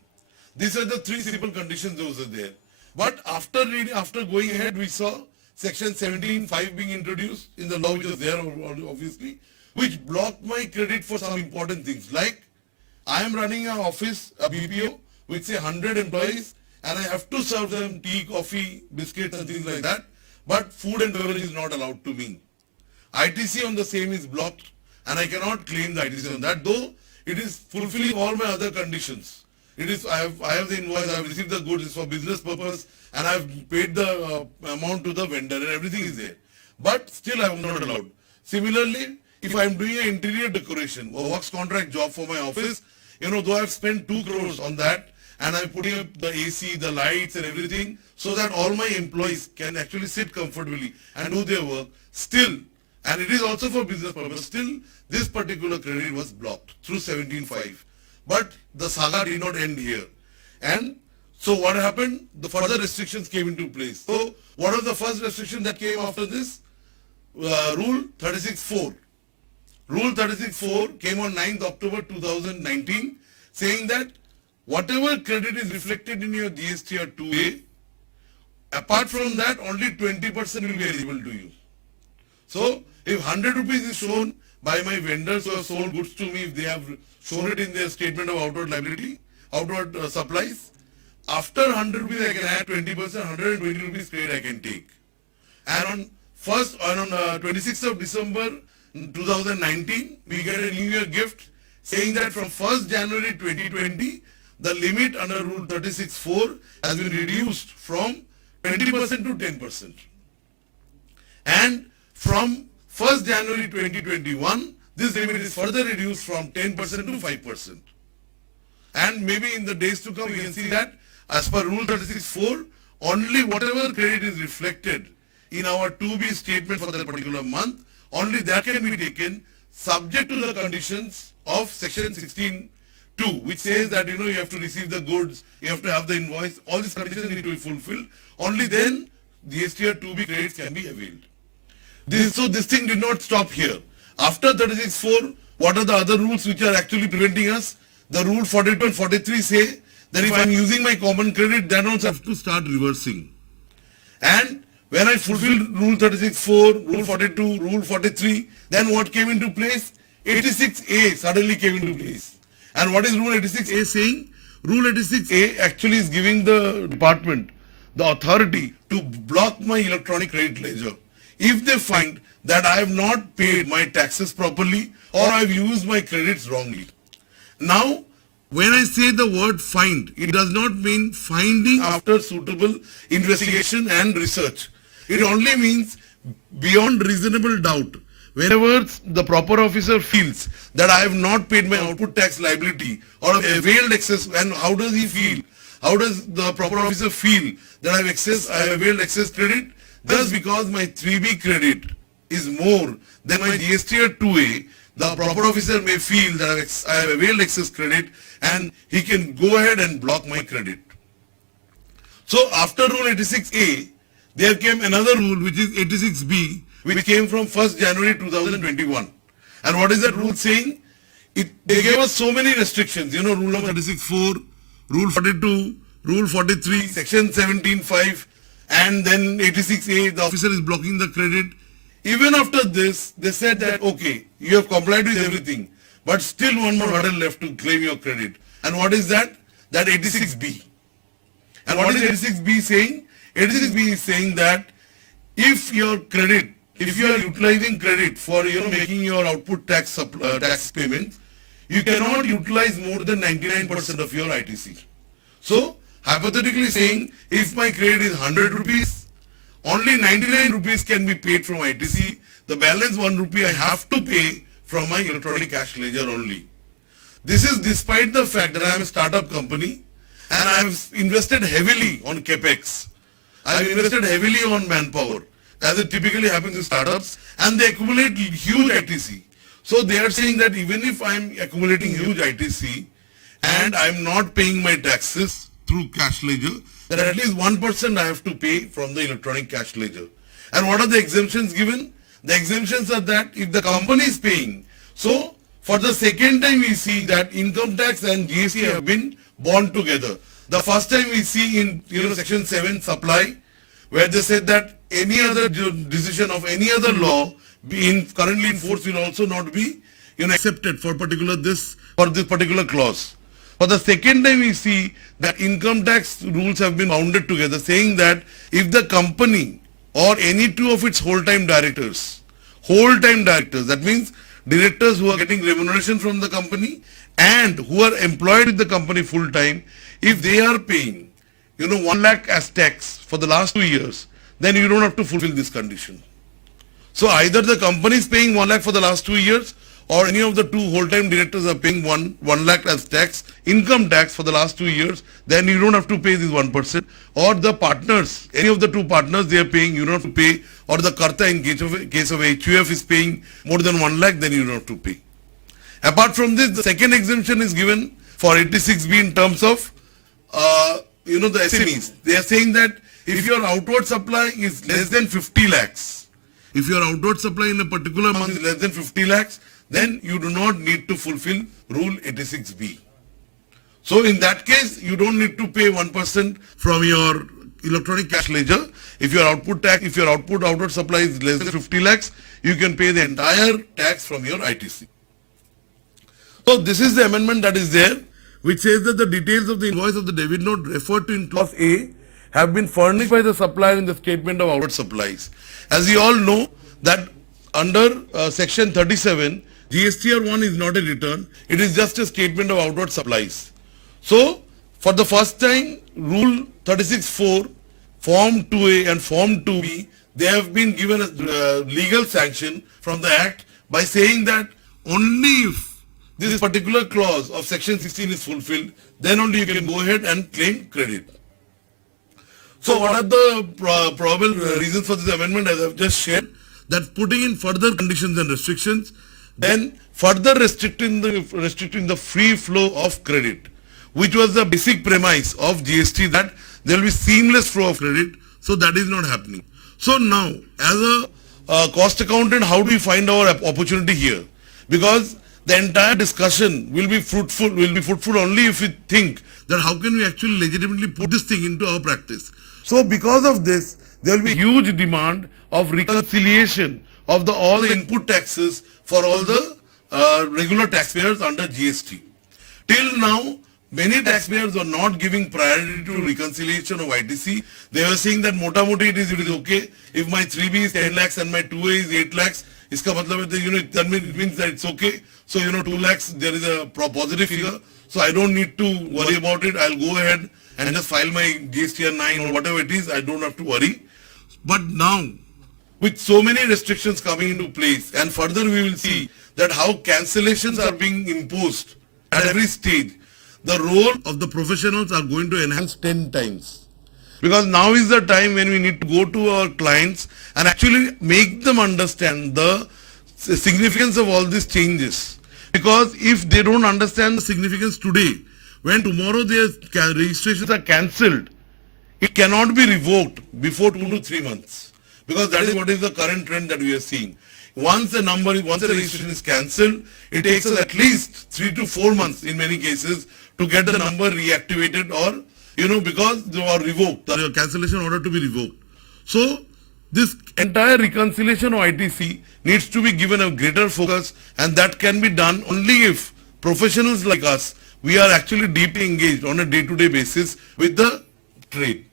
These are the 3 simple conditions those are there. But after going ahead, we saw section 17(5) being introduced in the law, which was there obviously, which blocked my credit for some important things. Like, I am running an office, a BPO, with say 100 employees, and I have to serve them tea, coffee, biscuits and things like that. But food and beverage is not allowed to me. ITC on the same is blocked, and I cannot claim the ITC on that, though it is fulfilling all my other conditions. It is, I have the invoice, I have received the goods, it's for business purpose, and I have paid the amount to the vendor, and everything is there. But still I am not allowed. Similarly, if I am doing an interior decoration or works contract job for my office, though I have spent 2 crores on that, and I'm putting up the AC, the lights and everything, so that all my employees can actually sit comfortably and do their work, still, and it is also for business purpose, still this particular credit was blocked through 17(5). But the saga did not end here. And so what happened? The further restrictions came into place. So what was the first restriction that came after this? Rule 36(4). Rule 36(4) came on 9th October 2019, saying that whatever credit is reflected in your GSTR 2A, apart from that, only 20% will be eligible to you. So, if 100 rupees is shown by my vendors who have sold goods to me, if they have shown it in their statement of outward liability, outward supplies, after 100 rupees I can add 20%, 120 rupees credit I can take. And on 26th of December 2019, we get a New Year gift saying that from 1st January 2020, the limit under Rule 36(4) has been reduced from 20% to 10%. And from 1st January 2021, this limit is further reduced from 10% to 5%. And maybe in the days to come, we can see that as per Rule 36(4), only whatever credit is reflected in our 2B statement for that particular month, only that can be taken subject to the conditions of section 16(2), which says that you have to receive the goods, you have to have the invoice, all these conditions need to be fulfilled. Only then GSTR 2B credits can be availed. So this thing did not stop here. After 36(4), what are the other rules which are actually preventing us? The Rule 42 and 43 say that if I am using my common credit, then also I have to start reversing. And when I fulfilled Rule 36(4), Rule 42, Rule 43, then what came into place? 86A suddenly came into place. And what is Rule 86A saying? Rule 86A actually is giving the department the authority to block my electronic credit ledger if they find that I have not paid my taxes properly or I have used my credits wrongly. Now, when I say the word find, it does not mean finding after suitable investigation and research. It only means beyond reasonable doubt. Wherever the proper officer feels that I have not paid my output tax liability or have availed excess, and how does he feel? How does the proper officer feel that I have availed excess credit? Just because my 3B credit is more than my GST 2A, the proper officer may feel that I have availed excess credit and he can go ahead and block my credit. So after Rule 86A, there came another rule which is 86B, which came from 1st January 2021. And what is that rule saying? They gave us so many restrictions, rule number 36.4, rule 42, rule 43, section 17.5, and then 86A, the officer is blocking the credit. Even after this, they said that, okay, you have complied with everything, but still one more hurdle left to claim your credit. And what is that? That 86B. And what is 86B saying? 86B is saying that if your credit, if you are utilizing credit for making your output tax payments, you cannot utilize more than 99% of your ITC. So hypothetically saying, if my credit is 100 rupees, only 99 rupees can be paid from ITC. The balance 1 rupee I have to pay from my electronic cash ledger only. This is despite the fact that I am a startup company and I have invested heavily on capex. I have invested heavily on manpower, as it typically happens in startups, and they accumulate huge ITC. So they are saying that even if I am accumulating huge ITC and I am not paying my taxes through cash ledger, that at least 1% I have to pay from the electronic cash ledger. And what are the exemptions given? The exemptions are that if the company is paying, so for the second time we see that income tax and GST have been bond together. The first time we see in section 7 supply, where they said that any other decision of any other law currently in force will also not be accepted for this particular clause. For the second time we see that income tax rules have been bounded together, saying that if the company or any two of its whole-time directors, that means directors who are getting remuneration from the company and who are employed with the company full-time, if they are paying 1 lakh as tax for the last 2 years, then you don't have to fulfill this condition. So either the company is paying 1 lakh for the last 2 years, or any of the two whole-time directors are paying 1 lakh as tax, income tax for the last 2 years, then you don't have to pay this 1%. Or the partners, any of the two partners, they are paying, you don't have to pay. Or the Karta in case of HUF is paying more than 1 lakh, then you don't have to pay. Apart from this, the second exemption is given for 86B in terms of, the SMEs. They are saying that if your outward supply is less than 50 lakhs, if your outward supply in a particular month is less than 50 lakhs, then you do not need to fulfill Rule 86B. So in that case, you don't need to pay 1% from your electronic cash ledger. If your outward supply is less than 50 lakhs, you can pay the entire tax from your ITC. So this is the amendment that is there, which says that the details of the invoice of the debit note referred to in clause A have been furnished by the supplier in the statement of outward supplies. As you all know that under section 37, GSTR 1 is not a return, it is just a statement of outward supplies. So for the first time, Rule 36.4, Form 2A and Form 2B, they have been given a legal sanction from the Act by saying that only if this particular clause of section 16 is fulfilled, then only you can go ahead and claim credit. So what are the probable reasons for this amendment, as I have just shared? That putting in further conditions and restrictions, then further restricting the free flow of credit, which was the basic premise of GST, that there will be seamless flow of credit. So that is not happening. So now, as a cost accountant, how do we find our opportunity here? Because the entire discussion will be fruitful only if we think that how can we actually legitimately put this thing into our practice. So because of this, there will be huge demand of reconciliation of all the input taxes for all the regular taxpayers under GST. Till now, many taxpayers were not giving priority to reconciliation of ITC. They were saying that mota moti it is okay. If my 3B is 10 lakhs and my 2A is 8 lakhs, iska matlab hai that, it means that it's okay. So, 2 lakhs, there is a positive figure. So I don't need to worry about it. I'll go ahead and just file my GSTR 9 or whatever it is. I don't have to worry. But now, with so many restrictions coming into place, and further we will see that how cancellations are being imposed at every stage, the role of the professionals are going to enhance 10 times. Because now is the time when we need to go to our clients and actually make them understand the significance of all these changes. Because if they don't understand the significance today, when tomorrow their registrations are cancelled, it cannot be revoked before 2 to 3 months. Because that is what is the current trend that we are seeing. Once a registration is cancelled, it takes us at least 3 to 4 months in many cases to get the number reactivated or, because they are revoked, the cancellation order to be revoked. So, this entire reconciliation of ITC needs to be given a greater focus, and that can be done only if professionals like us, we are actually deeply engaged on a day-to-day basis with the trade.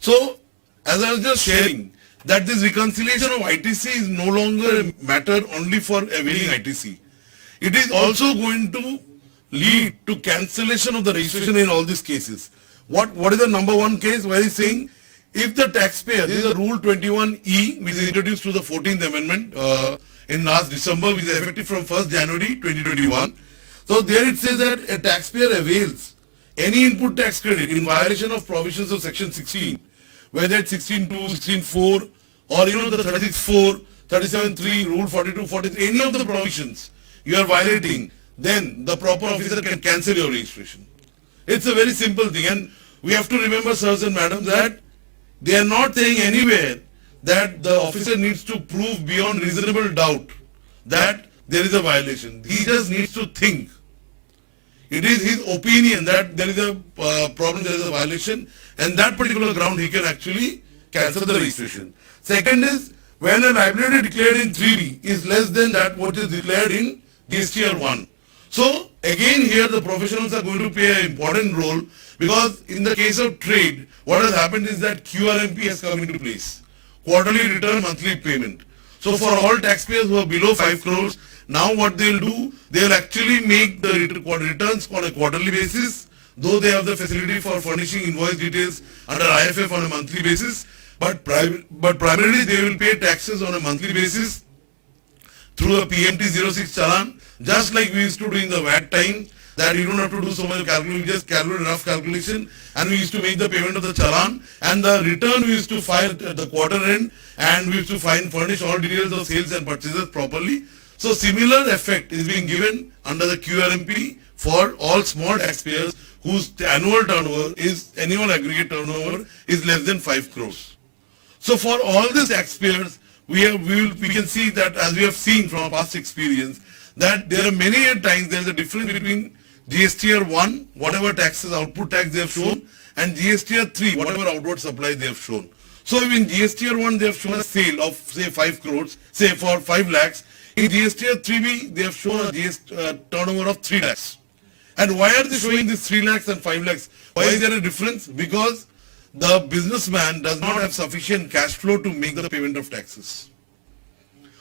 So, as I was just sharing, that this reconciliation of ITC is no longer a matter only for availing ITC. It is also going to lead to cancellation of the registration in all these cases. What is the number one case where he's saying, if the taxpayer, this is a Rule 21E, which is introduced to the 14th Amendment in last December, which is effective from 1st January 2021. So there it says that a taxpayer avails any input tax credit in violation of provisions of Section 16, whether it's 16.2, 16.4, or the 36.4, 37.3, Rule 42, 43, any of the provisions you are violating, then the proper officer can cancel your registration. It's a very simple thing, and we have to remember, sirs and madams, that they are not saying anywhere that the officer needs to prove beyond reasonable doubt that there is a violation. He just needs to think. It is his opinion that there is a problem, there is a violation, and that particular ground he can actually cancel the registration. Second is, when a liability declared in 3B is less than that what is declared in GSTR 1. So again here the professionals are going to play an important role, because in the case of trade, what has happened is that QRMP has come into place. Quarterly return, monthly payment. So for all taxpayers who are below 5 crores, now what they will do, they will actually make the returns on a quarterly basis, though they have the facility for furnishing invoice details under IFF on a monthly basis, but primarily they will pay taxes on a monthly basis through a PMT 06 challan, just like we used to do in the VAT time, that you don't have to do so much calculation, just calculate a rough calculation, and we used to make the payment of the challan, and the return we used to file at the quarter end, and we used to furnish all details of sales and purchases properly. So similar effect is being given under the QRMP for all small taxpayers whose annual aggregate turnover is less than 5 crores. So for all these taxpayers, we can see that, as we have seen from our past experience, that there are many times there is a difference between GSTR 1, whatever taxes, output tax they have shown, and GSTR 3, whatever outward supply they have shown. So in GSTR 1 they have shown a sale of say 5 crores, say for 5 lakhs. In GSTR 3B they have shown a turnover of 3 lakhs. And why are they showing this 3 lakhs and 5 lakhs? Why is there a difference? Because the businessman does not have sufficient cash flow to make the payment of taxes.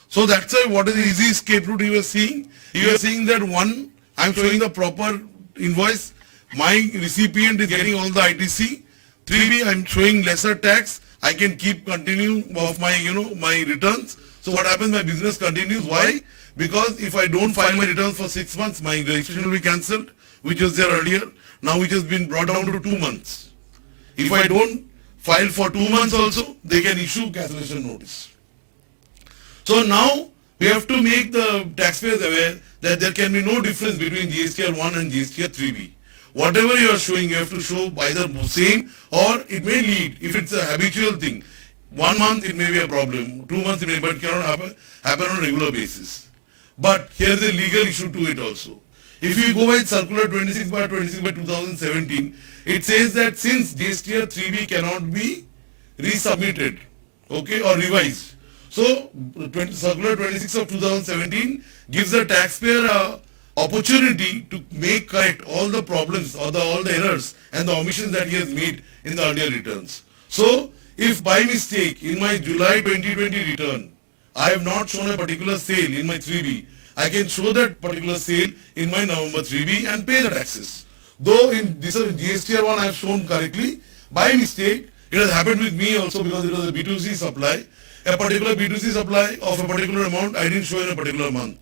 So that's why what is the easy escape route you are seeing? You are seeing that one, I am showing the proper invoice, my recipient is getting all the ITC. 3B, I am showing lesser tax, I can keep continuing of my, my returns. So what happens, my business continues. Why? Because if I don't file my returns for 6 months, my registration will be cancelled, which was there earlier, now which has been brought down to 2 months. If I don't file for 2 months also, they can issue cancellation notice. So now we have to make the taxpayers aware that there can be no difference between GSTR 1 and GSTR 3B. Whatever you are showing, you have to show either same, or it may lead, if it's a habitual thing. 1 month it may be a problem, 2 months it may, but it cannot happen on a regular basis. But here is a legal issue to it also. If you go by Circular 26 by 2017, it says that since GSTR 3B cannot be resubmitted, okay, or revised. So Circular 26 of 2017 gives the taxpayer opportunity to make correct all the problems or all the errors and the omissions that he has made in the earlier returns. So if by mistake in my July 2020 return I have not shown a particular sale in my 3B, I can show that particular sale in my November 3B and pay the taxes. Though in this GSTR one I have shown correctly, by mistake it has happened with me also because it was a B2C supply. A particular B2C supply of a particular amount I didn't show in a particular month.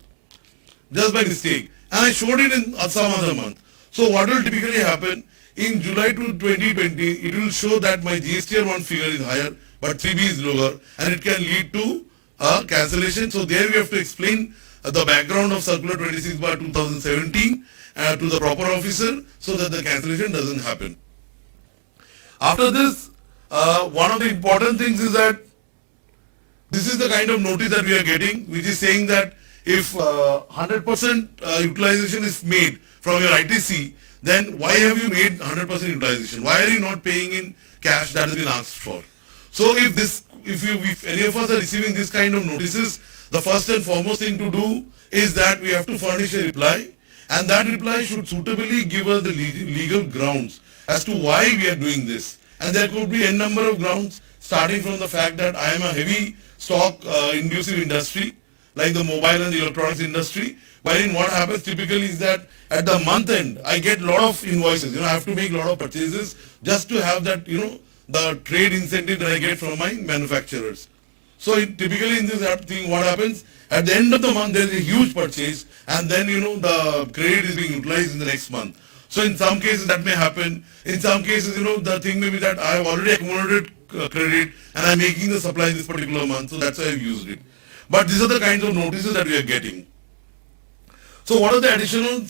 Just by mistake. And I showed it in some other month. So what will typically happen, in July to 2020, it will show that my GSTR 1 figure is higher, but 3B is lower, and it can lead to a cancellation. So there we have to explain the background of Circular 26/2017 to the proper officer so that the cancellation doesn't happen. After this, one of the important things is that this is the kind of notice that we are getting, which is saying that if 100% utilization is made from your ITC, then why have you made 100% utilization? Why are you not paying in cash that has been asked for? So if any of us are receiving this kind of notices, the first and foremost thing to do is that we have to furnish a reply, and that reply should suitably give us the legal grounds as to why we are doing this. And there could be a number of grounds, starting from the fact that I am a heavy stock inducive industry, like the mobile and the electronics industry, wherein what happens typically is that at the month end, I get a lot of invoices. I have to make a lot of purchases just to have that, the trade incentive that I get from my manufacturers. So typically in this thing, what happens, at the end of the month, there is a huge purchase, and then, the credit is being utilized in the next month. So in some cases that may happen. In some cases, the thing may be that I have already accumulated credit and I'm making the supply this particular month, so that's why I've used it. But these are the kinds of notices that we are getting. So what are the additional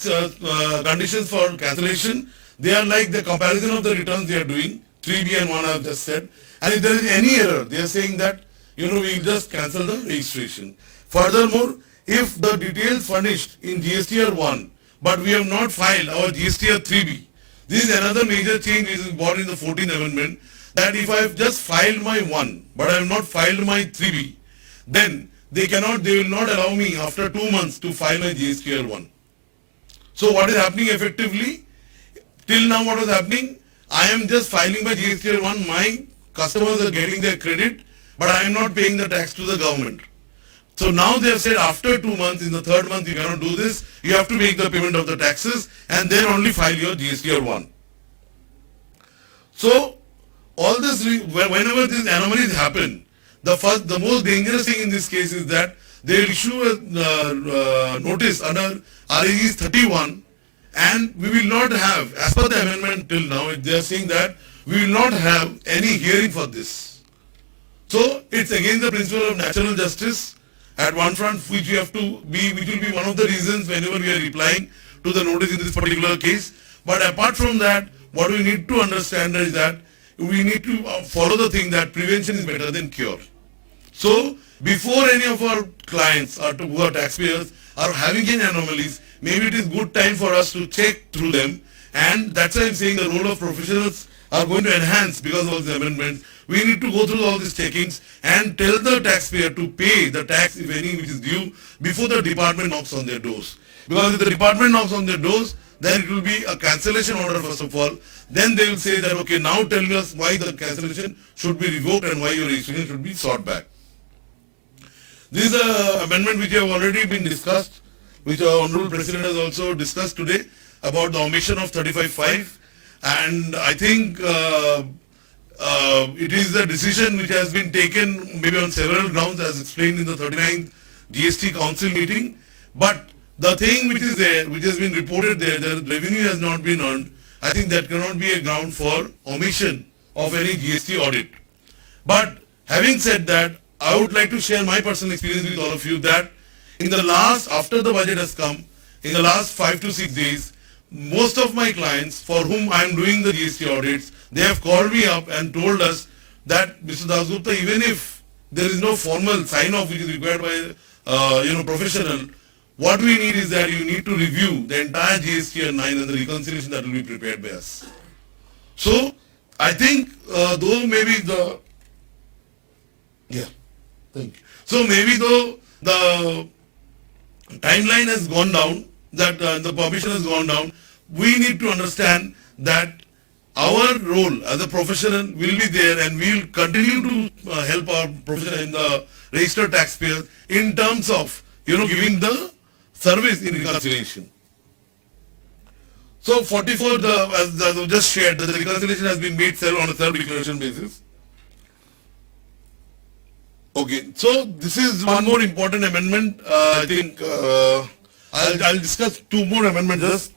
conditions for cancellation? They are like the comparison of the returns they are doing, 3B and 1 I have just said. And if there is any error, they are saying that, we will just cancel the registration. Furthermore, if the details furnished in GSTR 1, but we have not filed our GSTR 3B, this is another major change which is brought in the 14th Amendment, that if I have just filed my 1, but I have not filed my 3B, then they will not allow me after 2 months to file my GSTR 1. So what is happening effectively? Till now what was happening? I am just filing my GSTR 1, my customers are getting their credit, but I am not paying the tax to the government. So now they have said after 2 months, in the 3rd month you cannot do this, you have to make the payment of the taxes and then only file your GSTR 1. So all this, whenever these anomalies happen, the most dangerous thing in this case is that they will issue a notice under RAGs 31, and we will not have, as per the amendment till now, they are saying that we will not have any hearing for this. So it's against the principle of natural justice at one front, which will be one of the reasons whenever we are replying to the notice in this particular case. But apart from that, what we need to understand is that we need to follow the thing that prevention is better than cure. So before any of our clients who are taxpayers are having any anomalies, maybe it is good time for us to check through them, and that's why I'm saying the role of professionals are going to enhance because of the amendments. We need to go through all these checkings and tell the taxpayer to pay the tax, if any, which is due before the department knocks on their doors. Because if the department knocks on their doors, then it will be a cancellation order first of all. Then they will say that, okay, now tell us why the cancellation should be revoked and why your registration should be sought back. This is an amendment which have already been discussed, which our Honorable President has also discussed today about the omission of 35(5). And I think it is a decision which has been taken maybe on several grounds as explained in the 39th GST Council meeting. But the thing which is there, which has been reported there, that revenue has not been earned, I think that cannot be a ground for omission of any GST audit. But having said that, I would like to share my personal experience with all of you that in the last, after the budget has come, in the last 5 to 6 days, most of my clients for whom I am doing the GST audits, they have called me up and told us that, Mr. Dasgupta, even if there is no formal sign-off which is required by professional, what we need is that you need to review the entire GST 9 and the reconciliation that will be prepared by us. So, I think though maybe the, thank you. So maybe though the timeline has gone down, that the permission has gone down, we need to understand that our role as a professional will be there, and we will continue to help our profession in the registered taxpayers in terms of, giving the service in reconciliation. So 44, as I just shared, that the reconciliation has been made on a self-declaration basis. Okay, so this is one more important amendment. I think I'll discuss two more amendments just.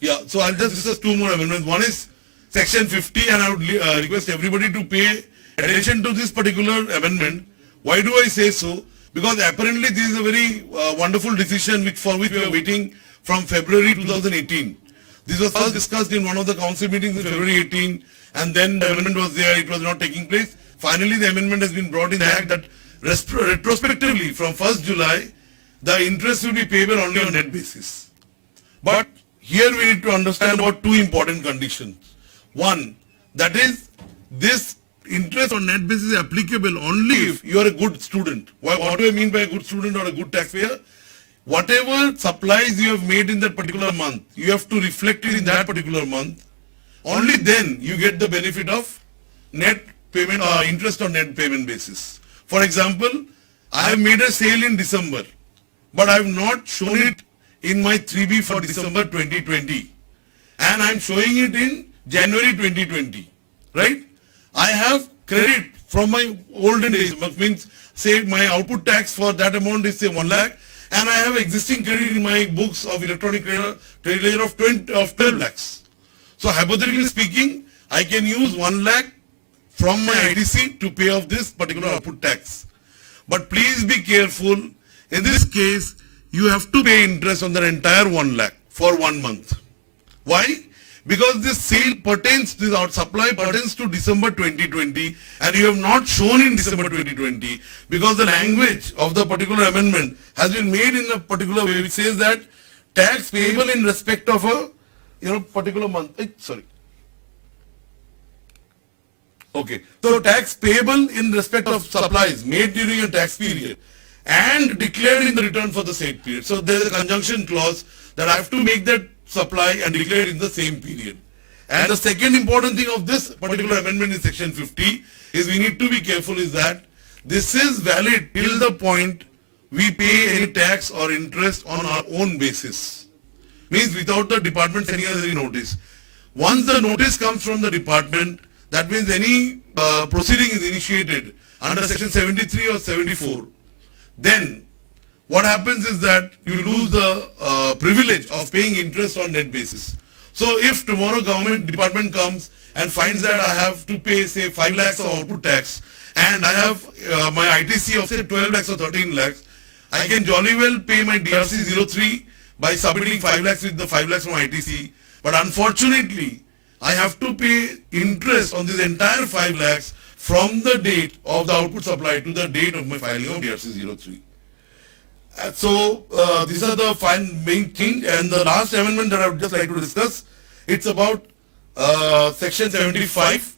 Yeah, so I'll just discuss two more amendments. One is section 50, and I would request everybody to pay attention to this particular amendment. Why do I say so? Because apparently this is a very wonderful decision for which we are waiting from February 2018. This was first discussed in one of the council meetings in February 18, and then the amendment was there, it was not taking place. Finally, the amendment has been brought in the act that retrospectively from 1st July, the interest will be payable only on net basis. But here we need to understand about two important conditions. One, that is, this interest on net basis is applicable only if you are a good student. What do I mean by a good student or a good taxpayer? Whatever supplies you have made in that particular month, you have to reflect it in that particular month. Only then you get the benefit of net payment or interest on net payment basis. For example, I have made a sale in December, but I have not shown it in my 3B for December 2020, and I am showing it in January 2020, right? I have credit from my olden days, which means say my output tax for that amount is say 1 lakh, and I have existing credit in my books of electronic credit ledger of 12 lakhs. So hypothetically speaking, I can use 1 lakh from my ITC to pay off this particular output tax. But please be careful. In this case, you have to pay interest on the entire 1 lakh for 1 month. Why? Because this sale pertains, this out supply pertains to December 2020, and you have not shown in December 2020 because the language of the particular amendment has been made in a particular way which says that tax payable in respect of a particular month. Sorry. Okay. So tax payable in respect of supplies made during a tax period and declared in the return for the said period. So there is a conjunction clause that I have to make that supply and declare in the same period. And the second important thing of this particular amendment in section 50 is we need to be careful is that this is valid till the point we pay any tax or interest on our own basis. Means without the department sending us any notice. Once the notice comes from the department, that means any proceeding is initiated under section 73 or 74, then what happens is that you lose the privilege of paying interest on net basis. So if tomorrow government department comes and finds that I have to pay say 5 lakhs of output tax and I have my ITC of say 12 lakhs or 13 lakhs, I can jolly well pay my DRC 03 by submitting 5 lakhs with the 5 lakhs from ITC. But unfortunately, I have to pay interest on this entire 5 lakhs from the date of the output supply to the date of my filing of DRC 03. So these are the main things, and the last amendment that I would just like to discuss, it's about section 75.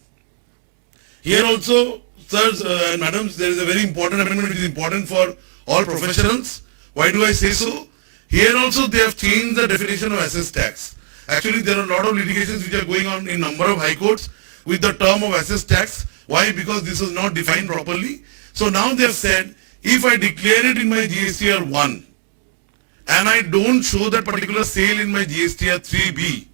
Here also, sirs and madams, there is a very important amendment which is important for all professionals. Why do I say so? Here also they have changed the definition of assessed tax. Actually, there are a lot of litigations which are going on in number of high courts with the term of assessed tax. Why? Because this was not defined properly. So now they have said, if I declare it in my GSTR 1 and I don't show that particular sale in my GSTR 3B,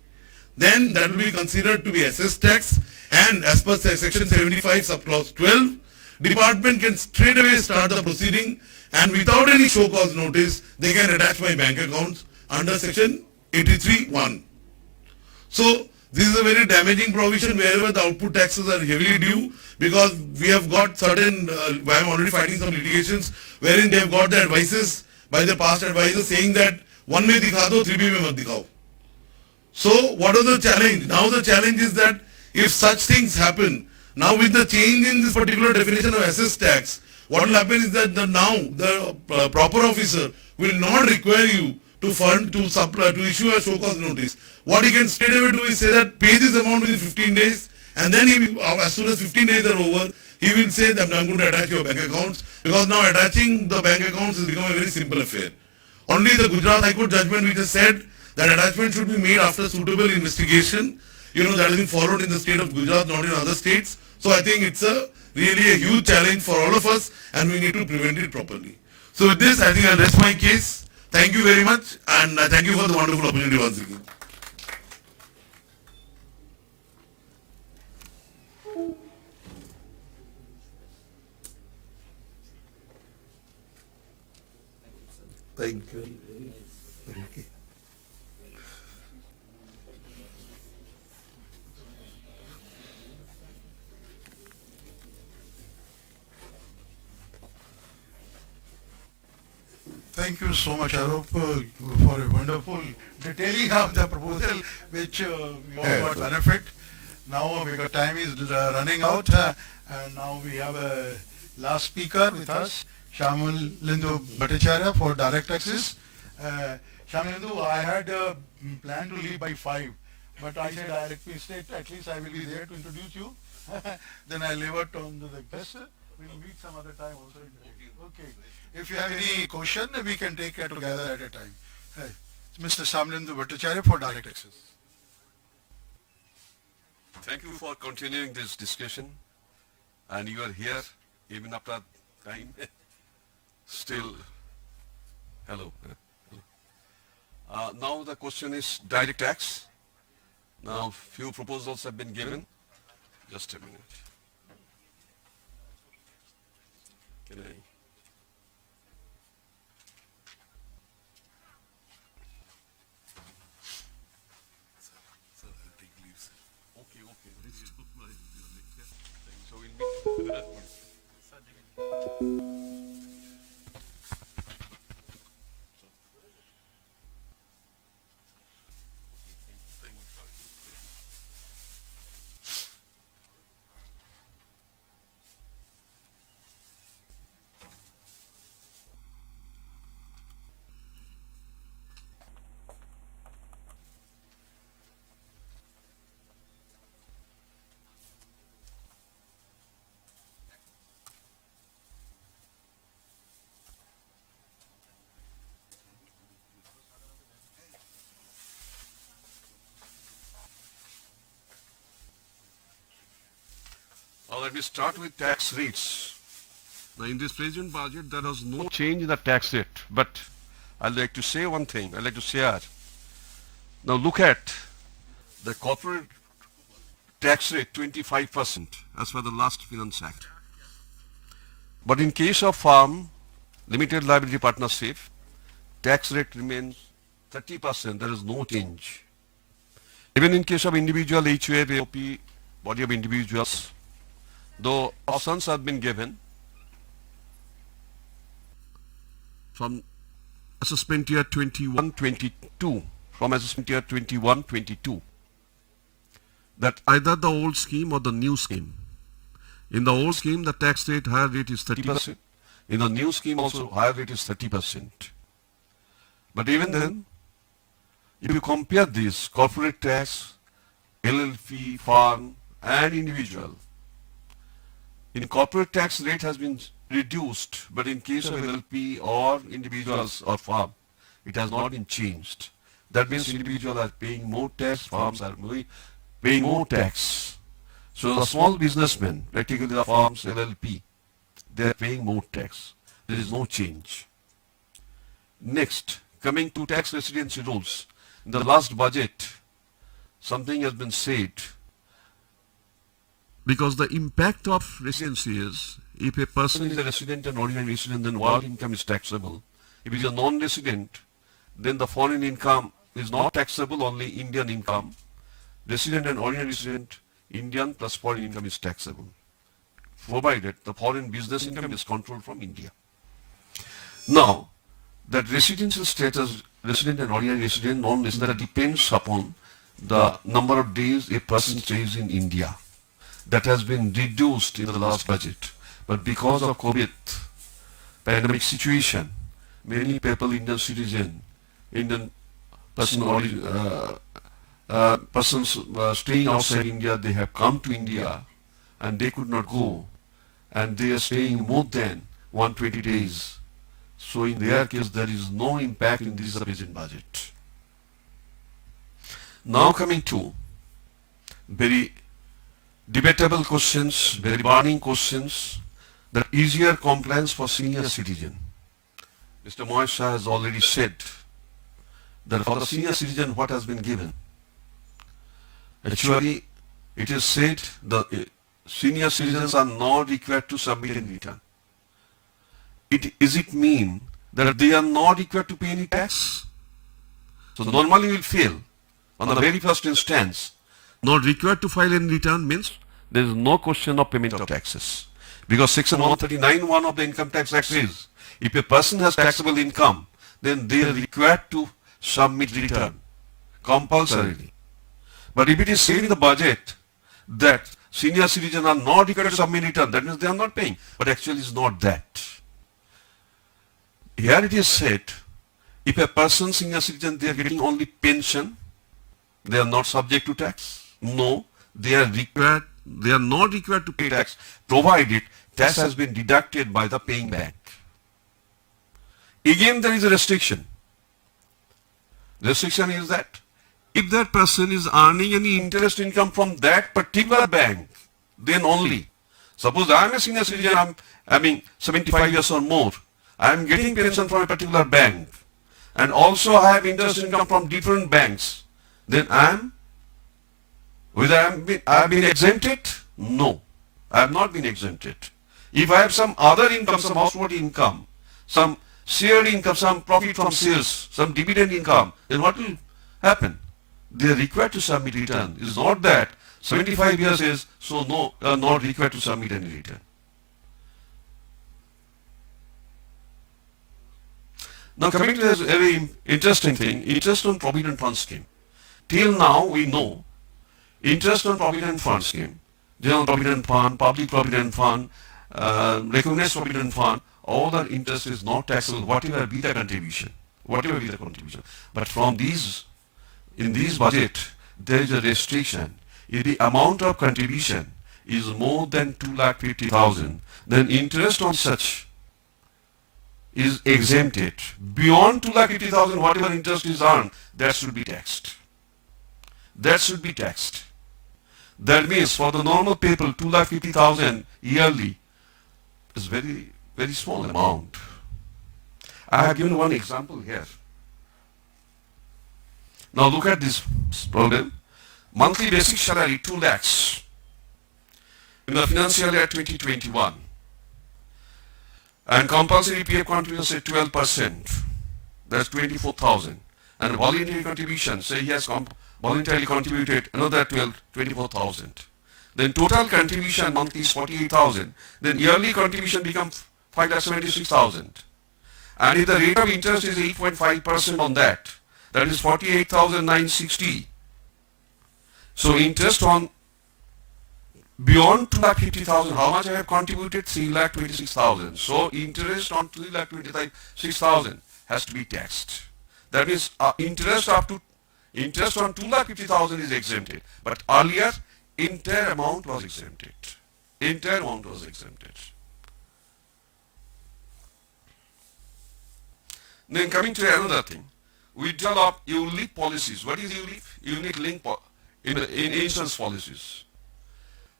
then that will be considered to be assessed tax, and as per section 75 subclause 12, department can straight away start the proceeding, and without any show cause notice, they can attach my bank accounts under section 83(1). So this is a very damaging provision wherever the output taxes are heavily due, because we have got certain, I am already fighting some litigations wherein they have got the advices by the past advisors saying that 1 mein dikha do, 3B mein mat dikhao. So what is the challenge? Now the challenge is that if such things happen, now with the change in this particular definition of assessed tax, what will happen is that now the proper officer will not require you to fund, to supply, to issue a show cause notice. What he can straight away do is say that pay this amount within 15 days, and then he, as soon as 15 days are over, he will say that I'm going to attach your bank accounts, because now attaching the bank accounts has become a very simple affair. only the Gujarat High Court judgment which has said that attachment should be made after suitable investigation, that has been followed in the state of Gujarat, not in other states. So I think it's really a huge challenge for all of us, and we need to prevent it properly. So with this, I think I'll rest my case. Thank you very much, and thank you for the wonderful opportunity once again. Thank you. Okay. Thank you so much, Arup, for a wonderful detailing of the proposal, which we all got benefit. Now, because time is running out, and now we have a last speaker with us, Shyamulindu Bhattacharya for Direct Taxes. Shyamulindu, I had planned to leave by 5, but I said I requested at least I will be there to introduce you. Then I leave it on to the guest. We will meet some other time also. Okay. If you have any question, we can take it together at a time. Mr. Shyamulindu Bhattacharya for Direct Taxes. Thank you for continuing this discussion, and you are here even after time. Still, hello. Now the question is direct tax. Now few proposals have been given. Just a minute. Can I? So we'll meet. Now let me start with tax rates. Now in this present budget there was no change in the tax rate, but I'd like to say one thing, I'd like to share. Now look at the corporate tax rate 25% as per the last Finance Act. But in case of firm, limited liability partnership, tax rate remains 30%, there is no change. Even in case of individual HUF, AOP, body of individuals, though options have been given from assessment year 21-22, from assessment year 21-22, that either the old scheme or the new scheme. In the old scheme, the tax rate, higher rate is 30%. In the new scheme also, higher rate is 30%. But even then, if you compare this corporate tax, LLP, firm, and individual, in corporate tax rate has been reduced, but in case of LLP or individuals or firm, it has not been changed. That means individuals are paying more tax, firms are paying more tax. So the small businessmen, practically the firms, LLP, they are paying more tax. There is no change. Next, coming to tax residency rules. In the last budget, something has been said, because the impact of residency is, if a person is a resident and ordinary resident, then world income is taxable. If he is a non-resident, then the foreign income is not taxable, only Indian income. Resident and ordinary resident, Indian plus foreign income is taxable, provided the foreign business income is controlled from India. Now, that residential status, resident and ordinary resident, non-resident, depends upon the number of days a person stays in India. That has been reduced in the last budget. But because of COVID pandemic situation, many people, Indian citizen, Indian persons staying outside India, they have come to India and they could not go, and they are staying more than 120 days. So in their case, there is no impact in this present budget. Now coming to very debatable questions, very burning questions, the easier compliance for senior citizen. Mr. Moisha has already said that for the senior citizen what has been given. Actually, it is said the senior citizens are not required to submit a return. Is it mean that they are not required to pay any tax? So normally we will fail on the very first instance. Not required to file any return means there is no question of payment of taxes. Because section 139(1) of the income tax act says if a person has taxable income, then they are required to submit return compulsorily. But if it is said in the budget that senior citizens are not required to submit return, that means they are not paying. But actually it's not that. Here it is said, if a person, senior citizen, they are getting only pension, they are not subject to tax. No, they are not required to pay tax, provided tax has been deducted by the paying bank. Again, there is a restriction. Restriction is that if that person is earning any interest income from that particular bank, then only. Suppose I am a senior citizen, I am having 75 years or more, I am getting pension from a particular bank, and also I have interest income from different banks, then I have been exempted? No, I have not been exempted. If I have some other income, some household income, some shared income, some profit from sales, some dividend income, then what will happen? They are required to submit return. It is not that 75 years is, so no, not required to submit any return. Now coming to this very interesting thing, interest on provident fund scheme. Till now we know interest on provident fund scheme, general provident fund, public provident fund, recognized provident fund, all the interest is not taxable, whatever be the contribution. But from these, in this budget, there is a restriction. If the amount of contribution is more than 2,50,000, then interest on such is exempted. Beyond 2,50,000, whatever interest is earned, that should be taxed. That should be taxed. That means for the normal people, 2,50,000 yearly is very, very small amount. I have given one example here. Now look at this problem. Monthly basic salary 2 lakhs in the financial year 2021. And compulsory PF contribution say 12%. That's 24,000. And voluntary contribution, say he has voluntarily contributed another 24,000. Then total contribution monthly is 48,000. Then yearly contribution becomes 5,76,000. And if the rate of interest is 8.5% on that is 48,960. So interest on beyond 2,50,000, how much I have contributed? 3,26,000. So interest on 3,26,000 has to be taxed. That means interest on 2,50,000 is exempted. But earlier, entire amount was exempted. Entire amount was exempted. Then coming to another thing, withdrawal of ULIP policies. What is ULIP? Unit link in insurance policies.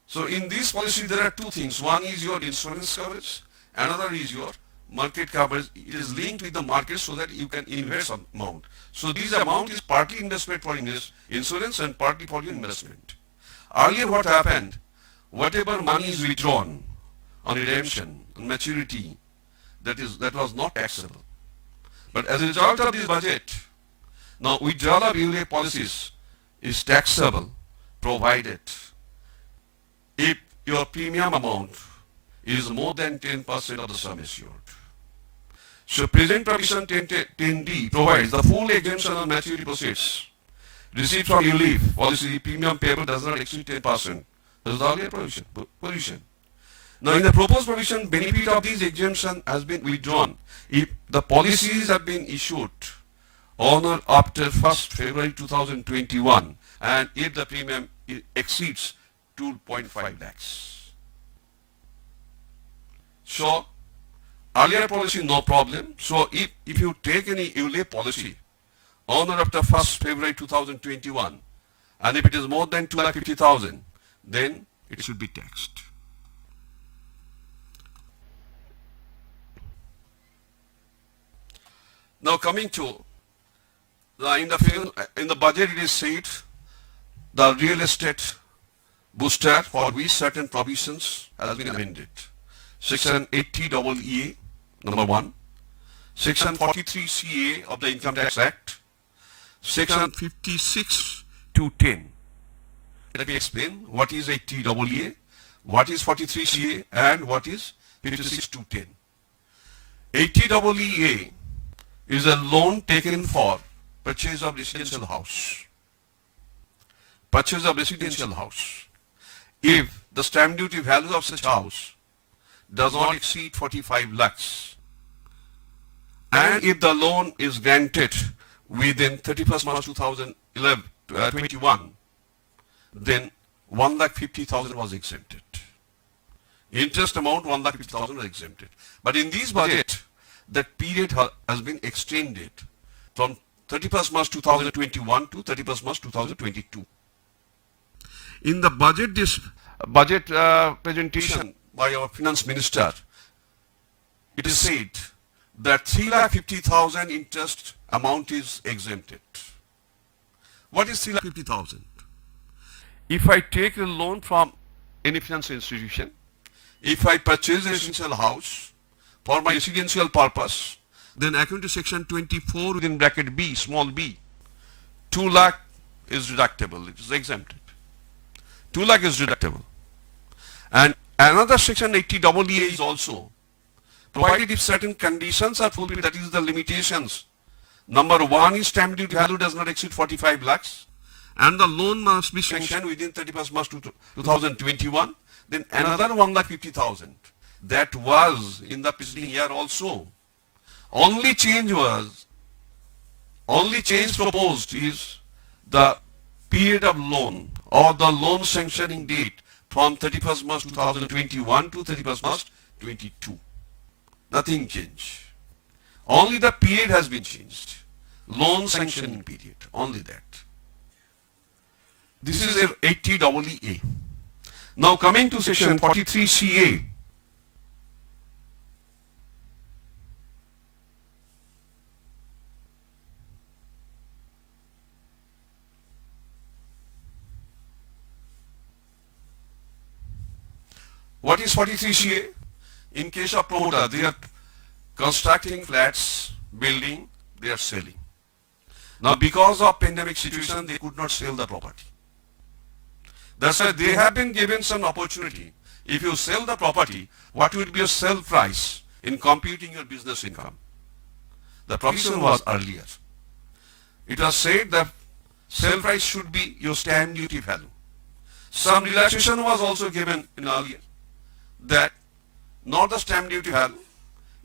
So in this policy there are two things. One is your insurance coverage, another is your market coverage. It is linked with the market so that you can invest some amount. So this amount is partly investment for insurance and partly for your investment. Earlier what happened, whatever money is withdrawn on redemption, on maturity, that was not taxable. But as a result of this budget, now withdrawal of ULIP policies is taxable provided if your premium amount is more than 10% of the sum assured. So present provision 10D provides the full exemption on maturity proceeds received from ULIP policy premium payable does not exceed 10%. This is the earlier provision. Now in the proposed provision, benefit of this exemption has been withdrawn if the policies have been issued on or after 1st February 2021 and if the premium exceeds 2.5 lakhs. So Earlier policy, no problem. So if you take any ULA policy on or after 1st February 2021, and if it is more than 2,50,000, then it should be taxed. Now coming to in the budget, it is said the real estate booster for which certain provisions has been amended. Section 80 EA number 1, Section 43 CA of the Income Tax Act, Section 56 to 10. Let me explain what is 80 EA, what is 43 CA, and what is 56 to 10. 80 EA is a loan taken for purchase of residential house. Purchase of residential house. If the stamp duty value of such house does not exceed 45 lakhs, and if the loan is granted within 31st March 2021, then 1,50,000 was exempted. Interest amount 1,50,000 was exempted. But in this budget, that period has been extended from 31st March 2021 to 31st March 2022. In the budget, presentation by our finance minister, it is said that 3,50,000 interest amount is exempted. What is 3,50,000? If I take a loan from any financial institution, if I purchase a residential house for my residential purpose, then according to section 24 within bracket B, small b, 2 lakh is deductible, it is exempted. 2 lakh is deductible. And another section 80 EA is also provided if certain conditions are fulfilled, that is the limitations. Number 1 is stamp duty value does not exceed 45 lakhs and the loan must be sanctioned within 31st March 2021, then another 1,50,000. That was in the preceding year also. Only change proposed is the period of loan or the loan sanctioning date from 31st March 2021 to 31st March 22. Nothing changed. Only the period has been changed. Loan sanctioning period, only that. This is 80 EA. Now coming to section 43 CA. What is 43 CA? In case of promoter, they are constructing flats, building, they are selling. Now because of pandemic situation, they could not sell the property. That's why they have been given some opportunity. If you sell the property, what would be your sell price in computing your business income? The provision was earlier. It was said that sell price should be your stamp duty value. Some relaxation was also given in earlier, that not the stamp duty value,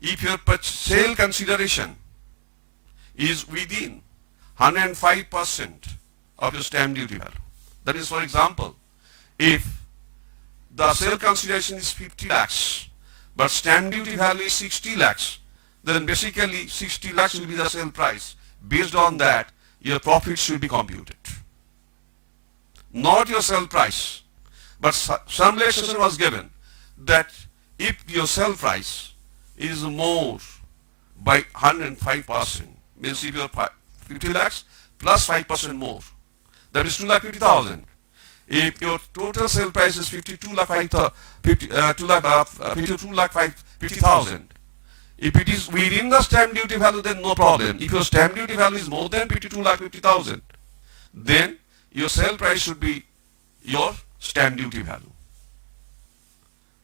if your sale consideration is within 105% of your stamp duty value. That is, for example, if the sale consideration is 50 lakhs, but stamp duty value is 60 lakhs, then basically 60 lakhs will be the sale price. Based on that, your profit should be computed. Not your sale price, but some relaxation was given that if your sale price is more by 105%, means if you are 50 lakhs plus 5% more, that is 2,50,000. If your total sale price is 52 lakh 50,000, if it is within the stamp duty value, then no problem. If your stamp duty value is more than 52 lakh 50,000, then your sale price should be your stamp duty value.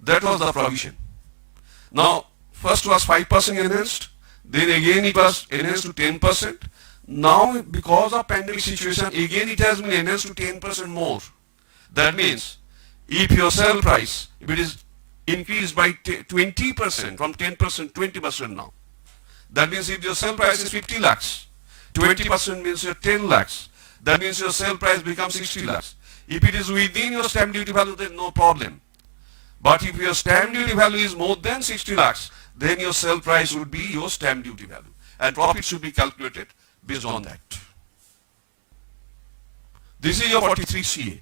That was the provision. Now, first was 5% enhanced, then again it was enhanced to 10%. Now, because of pandemic situation, again it has been enhanced to 10% more. That means, if your sale price, if it is increased by 20%, from 10%, 20% now, that means if your sale price is 50 lakhs, 20% means your 10 lakhs. That means your sale price becomes 60 lakhs. If it is within your stamp duty value, then no problem. But if your stamp duty value is more than 60 lakhs, then your sale price would be your stamp duty value. And profit should be calculated based on that. This is your 43 CA.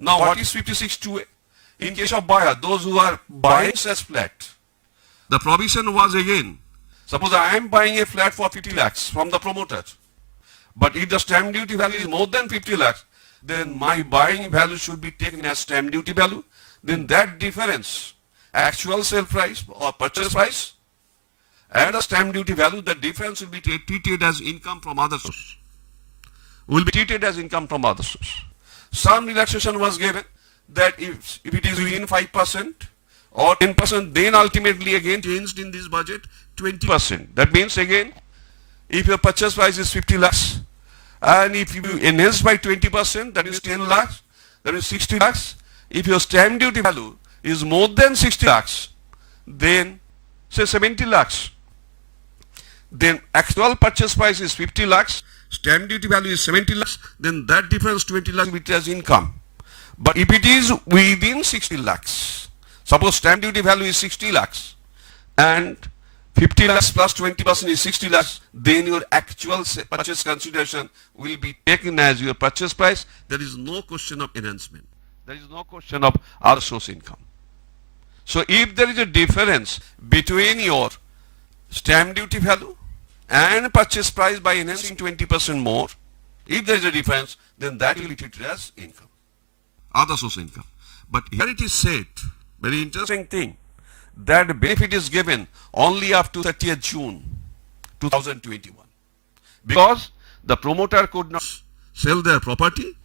Now what is 56 2A? In case of buyer, those who are buying such flat, the provision was again, suppose I am buying a flat for 50 lakhs from the promoter, but if the stamp duty value is more than 50 lakhs, then my buying value should be taken as stamp duty value. Then that difference, actual sale price or purchase price and the stamp duty value, the difference will be treated as income from other source. Will be treated as income from other source. Some relaxation was given that if it is within 5% or 10%, then ultimately again changed in this budget 20%. That means again, if your purchase price is 50 lakhs and if you enhance by 20%, that is 10 lakhs, that is 60 lakhs. If your stamp duty value is more than 60 lakhs, then say 70 lakhs, then actual purchase price is 50 lakhs, stamp duty value is 70 lakhs, then that difference 20 lakhs will be as income. But if it is within 60 lakhs, suppose stamp duty value is 60 lakhs and 50 lakhs plus 20% is 60 lakhs, then your actual purchase consideration will be taken as your purchase price. There is no question of enhancement. There is no question of other source income. So if there is a difference between your stamp duty value and purchase price by enhancing 20% more, if there is a difference, then that will be treated as income. Other source income. But here it is said, very interesting thing, that benefit is given only up to 30th June 2021. Because the promoter could not sell their property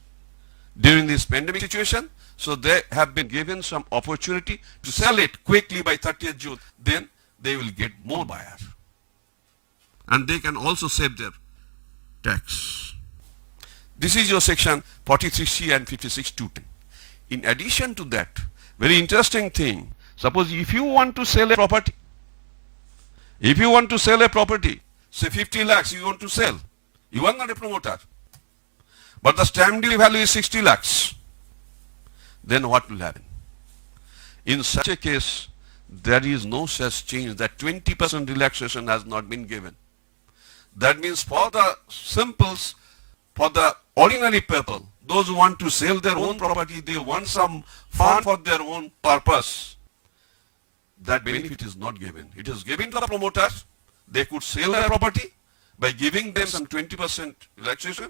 during this pandemic situation, so they have been given some opportunity to sell it quickly by 30th June. Then they will get more buyers. And they can also save their tax. This is your section 43C and 56.210. In addition to that, very interesting thing, suppose if you want to sell a property, say 50 lakhs you want to sell, you are not a promoter, but the stamp duty value is 60 lakhs, then what will happen? In such a case, there is no such change, that 20% relaxation has not been given. That means for the simples, for the ordinary people, those who want to sell their own property, they want some fund for their own purpose, that benefit is not given. It is given to the promoters. They could sell their property by giving them some 20% relaxation.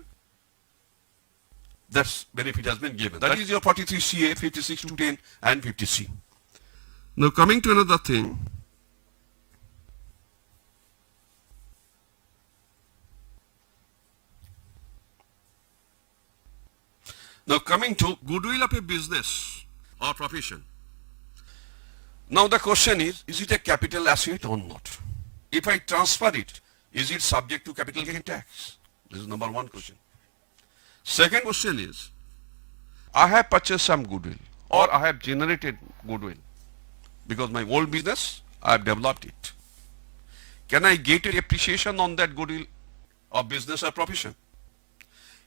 That benefit has been given. That is your 43CA, 56.210 and 50C. Now coming to another thing, now coming to goodwill of a business or profession. Now the question is it a capital asset or not? If I transfer it, is it subject to capital gain tax? This is number one question. Second question is, I have purchased some goodwill or I have generated goodwill because my old business, I have developed it. Can I get a appreciation on that goodwill of business or profession?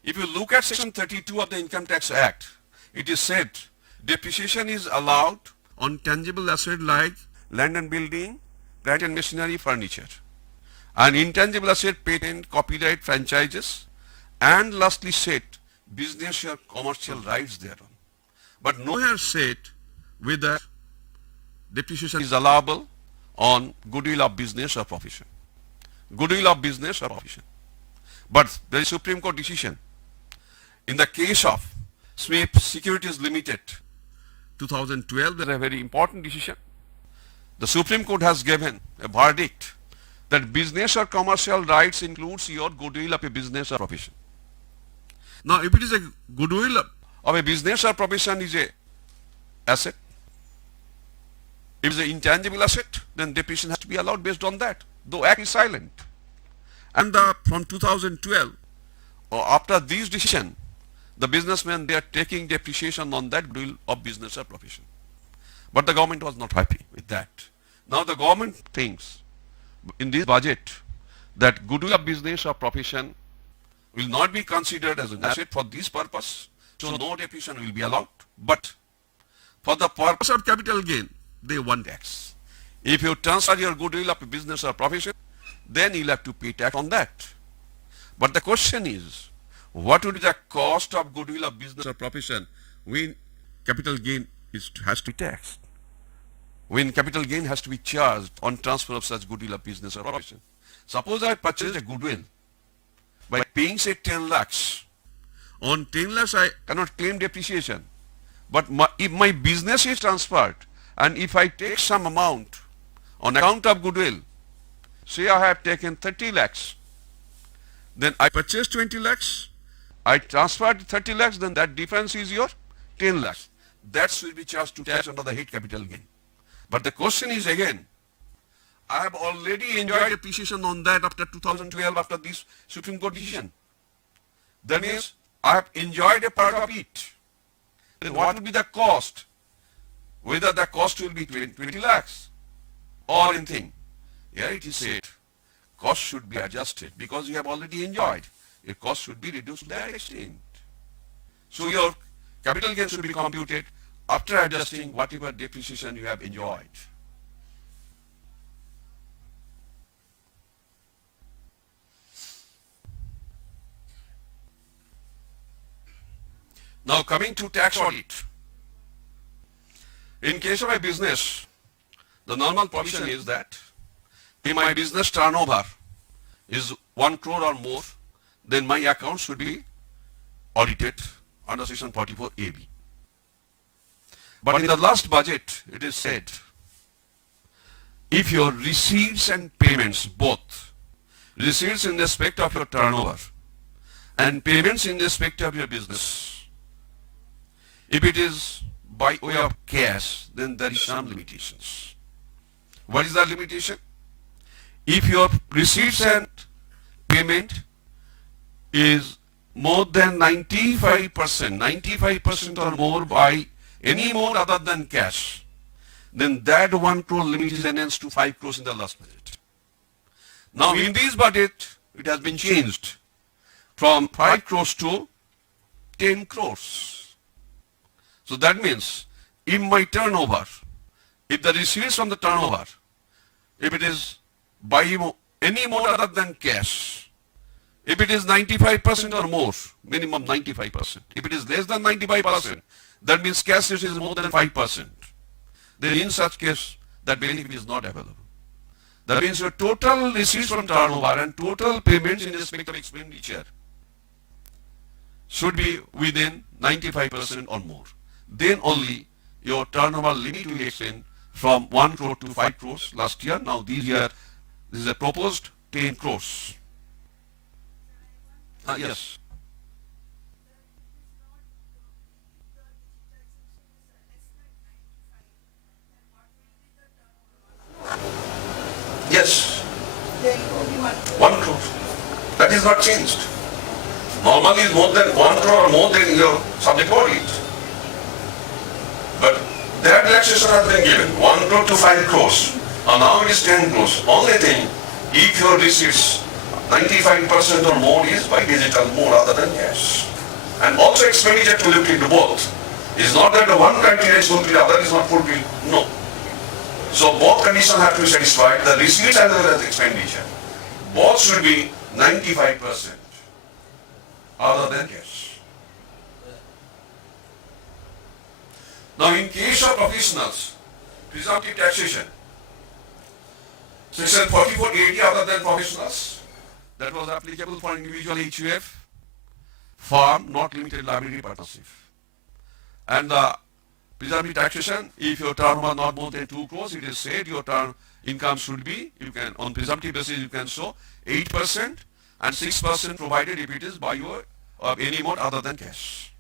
If you look at section 32 of the Income Tax Act, it is said depreciation is allowed on tangible asset like land and building, plant and machinery, furniture, and intangible asset, patent, copyright, franchises, and lastly said business or commercial rights thereon. But nowhere said whether depreciation is allowable on goodwill of business or profession. Goodwill of business or profession. But there is Supreme Court decision. In the case of Smith Securities Limited, 2012, there is a very important decision. The Supreme Court has given a verdict that business or commercial rights includes your goodwill of a business or profession. Now, if it is a goodwill of a business or profession is a asset, if it is an intangible asset, then depreciation has to be allowed based on that, though Act is silent. And from 2012, or after this decision, the businessmen, they are taking depreciation on that goodwill of business or profession. But the government was not happy with that. Now the government thinks in this budget that goodwill of business or profession will not be considered as an asset for this purpose, so no depreciation will be allowed. But for the purpose of capital gain, they want tax. If you transfer your goodwill of a business or profession, then you'll have to pay tax on that. But the question is, what would be the cost of goodwill of business or profession when capital gain has to be taxed? When capital gain has to be charged on transfer of such goodwill of business or profession. Suppose I purchased a goodwill by paying say 10 lakhs. On 10 lakhs I cannot claim depreciation. But if my business is transferred and if I take some amount on account of goodwill, say I have taken 30 lakhs, then I purchased 20 lakhs, I transferred 30 lakhs, then that difference is your 10 lakhs. That will be charged to tax under the head capital gain. But the question is again, I have already enjoyed depreciation on that after 2012 after this Supreme Court decision. That means I have enjoyed a part of it. Then what will be the cost? Whether the cost will be 20 lakhs or anything. Here it is said, cost should be adjusted because you have already enjoyed. Your cost should be reduced to that extent. So your capital gain should be computed after adjusting whatever depreciation you have enjoyed. Now coming to tax audit. In case of a business, the normal provision is that if my business turnover is 1 crore or more, then my account should be audited under section 44AB. But in the last budget, it is said, if your receipts and payments both, receipts in respect of your turnover and payments in respect of your business, if it is by way of cash, then there is some limitations. What is the limitation? If your receipts and payment is more than 95% or more by any mode other than cash, then that 1 crore limit is enhanced to 5 crores in the last budget. Now in this budget, it has been changed from 5 crores to 10 crores. So that means in my turnover, if the receipts from the turnover, if it is by any mode other than cash, if it is 95% or more, minimum 95%, if it is less than 95%, that means cash receipt is more than 5%. Then in such case, that benefit is not available. That means your total receipts from turnover and total payments in respect of expenditure should be within 95% or more. Then only your turnover limit will extend from 1 crore to 5 crores last year. Now this year, this is a proposed 10 crores. Yes. Yes. 1 crore. That is not changed. Normally is more than 1 crore or more than your subject audit. But that relaxation has been given, 1 crore to 5 crores. And now it is 10 crores. Only thing, if your receipts 95% or more is by digital mode other than cash. And also expenditure to look into both. It's not that the one criteria is fulfilled, the other is not fulfilled. No. So both conditions have to be satisfied, the receipts as well as expenditure. Both should be 95% other than cash. Now in case of professionals, presumptive taxation, section 4480 other than professionals, that was applicable for individual HUF, firm, not limited liability partnership. And the presumptive taxation, if your turnover not more than 2 crores, it is said your income should be, you can, on presumptive basis you can show 8% and 6% provided if it is by your any mode other than cash.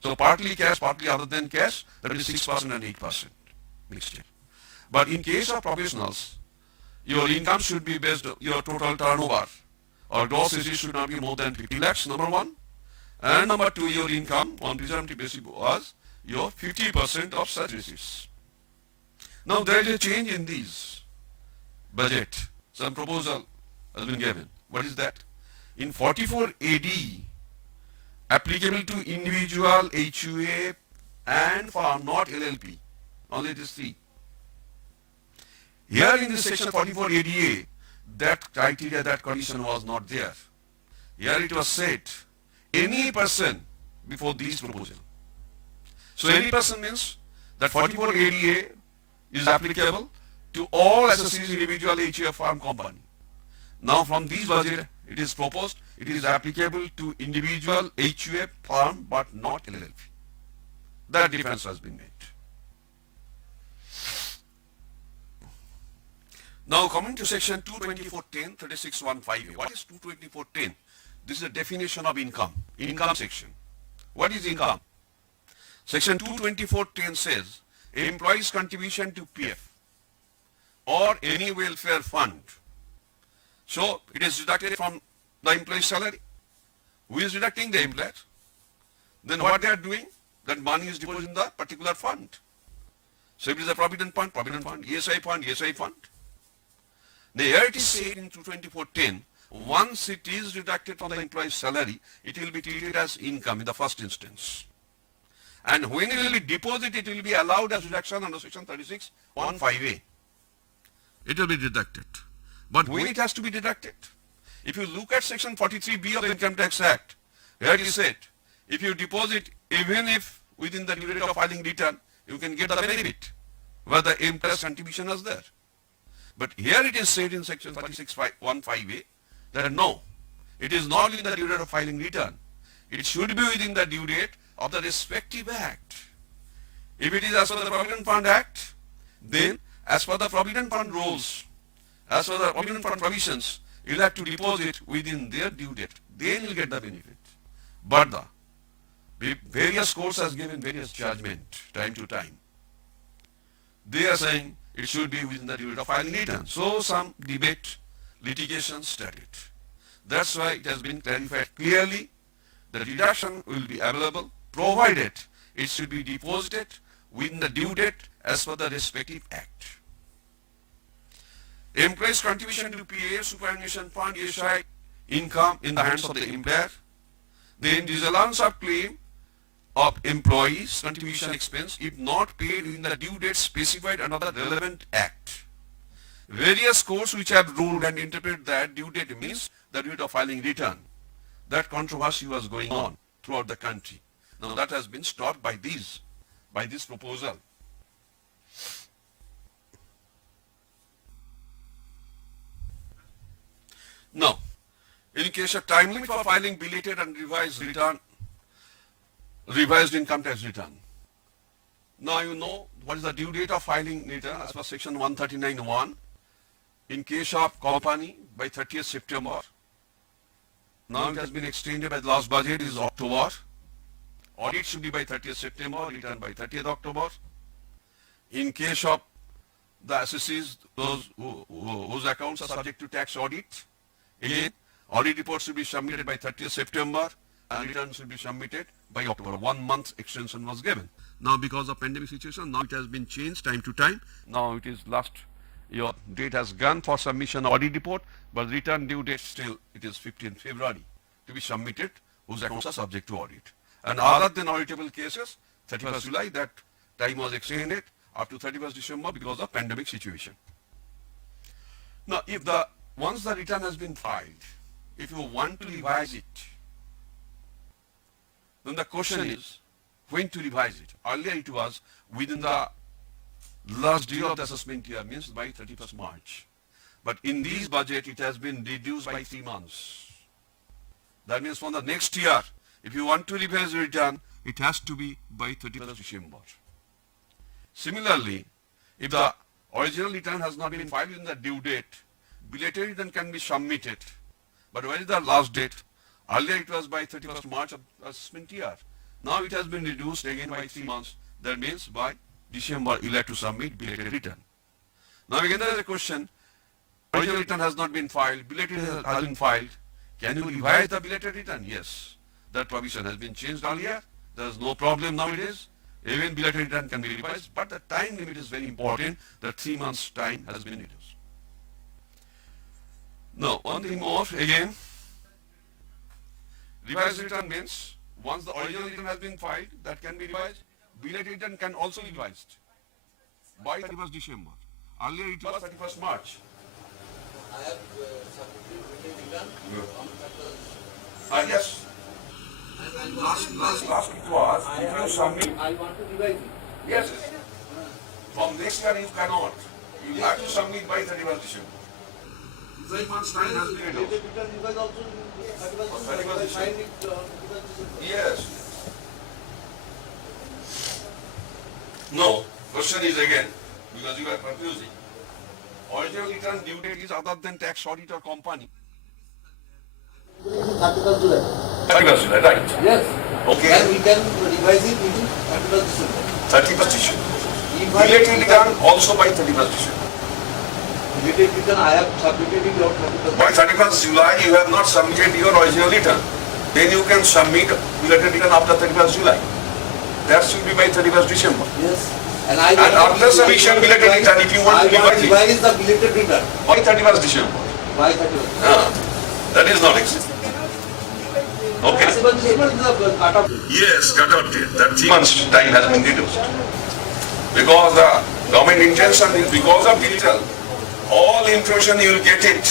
So partly cash, partly other than cash, that is 6% and 8% mixture. But in case of professionals, your income should be based on your total turnover or gross receipts should not be more than 50 lakhs, number one. And number two, your income on presumptive basis was your 50% of such receipts. Now there is a change in this budget. Some proposal has been given. What is that? In 44 AD, applicable to individual HUA and firm, not LLP. Only these three. Here in this section 44 ADA, that criteria, that condition was not there. Here it was said, any person before these proposal. So any person means that 44 ADA is applicable to all associated individual HUF firm company. Now from this budget, it is proposed, it is applicable to individual HUF firm but not LLP. That difference has been made. Now coming to section 224.10, 3615A. What is 224.10? This is a definition of income, income section. What is income? Section 224.10 says, employee's contribution to PF or any welfare fund. So it is deducted from the employee's salary. Who is deducting? The employer. Then what they are doing? That money is deposited in the particular fund. So if it is a provident fund, ESI fund, ESI fund. Now here it is said in 224.10, once it is deducted from the employee's salary, it will be treated as income in the first instance. And when it will be deposited, it will be allowed as deduction under section 3615A. It will be deducted. But when it has to be deducted? If you look at section 43B of the Income Tax Act, here it is said, if you deposit, even if within the due date of filing return, you can get the benefit, where the employer's contribution is there. But here it is said in section 3615A that no, it is not within the due date of filing return. It should be within the due date of the respective act. If it is as per the Provident Fund Act, then as per the Provident Fund rules, as per the Provident Fund provisions, you will have to deposit within their due date. Then you will get the benefit. But the various courts has given various judgment time to time. They are saying it should be within the due date of filing return. So some debate, litigation started. That's why it has been clarified clearly that deduction will be available provided it should be deposited within the due date as per the respective act. Employee's contribution to PA, superannuation fund, ESI, income in the hands of the employer. Then disallowance of claim of employees' contribution expense if not paid within the due date specified under the relevant act. Various courts which have ruled and interpreted that due date means the due date of filing return. That controversy was going on throughout the country. Now that has been stopped by this proposal. Now, in case of time limit for filing belated and revised income tax return. Now you know what is the due date of filing return as per section 139(1). In case of company by 30th September. Now it has been extended by the last budget is October. Audit should be by 30th September, return by 30th October. In case of the assessees, those whose accounts are subject to tax audit, again, audit report should be submitted by 30th September and return should be submitted by October. 1 month extension was given. Now because of pandemic situation, now it has been changed time to time. Now it is your date has gone for submission of audit report, but return due date still it is 15th February to be submitted whose accounts are subject to audit. And other than auditable cases, 31st July, that time was extended up to 31st December because of pandemic situation. Now once the return has been filed, if you want to revise it, then the question is when to revise it. Earlier it was within the last day of the assessment year, means by 31st March. But in this budget it has been reduced by 3 months. That means from the next year, if you want to revise the return, it has to be by 31st December. Similarly, if the original return has not been filed in the due date, belated return can be submitted. But when is the last date? Earlier it was by 31st March of the assessment year. Now it has been reduced again by 3 months. That means by December you have to submit belated return. Now again there is a question, original return has not been filed, belated has been filed. Can you revise the belated return? Yes. That provision has been changed earlier. There is no problem nowadays. Even belated return can be revised, but the time limit is very important. The 3 months time has been reduced. Now one thing more again, revised return means once the original return has been filed, that can be revised. Belated return can also be revised by 31st December. Earlier it was 31st March. I have submitted return Yes. Last it was, if you submit, I want to revise it. yes. From next year you cannot. You have to submit by 31st December. 3 months time has been enough. Return revise also 31st December. Yes. No, question is again, because you are confusing. Original return due date is other than tax audit or company. 31st July. 31st July, right? Yes. Okay. And we can revise it within 31st December. 31st December. If I Related return also by 31st December. related return, I have submitted it on 31st. By 31st July, you have not submitted your original return. Then you can submit related return after 31st July. That should be by 31st December. Yes. And after submission related return, if you want to revise it, revise the belated return by 31st December. by 31st. That is not existing. Okay. 31st December is the cut-off date. Yes, cut off date. That 3 months time has been reduced. Because the government intention is because of digital, all information you will get it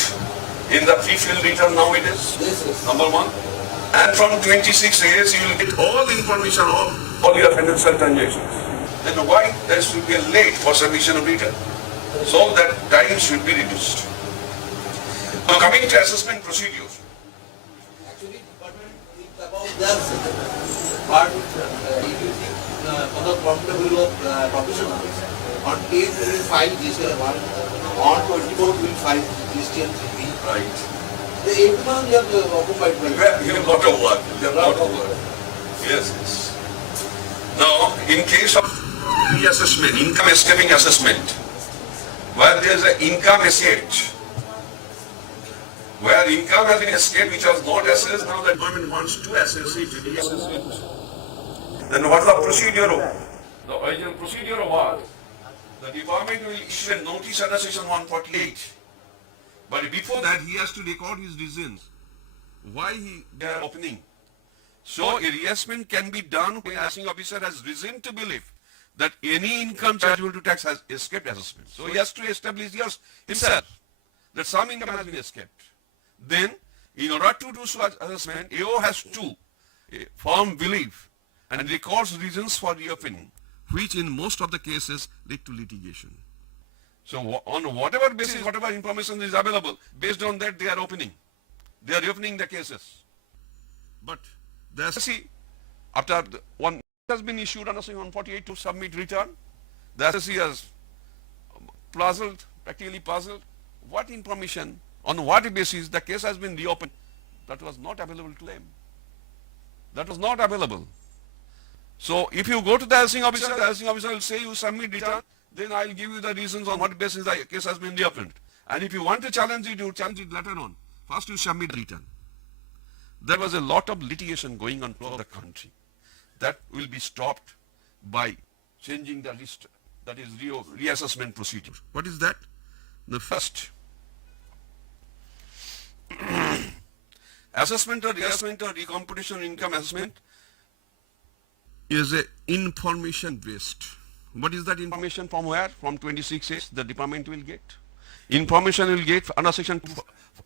in the pre-filled return nowadays. Yes, yes. Number one. And from 26 years you will get all information of all your financial transactions. Then why there should be a late for submission of return? So that time should be reduced. Now coming to assessment procedures. Actually, department thinks about their system. But if you think for the profitable professionals, on 10th we will file GST 1, on 24th we will file GST 3. Right. The 8th month you have occupied by. You have a lot of work. You have a lot of work. Yes, yes. Now, in case of reassessment, income escaping assessment, where there is an income escape, where income has been escaped which was not assessed, now the government wants to assess it, reassess it. Then what is the procedure? The original procedure was, the department will issue a notice under section 148. But before that, he has to record his reasons. Why they are opening. So a reassessment can be done when assessing officer has reason to believe that any income chargeable to tax has escaped assessment. So he has to establish himself that some income has been escaped. Then, in order to do such assessment, AO has to form belief and records reasons for reopening, which in most of the cases lead to litigation. So on whatever basis, whatever information is available, based on that they are opening. They are reopening the cases. But the SSC, after one has been issued under section 148 to submit return, the SSC has puzzled, practically puzzled, what information, on what basis the case has been reopened, that was not available to them. That was not available. So if you go to the assessing officer will say you submit return, then I will give you the reasons on what basis the case has been reopened. And if you want to challenge it, you challenge it later on. First you submit return. There was a lot of litigation going on throughout the country. That will be stopped by changing the list, that is reassessment procedure. What is that? The first, assessment or reassessment or recomputation income assessment is a information based. What is that information from where? From 26 years the department will get. Information will get under section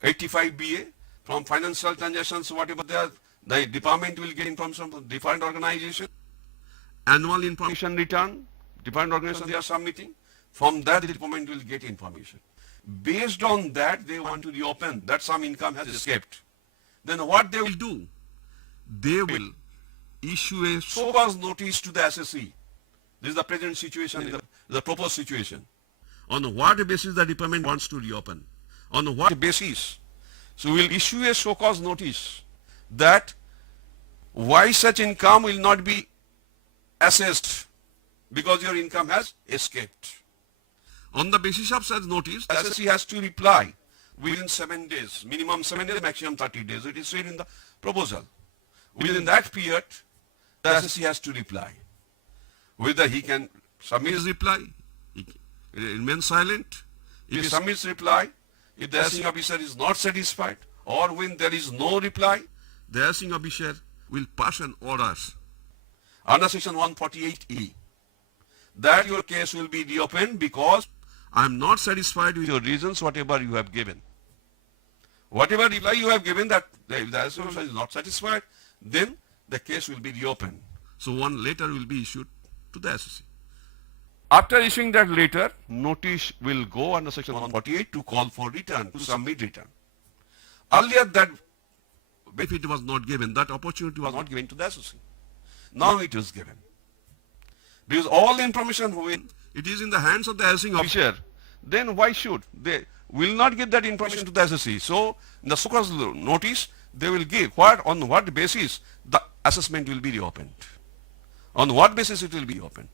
85BA from financial transactions, whatever they are, the department will get information from different organization. Annual information return, different organizations they are submitting. From that the department will get information. Based on that they want to reopen that some income has escaped. Then what they will do? They will issue a show cause notice to the SSC. This is the present situation, the proposed situation. On what basis the department wants to reopen? On what basis? So we will issue a show cause notice that why such income will not be assessed because your income has escaped. On the basis of such notice, the SSC has to reply within 7 days, minimum 7 days, maximum 30 days. It is said in the proposal. Within that period, the SSC has to reply. Whether he can submit his reply, he remains silent. If he submits reply, if the assessing officer is not satisfied, or when there is no reply, the assessing officer will pass an order under section 148E that your case will be reopened because I am not satisfied with your reasons, whatever you have given. Whatever reply you have given, that if the association is not satisfied, then the case will be reopened. So one letter will be issued to the association. After issuing that letter, notice will go under section 148 to call for return, to submit return. Earlier that benefit was not given, that opportunity was not given to the association. Now it is given. Because all the information, when it is in the hands of the assessing officer, then why should they will not give that information to the assessee? So in the so-called notice, they will give on what basis the assessment will be reopened. On what basis it will be opened.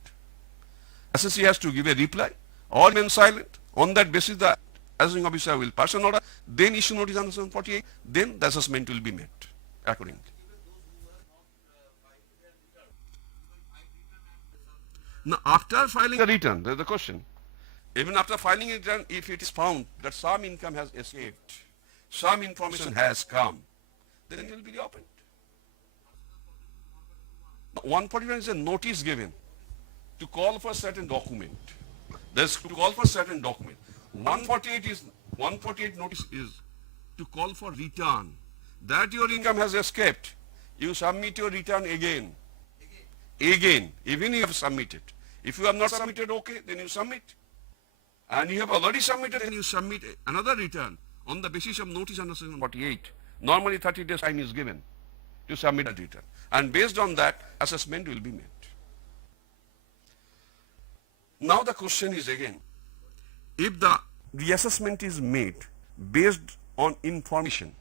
Assessee has to give a reply or remain silent. On that basis, the assessing officer will pass an order, then issue notice under 748, then the assessment will be made accordingly. Now, after filing a return, there is the question. Even after filing a return, if it is found that some income has escaped, some information has come, then it will be reopened. 141 is a notice given to call for certain document. There's to call for certain document. 148 notice is to call for return. That your income has escaped, you submit your return again, even if you have submitted. If you have not submitted, okay, then you submit. And you have already submitted, then you submit another return on the basis of notice under section 48. Normally 30 days time is given to submit a return. And based on that, assessment will be made. Now the question is again, if the assessment is made based on information,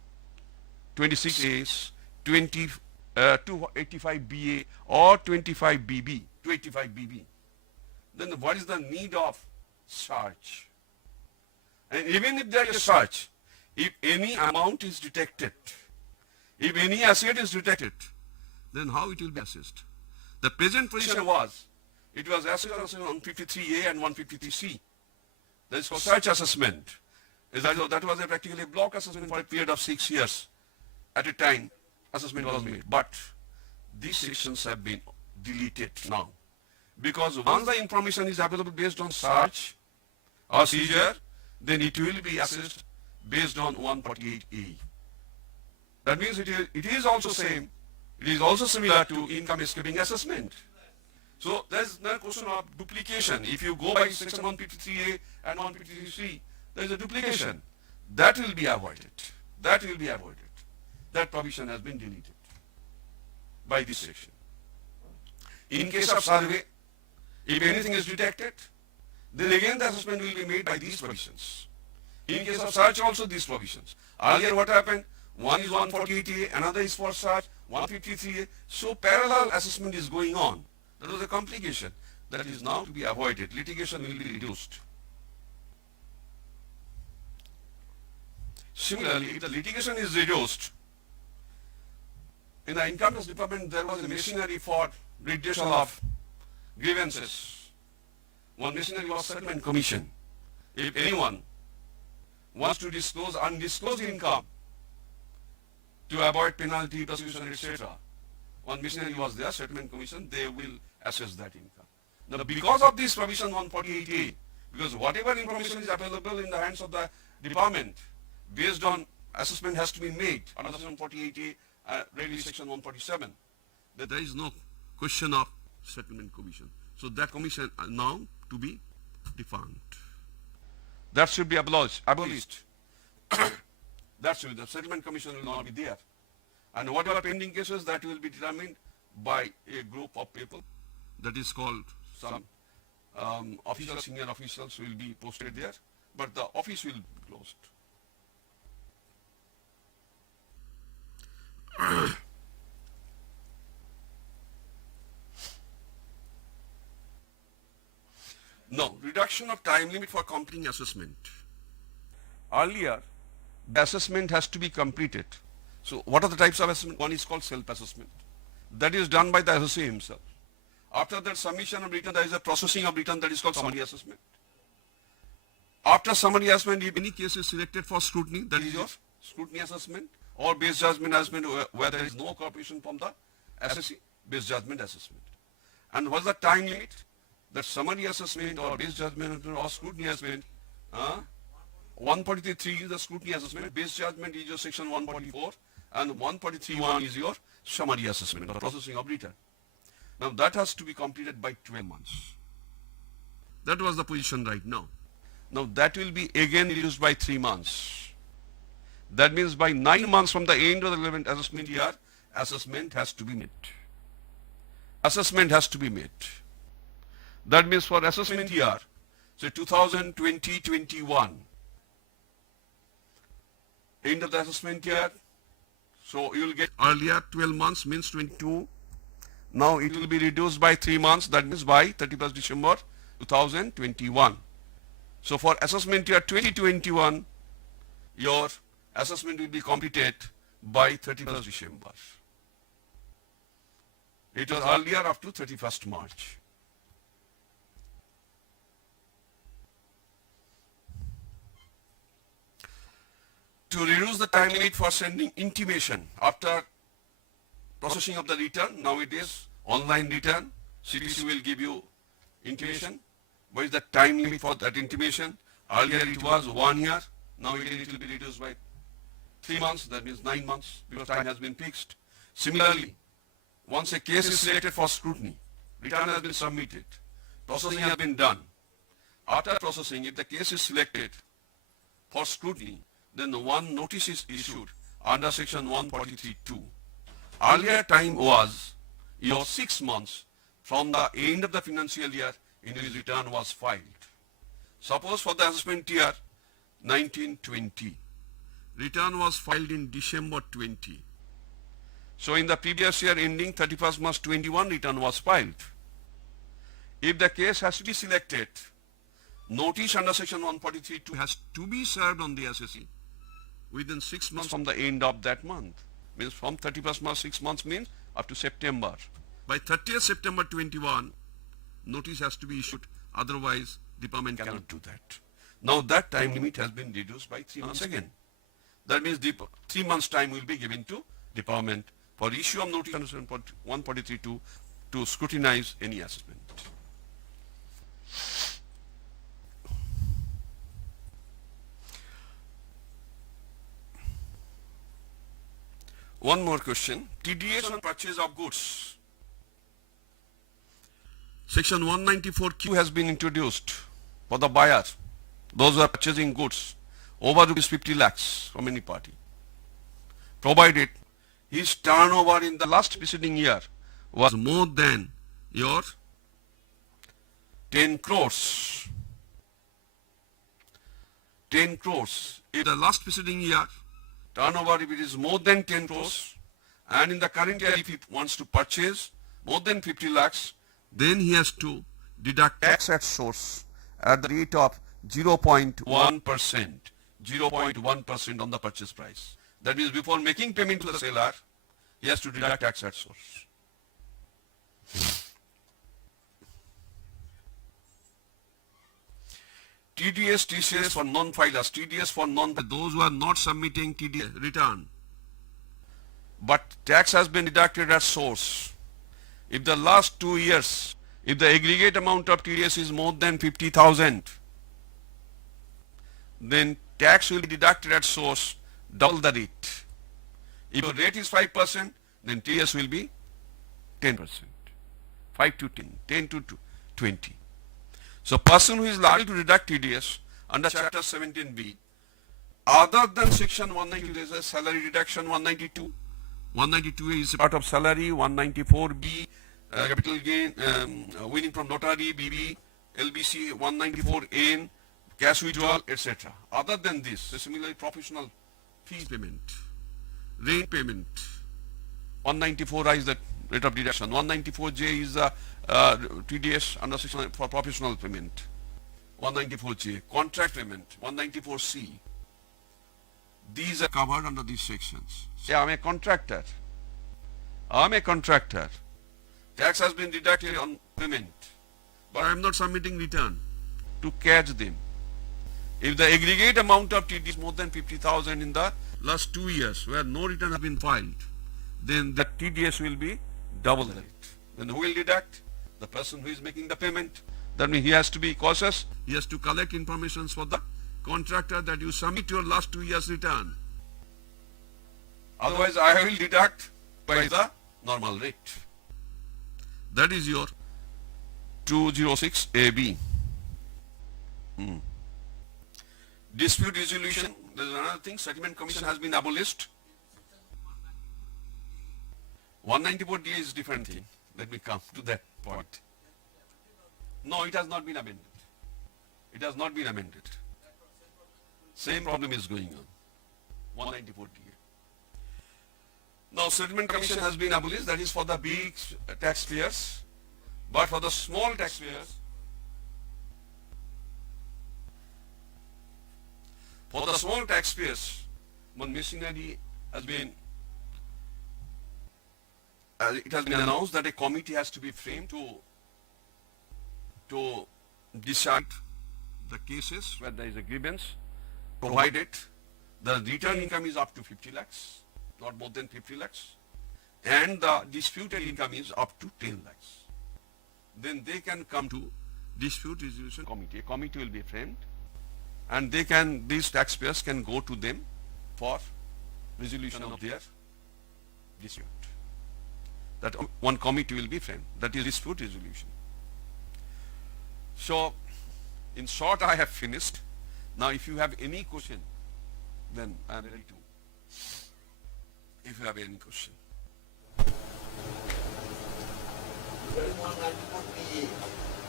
26As, 285BA or 25BB, 285BB, then what is the need of search? And even if there is a search, if any amount is detected, if any asset is detected, then how it will be assessed? The present position was, it was assessed on 153A and 153C. That is called search assessment. That was practically a block assessment for a period of 6 years. At a time, assessment was made. But these sections have been deleted now. Because once the information is available based on search or seizure, then it will be assessed based on 148A. That means it is also same. It is also similar to income escaping assessment. So there is no question of duplication. If you go by section 153A and 153C, there is a duplication. That will be avoided. That will be avoided. That provision has been deleted by this section. In case of survey, if anything is detected, then again the assessment will be made by these provisions. In case of search also these provisions. Earlier what happened? One is 148A, another is for search, 153A. So parallel assessment is going on. That was a complication that is now to be avoided. Litigation will be reduced. Similarly, if the litigation is reduced, in the income tax department there was a machinery for redressal of grievances. One machinery was settlement commission. If anyone wants to disclose undisclosed income to avoid penalty, prosecution, etc., one machinery was there, settlement commission, they will assess that income. Now because of this provision 148A, because whatever information is available in the hands of the department, based on assessment has to be made under section 148A, really section 147, that there is no question of settlement commission. So that commission now to be defunct. That should be abolished. That should, the settlement commission will not be there. And whatever pending cases, that will be determined by a group of people. That is called some officials, senior officials will be posted there, but the office will be closed. No, reduction of time limit for completing assessment. Earlier, the assessment has to be completed. So what are the types of assessment? One is called self-assessment. That is done by the assessee himself. After that submission of return, there is a processing of return that is called summary assessment. After summary assessment, if any case is selected for scrutiny, that is your scrutiny assessment or base judgment assessment where there is no cooperation from the assessee, base judgment assessment. And what is the time limit? that summary assessment or base judgment or scrutiny assessment, 143.3 is the scrutiny assessment, base judgment is your section 144, and 143.1 is your summary assessment or processing of return. Now that has to be completed by 12 months. That was the position right now. Now that will be again reduced by 3 months. That means by 9 months from the end of the relevant assessment year, assessment has to be met. Assessment has to be met. That means for assessment year, say 2020-21, end of the assessment year, so you will get earlier 12 months means 22. Now it will be reduced by 3 months, that means by 31st December 2021. So for assessment year 2021, your assessment will be completed by 31st December. It was earlier up to 31st March. To reduce the time limit for sending intimation after processing of the return, nowadays online return, CTC will give you intimation. What is the time limit for that intimation? Earlier it was 1 year, now it will be reduced by 3 months, that means 9 months, because time has been fixed. Similarly, once a case is selected for scrutiny, return has been submitted, processing has been done. After processing, if the case is selected for scrutiny, then the one notice is issued under section 143.2. Earlier time was your 6 months from the end of the financial year in which return was filed. Suppose for the assessment year 1920, return was filed in December 20. So in the previous year ending 31st March 21, return was filed. If the case has to be selected, notice under section 143.2 has to be served on the assessee within 6 months from the end of that month. Means from 31st March 6 months means up to September. By 30th September 21, notice has to be issued, otherwise department cannot do that. Now that time limit has been reduced by 3 months again. That means 3 months time will be given to department for issue of notice under 143.2 to scrutinize any assessment. One more question. TDS on purchase of goods. Section 194Q has been introduced for the buyer, those who are purchasing goods over rupees 50 lakhs from any party, provided his turnover in the last preceding year was more than your 10 crores. 10 crores. In the last preceding year, turnover, if it is more than 10 crores, and in the current year if he wants to purchase more than 50 lakhs, then he has to deduct tax at source at the rate of 0.1%. 0.1% on the purchase price. That means before making payment to the seller, he has to deduct tax at source. TDS, TCS for non-filers, TDS for those who are not submitting TDS return, but tax has been deducted at source. If the last 2 years, if the aggregate amount of TDS is more than 50,000, then tax will be deducted at source, double the rate. If the rate is 5%, then TDS will be 10%. 5 to 10, 10 to 20. So person who is liable to deduct TDS under chapter 17B, other than section 192, there is a salary deduction 192. 192 is part of salary, 194B, capital gain, winning from notary, BB, LBC, 194N, cash withdrawal, etc. Other than this, similarly professional fee payment, rent payment, 194I is the rate of deduction, 194J is the TDS under section for professional payment, 194J, contract payment, 194C. These are covered under these sections. Say, I'm a contractor. Tax has been deducted on payment, but I'm not submitting return to catch them. If the aggregate amount of TDS is more than 50,000 in the last 2 years where no return has been filed, then the TDS will be double the rate. Then who will deduct? The person who is making the payment. That means he has to be cautious. He has to collect information for the contractor that you submit your last 2 years return. Otherwise, I will deduct by the normal rate. That is your 206 AB. Dispute resolution. There is another thing. Settlement commission has been abolished. 194DA is different thing. Let me come to that point. No, it has not been amended. It has not been amended. Same problem is going on. 194DA. Now, settlement commission has been abolished. That is for the big taxpayers. But for the small taxpayers, one machinery has been, it has been announced that a committee has to be framed to decide the cases where there is a grievance, provided the return income is up to 50 lakhs, not more than 50 lakhs, and the disputed income is up to 10 lakhs. Then they can come to dispute resolution committee. A committee will be framed, and these taxpayers can go to them for resolution of their dispute. That one committee will be framed. That is dispute resolution. So, in short, I have finished. Now, if you have any question, then I am ready to. If you have any question.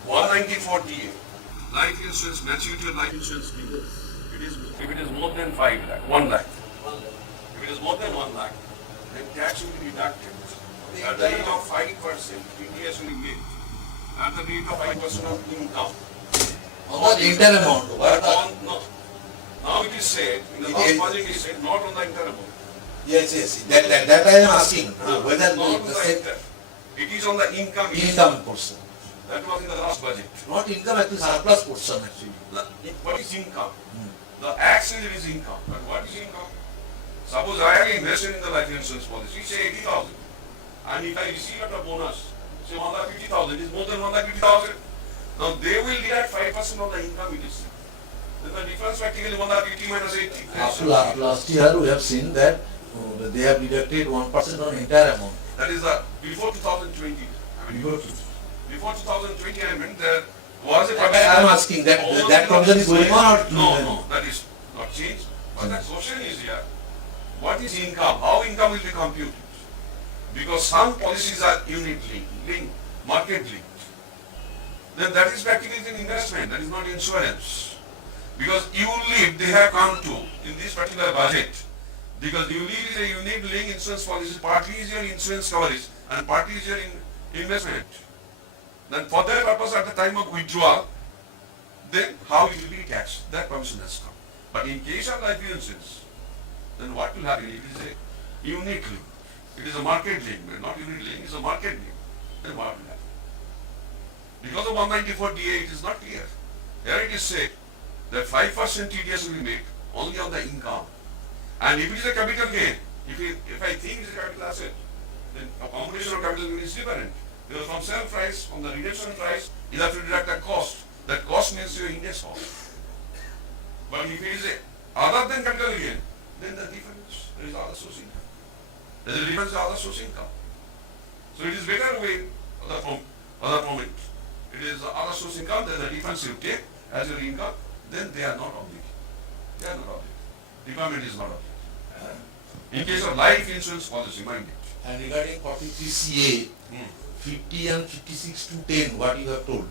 194DA. Life insurance, maturity of life insurance figure. If it is more than 5 lakh, 1 lakh. If it is more than 1 lakh, then tax will be deducted. At the rate of 5%, TDS will be made. At the rate of 5% of income. On the entire amount. No. Now it is said, in the last budget it is said, not on the entire amount. Yes. That I am asking. Whether Not on the entire. It is on the income. Income portion. That was in the last budget. Not income, actually surplus portion actually. What is income? The axis is income. But what is income? Suppose I have invested in the life insurance policy, say 80,000. And if I receive a bonus, say 1,50,000, it is more than 1,50,000. Now they will deduct 5% of the income it is. Then the difference practically 1,50 minus 80. Last year we have seen that they have deducted 1% on entire amount. That is the before 2020. Before 2020 I meant there was a provision. I am asking that provision is going on or no, that is not changed. But the question is here, what is income? How income will be computed? Because some policies are unit linked, market linked. Then that is practically an investment, that is not insurance. Because ULIP they have come to in this particular budget. Because ULIP is a unit linked insurance policy, partly is your insurance coverage and partly is your investment. Then for that purpose at the time of withdrawal, then how it will be taxed? That permission has come. But in case of life insurance, then what will happen? It is a unit link. It is a market link, not unit link, it is a market link. Then what will happen? Because of 194DA it is not clear. Here it is said that 5% TDS will be made only on the income. And if it is a capital gain, if I think it is a capital asset, then a combination of capital gain is different. Because from sale price, from the redemption price, you have to deduct a cost. That cost means your index cost. But if it is other than capital gain, then the difference, there is other source income. There is a difference in other source income. So it is better way, other moment. It is the other source income, there is a difference you take as your income, then they are not obligated. They are not obligated. Department is not obligated. In case of life insurance policy, mind it. And regarding 43CA, 50 and 56 to 10, what you have told.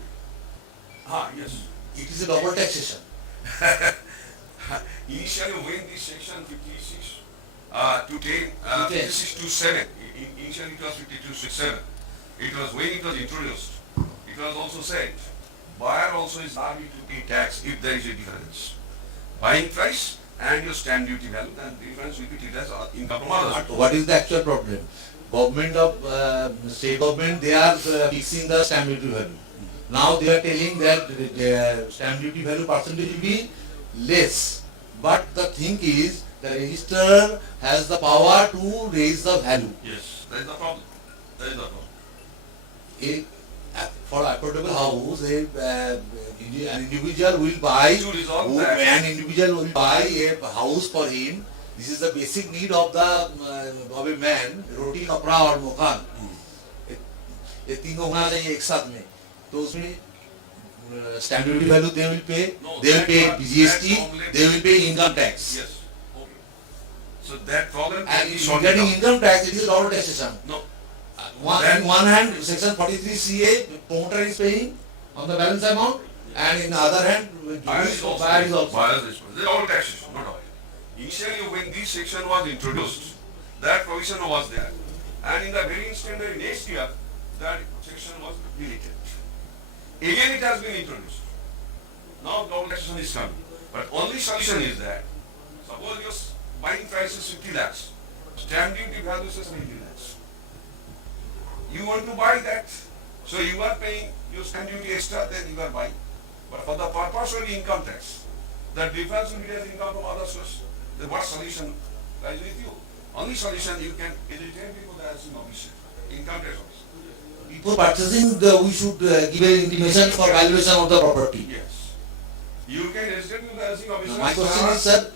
Yes. It is a double taxation. Initially when this section 56 to 10, 56 to 7, initially it was 52 to 7. It was when it was introduced, it was also said, buyer also is liable to pay tax if there is a difference. Buying price and your stamp duty value, then the difference will be treated as income from others. What is the actual problem? Government of state government, they are fixing the stamp duty value. Now they are telling that the stamp duty value percentage will be less. But the thing is, the registrar has the power to raise the value. Yes, that is the problem. That is the problem. for affordable house, an individual will buy, an individual will buy a house for him. This is the basic need of a man, roti, kapra और मकान. ये तीनों होना चाहिए एक साथ में. तो उसमें stamp duty value they will pay GST, they will pay income tax. Yes. Okay. So that problem And is regarding income tax, it is double taxation. No. On one hand, section 43 CA, promoter is paying on the balance amount, and in the other hand, buyer is also. Buyers responsible. They are all taxation, not all. Initially, when this section was introduced, that provision was there, and in the very instant, the next year, that section was deleted. Again, it has been introduced. Now, double taxation is coming, but only solution is that suppose your buying price is 50 lakhs, stamp duty value is 90 lakhs. You want to buy that, so you are paying your stamp duty extra, then you are buying. But for the purpose of the income tax, the difference will be as income from other source. Then what solution lies with you? Only solution you can irritate people that is income tax office. Before purchasing, we should give an intimation for valuation of the property. Yes. You can irritate people that is officer. My question is, sir,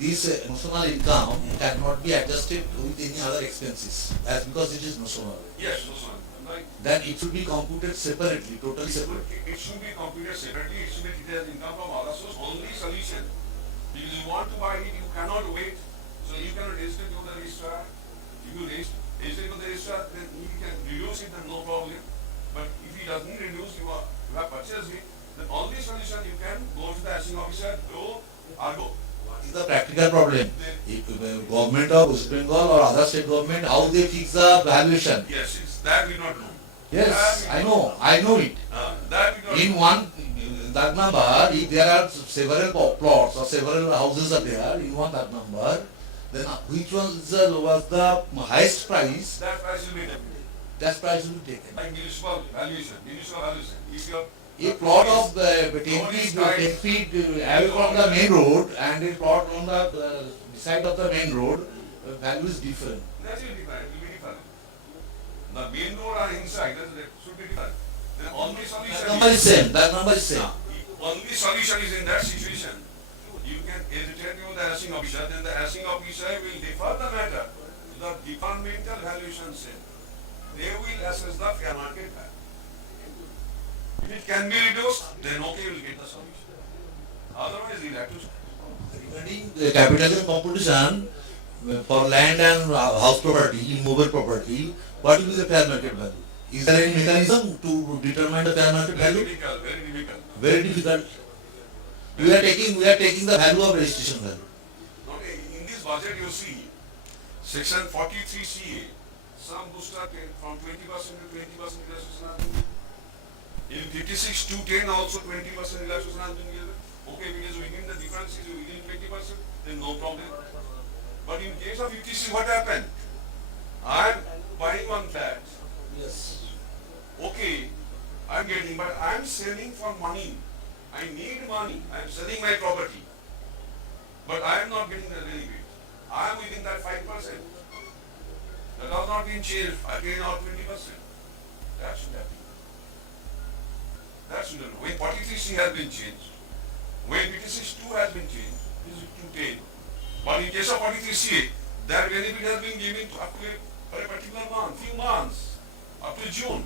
this notional income cannot be adjusted with any other expenses, as because it is notional. Yes, notional. Like, then it should be computed separately, totally separate. it should be computed separately, it should be treated as income from other source. Only solution, if you want to buy it, you cannot wait, so you cannot register to the registrar. If you register to the registrar, then he can reduce it, then no problem. But if he doesn't reduce, you have purchased it, then only solution you can go to the assessing officer, go. What is the practical problem? If government of West Bengal or other state government, how they fix the valuation? Yes, that we not know. Yes, I know it. That we not In one that number, if there are several plots or several houses are there, in one that number, then which one was the highest price? That price will be taken. That price will be taken. Like municipal valuation. If you are A plot of 10 feet away from the main road and a plot on the side of the main road, value is different. that will be different. It will be different. The main road are inside. That should be different. Then only solution. That number is same. That number is same. Only solution is in that situation. You can irritate the assessing officer. Then the assessing officer will defer the matter to the departmental valuation cell. They will assess the fair market value. If it can be reduced, then okay, we will get the solution. Otherwise, we will have to. Regarding the capitalism competition for land and house property, immobile property, what will be the fair market value? Is there any mechanism to determine the fair market value? Very difficult, very difficult. Very difficult. We are taking the value of registration value. Okay, in this budget you see, section 43CA, some booster from 20% to 20% relaxation has been given. In 56 to 10 also 20% relaxation has been given. Okay, because within the difference is within 20%, then no problem. But in case of 56, what happened? I am buying one flat. Yes. Okay, I am getting, but I am selling for money. I need money. I am selling my property. But I am not getting the benefit. I am within that 5%. That has not been changed. I pay now 20%. That should happen. That should happen. When 43C has been changed, when 56.2 has been changed, this is 210. But in case of 43CA, that benefit has been given to up to for a particular month, few months, up to June.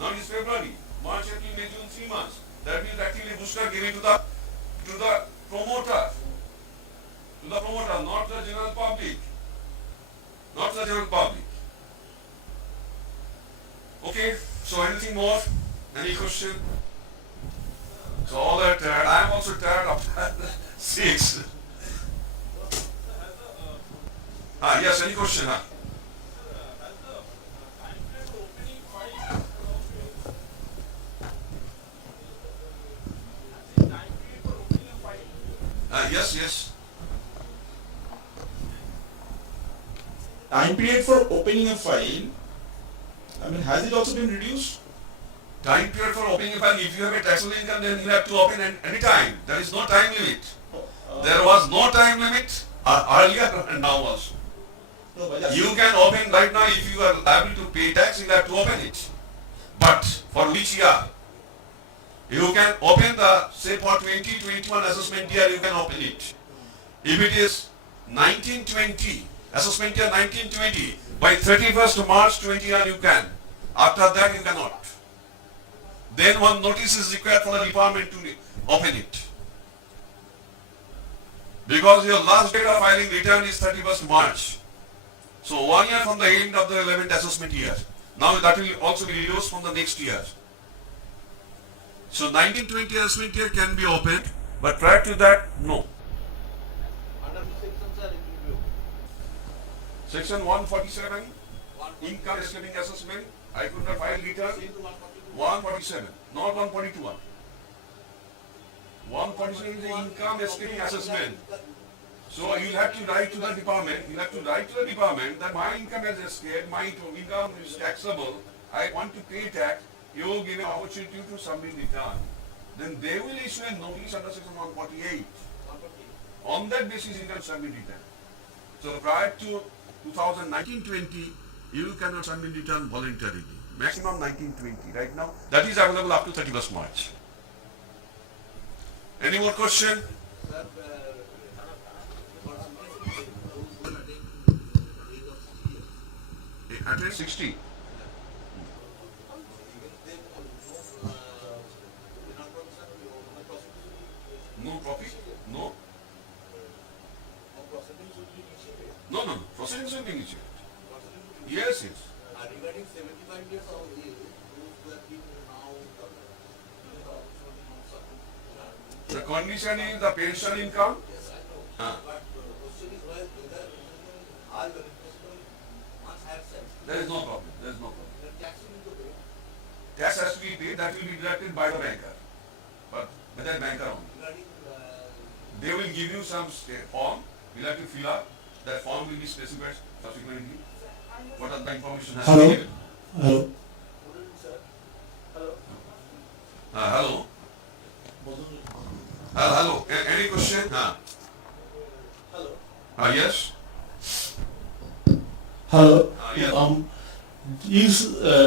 Now it is February, March, April, May, June, 3 months. That means actually booster given to the promoter. To the promoter, not the general public. Not the general public. Okay, so anything more? Any question? So all are tired. I am also tired after 6. Yes, any question? Yes. Time period for opening a file, I mean, has it also been reduced? Time period for opening a file, if you have a taxable income, then you have to open at any time. There is no time limit. There was no time limit earlier and now also. You can open right now if you are liable to pay tax, you have to open it. But But for which year? You can open the, say for 2021 assessment year, you can open it. If it is 1920, assessment year 1920, by 31st March 2021 you can. After that you cannot. Then one notice is required for the department to open it. Because your last date of filing return is 31st March. So 1 year from the end of the 11th assessment year. Now that will also be reduced from the next year. So 1920 assessment year can be opened, but prior to that, no. Section 147, income estimating assessment, I could not file return. 147, not 142 one. 147 is the income estimating assessment. So you have to write to the department, that my income has escaped, my income is taxable, I want to pay tax, you will give an opportunity to submit return. Then they will issue a notice under section 148. On that basis you can submit return. So prior to 2019-20, you cannot submit return voluntarily. Maximum 1920 right now. That is available up to 31st March. Any more question? At 60. No profit? No? No. Proceedings will be initiated. Yes. Regarding 75 years of age, those that people now the condition is the pension income. Yes, I know. But the question is whether all the must have set. There is no problem. Tax has to be paid. That will be deducted by the banker. But by that banker only. They will give you some form. You have to fill up. That form will be specified subsequently. What are the information has to be given? Hello. Hello. Hello. Any question? Hello. Yes. Hello. Yes.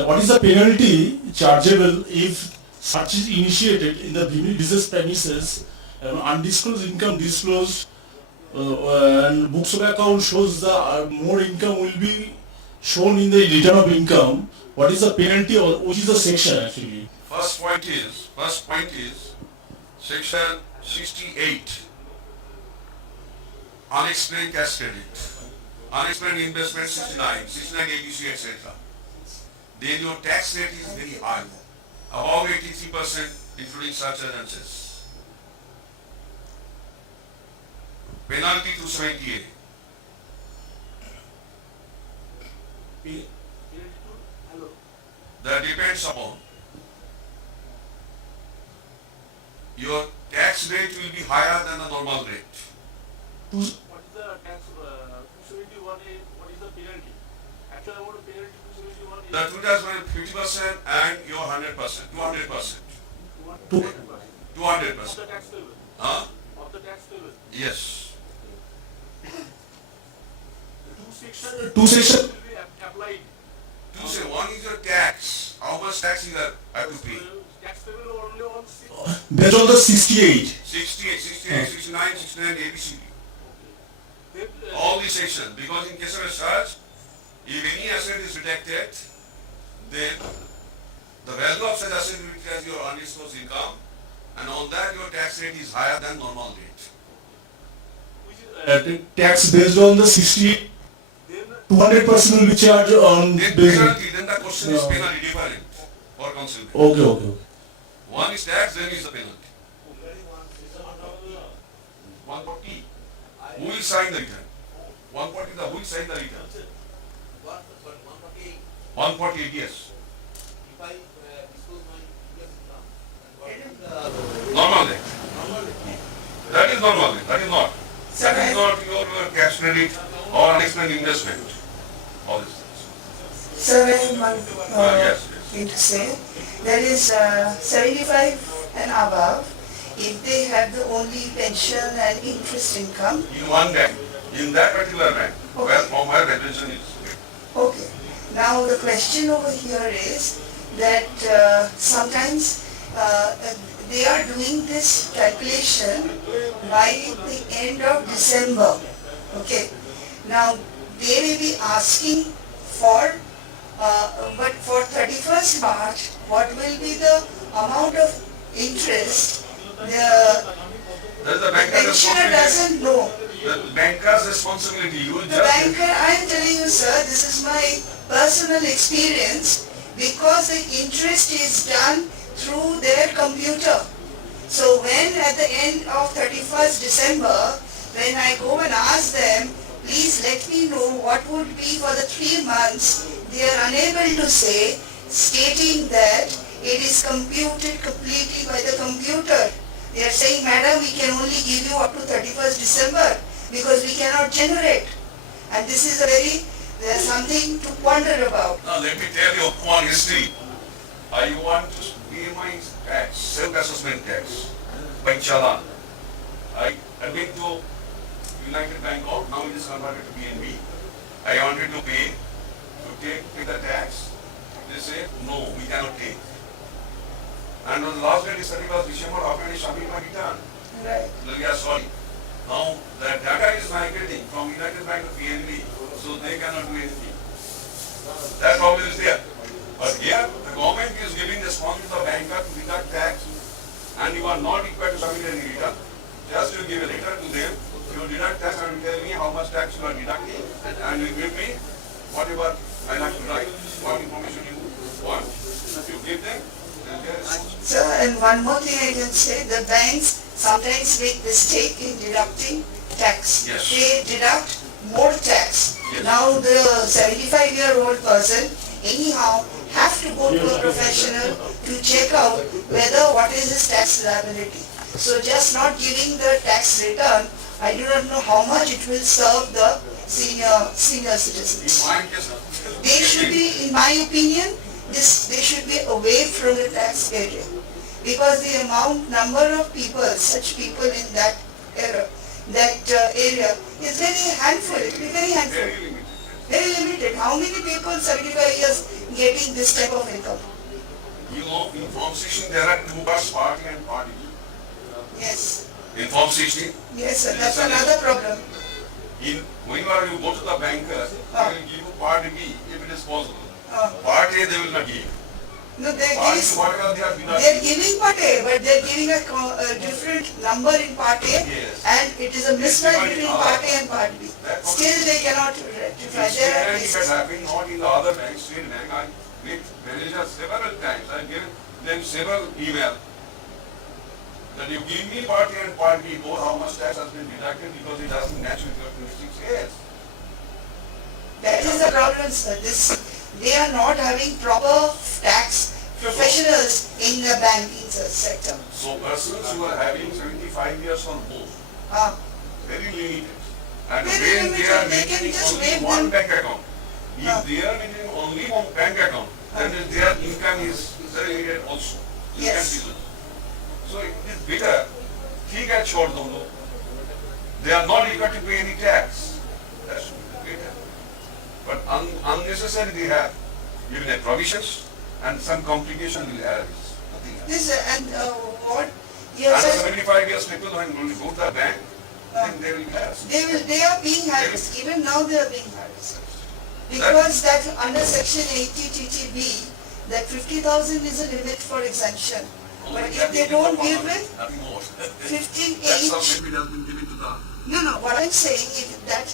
What is the penalty chargeable if search is initiated in the business premises, undisclosed income disclosed, and books of account shows the more income will be shown in the return of income? What is the penalty, or which is the section actually? First point is section 68, unexplained cash credit, unexplained investment 69 ABC, etc. Then your tax rate is very high, above 83%, including such allowances. Penalty 278. That depends upon your tax rate will be higher than the normal rate. What is the tax? 271A, what is the penalty? Actual amount of penalty 271 is? The two tax rate 50% and your 100%, 200%. 200%. Of the tax level? Of the tax level? Yes. Two section will be applied. One is your tax. How much tax you have to pay? Tax level only on based on the 68. 68, 69, 69 ABCD. All these sections, because in case of a search, if any asset is detected, then the value of such asset will be as your undisclosed income, and on that your tax rate is higher than normal rate. Tax based on the 68, 200% will be charged on then the question is penalty different for concealment. Okay. One is tax, then is the penalty. 140. Who will sign the return? 140 who will sign the return? 148, yes. If I disclose my previous income, what is the Normal rate. That is normal rate. That is not. That is not your cash credit or unexplained investment. All these things. Sir, I want Yes. me to say, there is 75 and above, if they have the only pension and interest income. In one bank, in that particular bank, Okay. from where the pension is. Okay. Now the question over here is, that sometimes they are doing this calculation by the end of December. Okay. Now they may be asking for, but for 31st March, what will be the amount of interest? The pensioner doesn't know. The banker's responsibility. You will The banker, I am telling you, sir, this is my personal experience, because the interest is done through their computer. So when at the end of 31st December, when I go and ask them, please let me know what would be for the 3 months, they are unable to say, stating that it is computed completely by the computer. They are saying, madam, we can only give you up to 31st December because we cannot generate. And this is a very, there's something to ponder about. Now let me tell you one history. I want to pay my tax, self-assessment tax, by challan. I went to United Bank of, now it is converted to BNB. I wanted to pay the tax. They say, no, we cannot take. And on the last day, 31st December, after I submit my return, Right. they are sorry. Now, the data is migrating from United Bank to PNB, so they cannot do anything. That problem is there. But here, the government is giving the responsibility to the banker to deduct tax, and you are not required to submit any return. Just you give a letter to them, you deduct tax and tell me how much tax you are deducting, and you give me whatever I like to write, what information you want. You give them, and they are responsible. So, and one more thing I can say, the banks sometimes make mistake in deducting tax. Yes. They deduct more tax. Yes. Now the 75-year-old person anyhow have to go to a professional to check out whether what is his tax liability. So just not giving the tax return, I do not know how much it will serve the senior citizens. They should be, in my opinion, they should be away from the tax area, because the number of people, such people in that area is very handful. It will be very handful, very limited. How many people 75 years getting this type of income? You know, in Form 16 there are two parts, party and party. Yes. In Form 16? Yes, sir. That's another problem. When you go to the banker, they will give you part B if it is possible. Part A they will not give. No, they're giving part A, but they're giving a different number in part A, Yes. and it is a mismatch between part A and part B. Still they cannot rectify. There are It has happened not in the other banks, State Bank. I met managers several times. I given them several emails that you give me part A and part B, both how much tax has been deducted because it doesn't match with your 26 years. That is the problem, sir. They are not having proper tax professionals in the banking sector. So persons who are having 75 years or more, very limited. And Very when they are limited, they can maintaining just only waive one them. bank account, if they are maintaining only one bank account, then their income is very limited also. You Yes. can see that. So it is better, ठीक है छोड़ दो लोग. They are not required to pay any tax. That should be better. But unnecessarily they have given a provisions and some complication will arise. Nothing else. This and what you And have the said, 75 years people when go to the bank, then they will have. they are being harassed. Even now they are being harassed. Because that under section 80 TTB, that 50,000 is a limit for exemption. But if they don't give it, 15 That's each. how maybe it has been given to the. No, what I'm saying, if that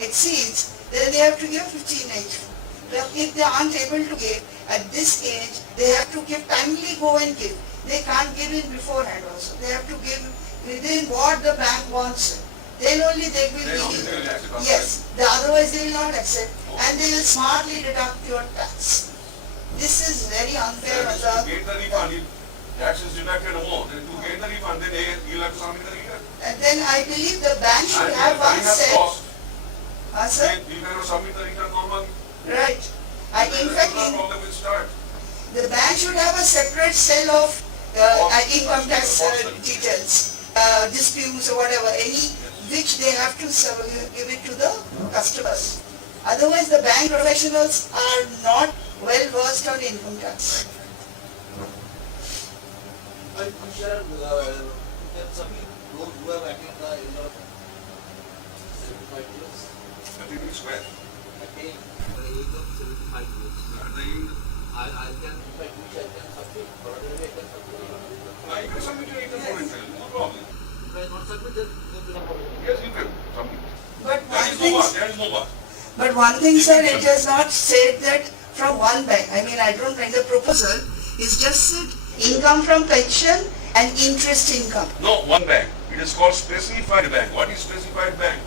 exceeds, then they have to give 15 each. If they aren't able to give at this age, they have to give, timely go and give. They can't give it beforehand also. They have to give within what the bank wants. Then only they will give. Yes, otherwise they will not accept, and they will smartly deduct your tax. This is very unfair. To get the refund, if tax is deducted more, then to get the refund, then you'll have to submit the return. And then I believe the bank should have And one time has set. cost. Sir? Then you cannot submit the return normally. Right. In fact, problem will start. the bank should have a separate cell of income tax details, disputes or whatever, any which they have to give it to the customers. Otherwise, the bank professionals are not well versed on income tax. And we shall submit those who have attained the age of 75 years. It is where? Attain the age of 75 years. I can, in fact, which I can submit, or otherwise I can submit. You can submit your income for it, no problem. If I not submit, then there will be no problem. Yes, you can submit. But There is no bar. But one thing, sir, it has not said that from one bank. I mean, I don't think the proposal is just said income from pension and interest income. No, one bank. It is called specified bank. What is specified bank?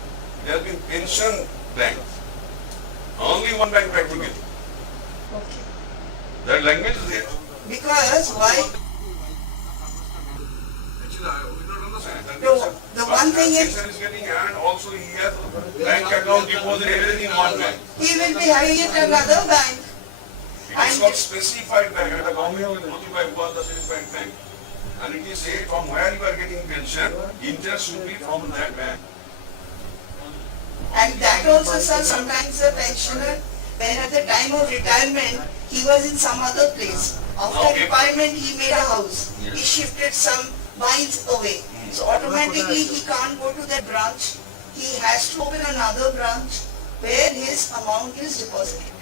There has been pension bank. Only one bank practically. Okay. That language is there. Because why? Actually, we don't understand. The one thing is, Pension is getting, and also he has bank account deposit, everything in one bank. he will be having it in another bank. It is called specified bank, and the government will notify who are the specified bank. And it is said from where you are getting pension, interest should be from that bank. And that also, sir, sometimes the pensioner, when at the time of retirement, he was in some other place. After Okay. retirement, he made a house. Yes. He shifted some miles away. So automatically, he can't go to that branch. He has to open another branch where his amount is deposited.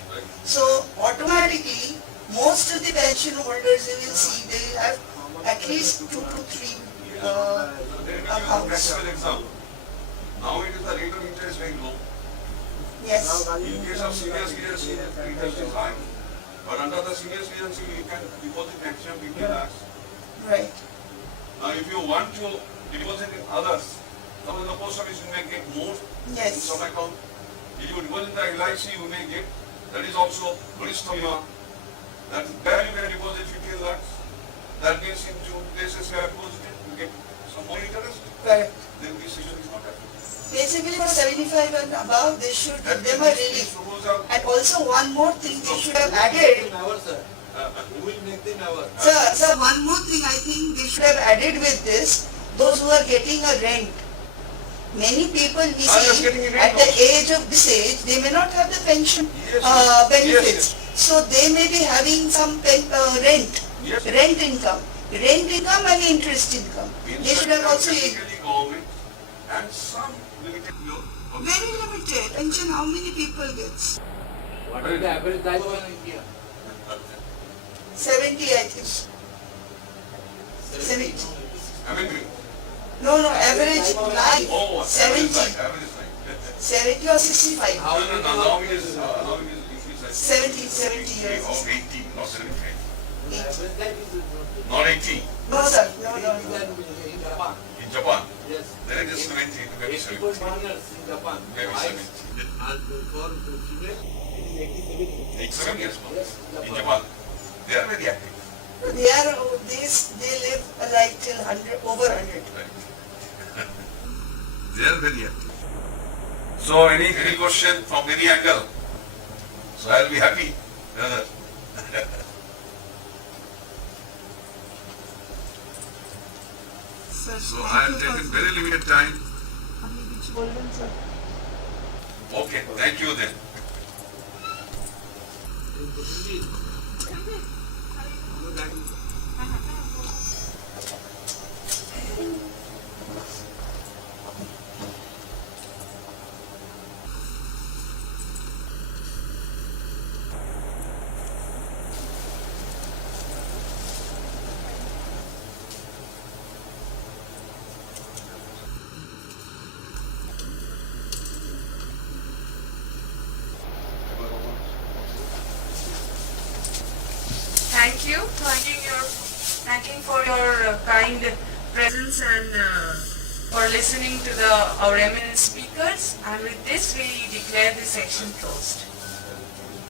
So automatically, most of the pension holders, you will see, they will have at least 2 to 3 Let me give you a accounts. practical example. Now it is the rate of interest very low. Yes. In case of senior citizenship, interest is high. But under the senior citizenship, you can deposit maximum 50 lakhs. Right. Now if you want to deposit in others, some of the post office you may get more in Yes. some account. If you deposit the LIC, you may get, that is also risk bima. That where you can deposit 15 lakhs. That means in two places you have deposited, you get some more interest. Correct. Then this issue is not happening. Basically for 75 and above, they should give them a relief. Proposal. And also one more thing they should have added. We will make them aware. Sir, one more thing I think they should have added with this, those who are getting a rent. Many people we just see getting a rent at the also. age of this age, they may not have the pension Yes, benefits. yes. So they may be having some rent, Yes. rent income and interest income. They should have also, Technically government and some limited very limited. Pension, how many people gets? What is the average life in India? 70 I think. 70. I mean, No, average life. oh, 70. average life. 70 or 65. No, now it is like 70 years. or 80, not 75. Average life is Not 80. No, sir. No. in Japan. In Japan, Yes. then it is 70, maybe 80 70. minors in Japan. Maybe Wives 70. and for the female, it is 87. 7 years now. Yes, In Japan, they are very active. They live like till 100, over 100. Right. They are very active. So any question from any angle? So I'll be happy. So I have taken very limited time. Okay, thank you then. Thank you. Thanking for your kind presence and for listening to our eminent speakers. And with this, we declare this section closed.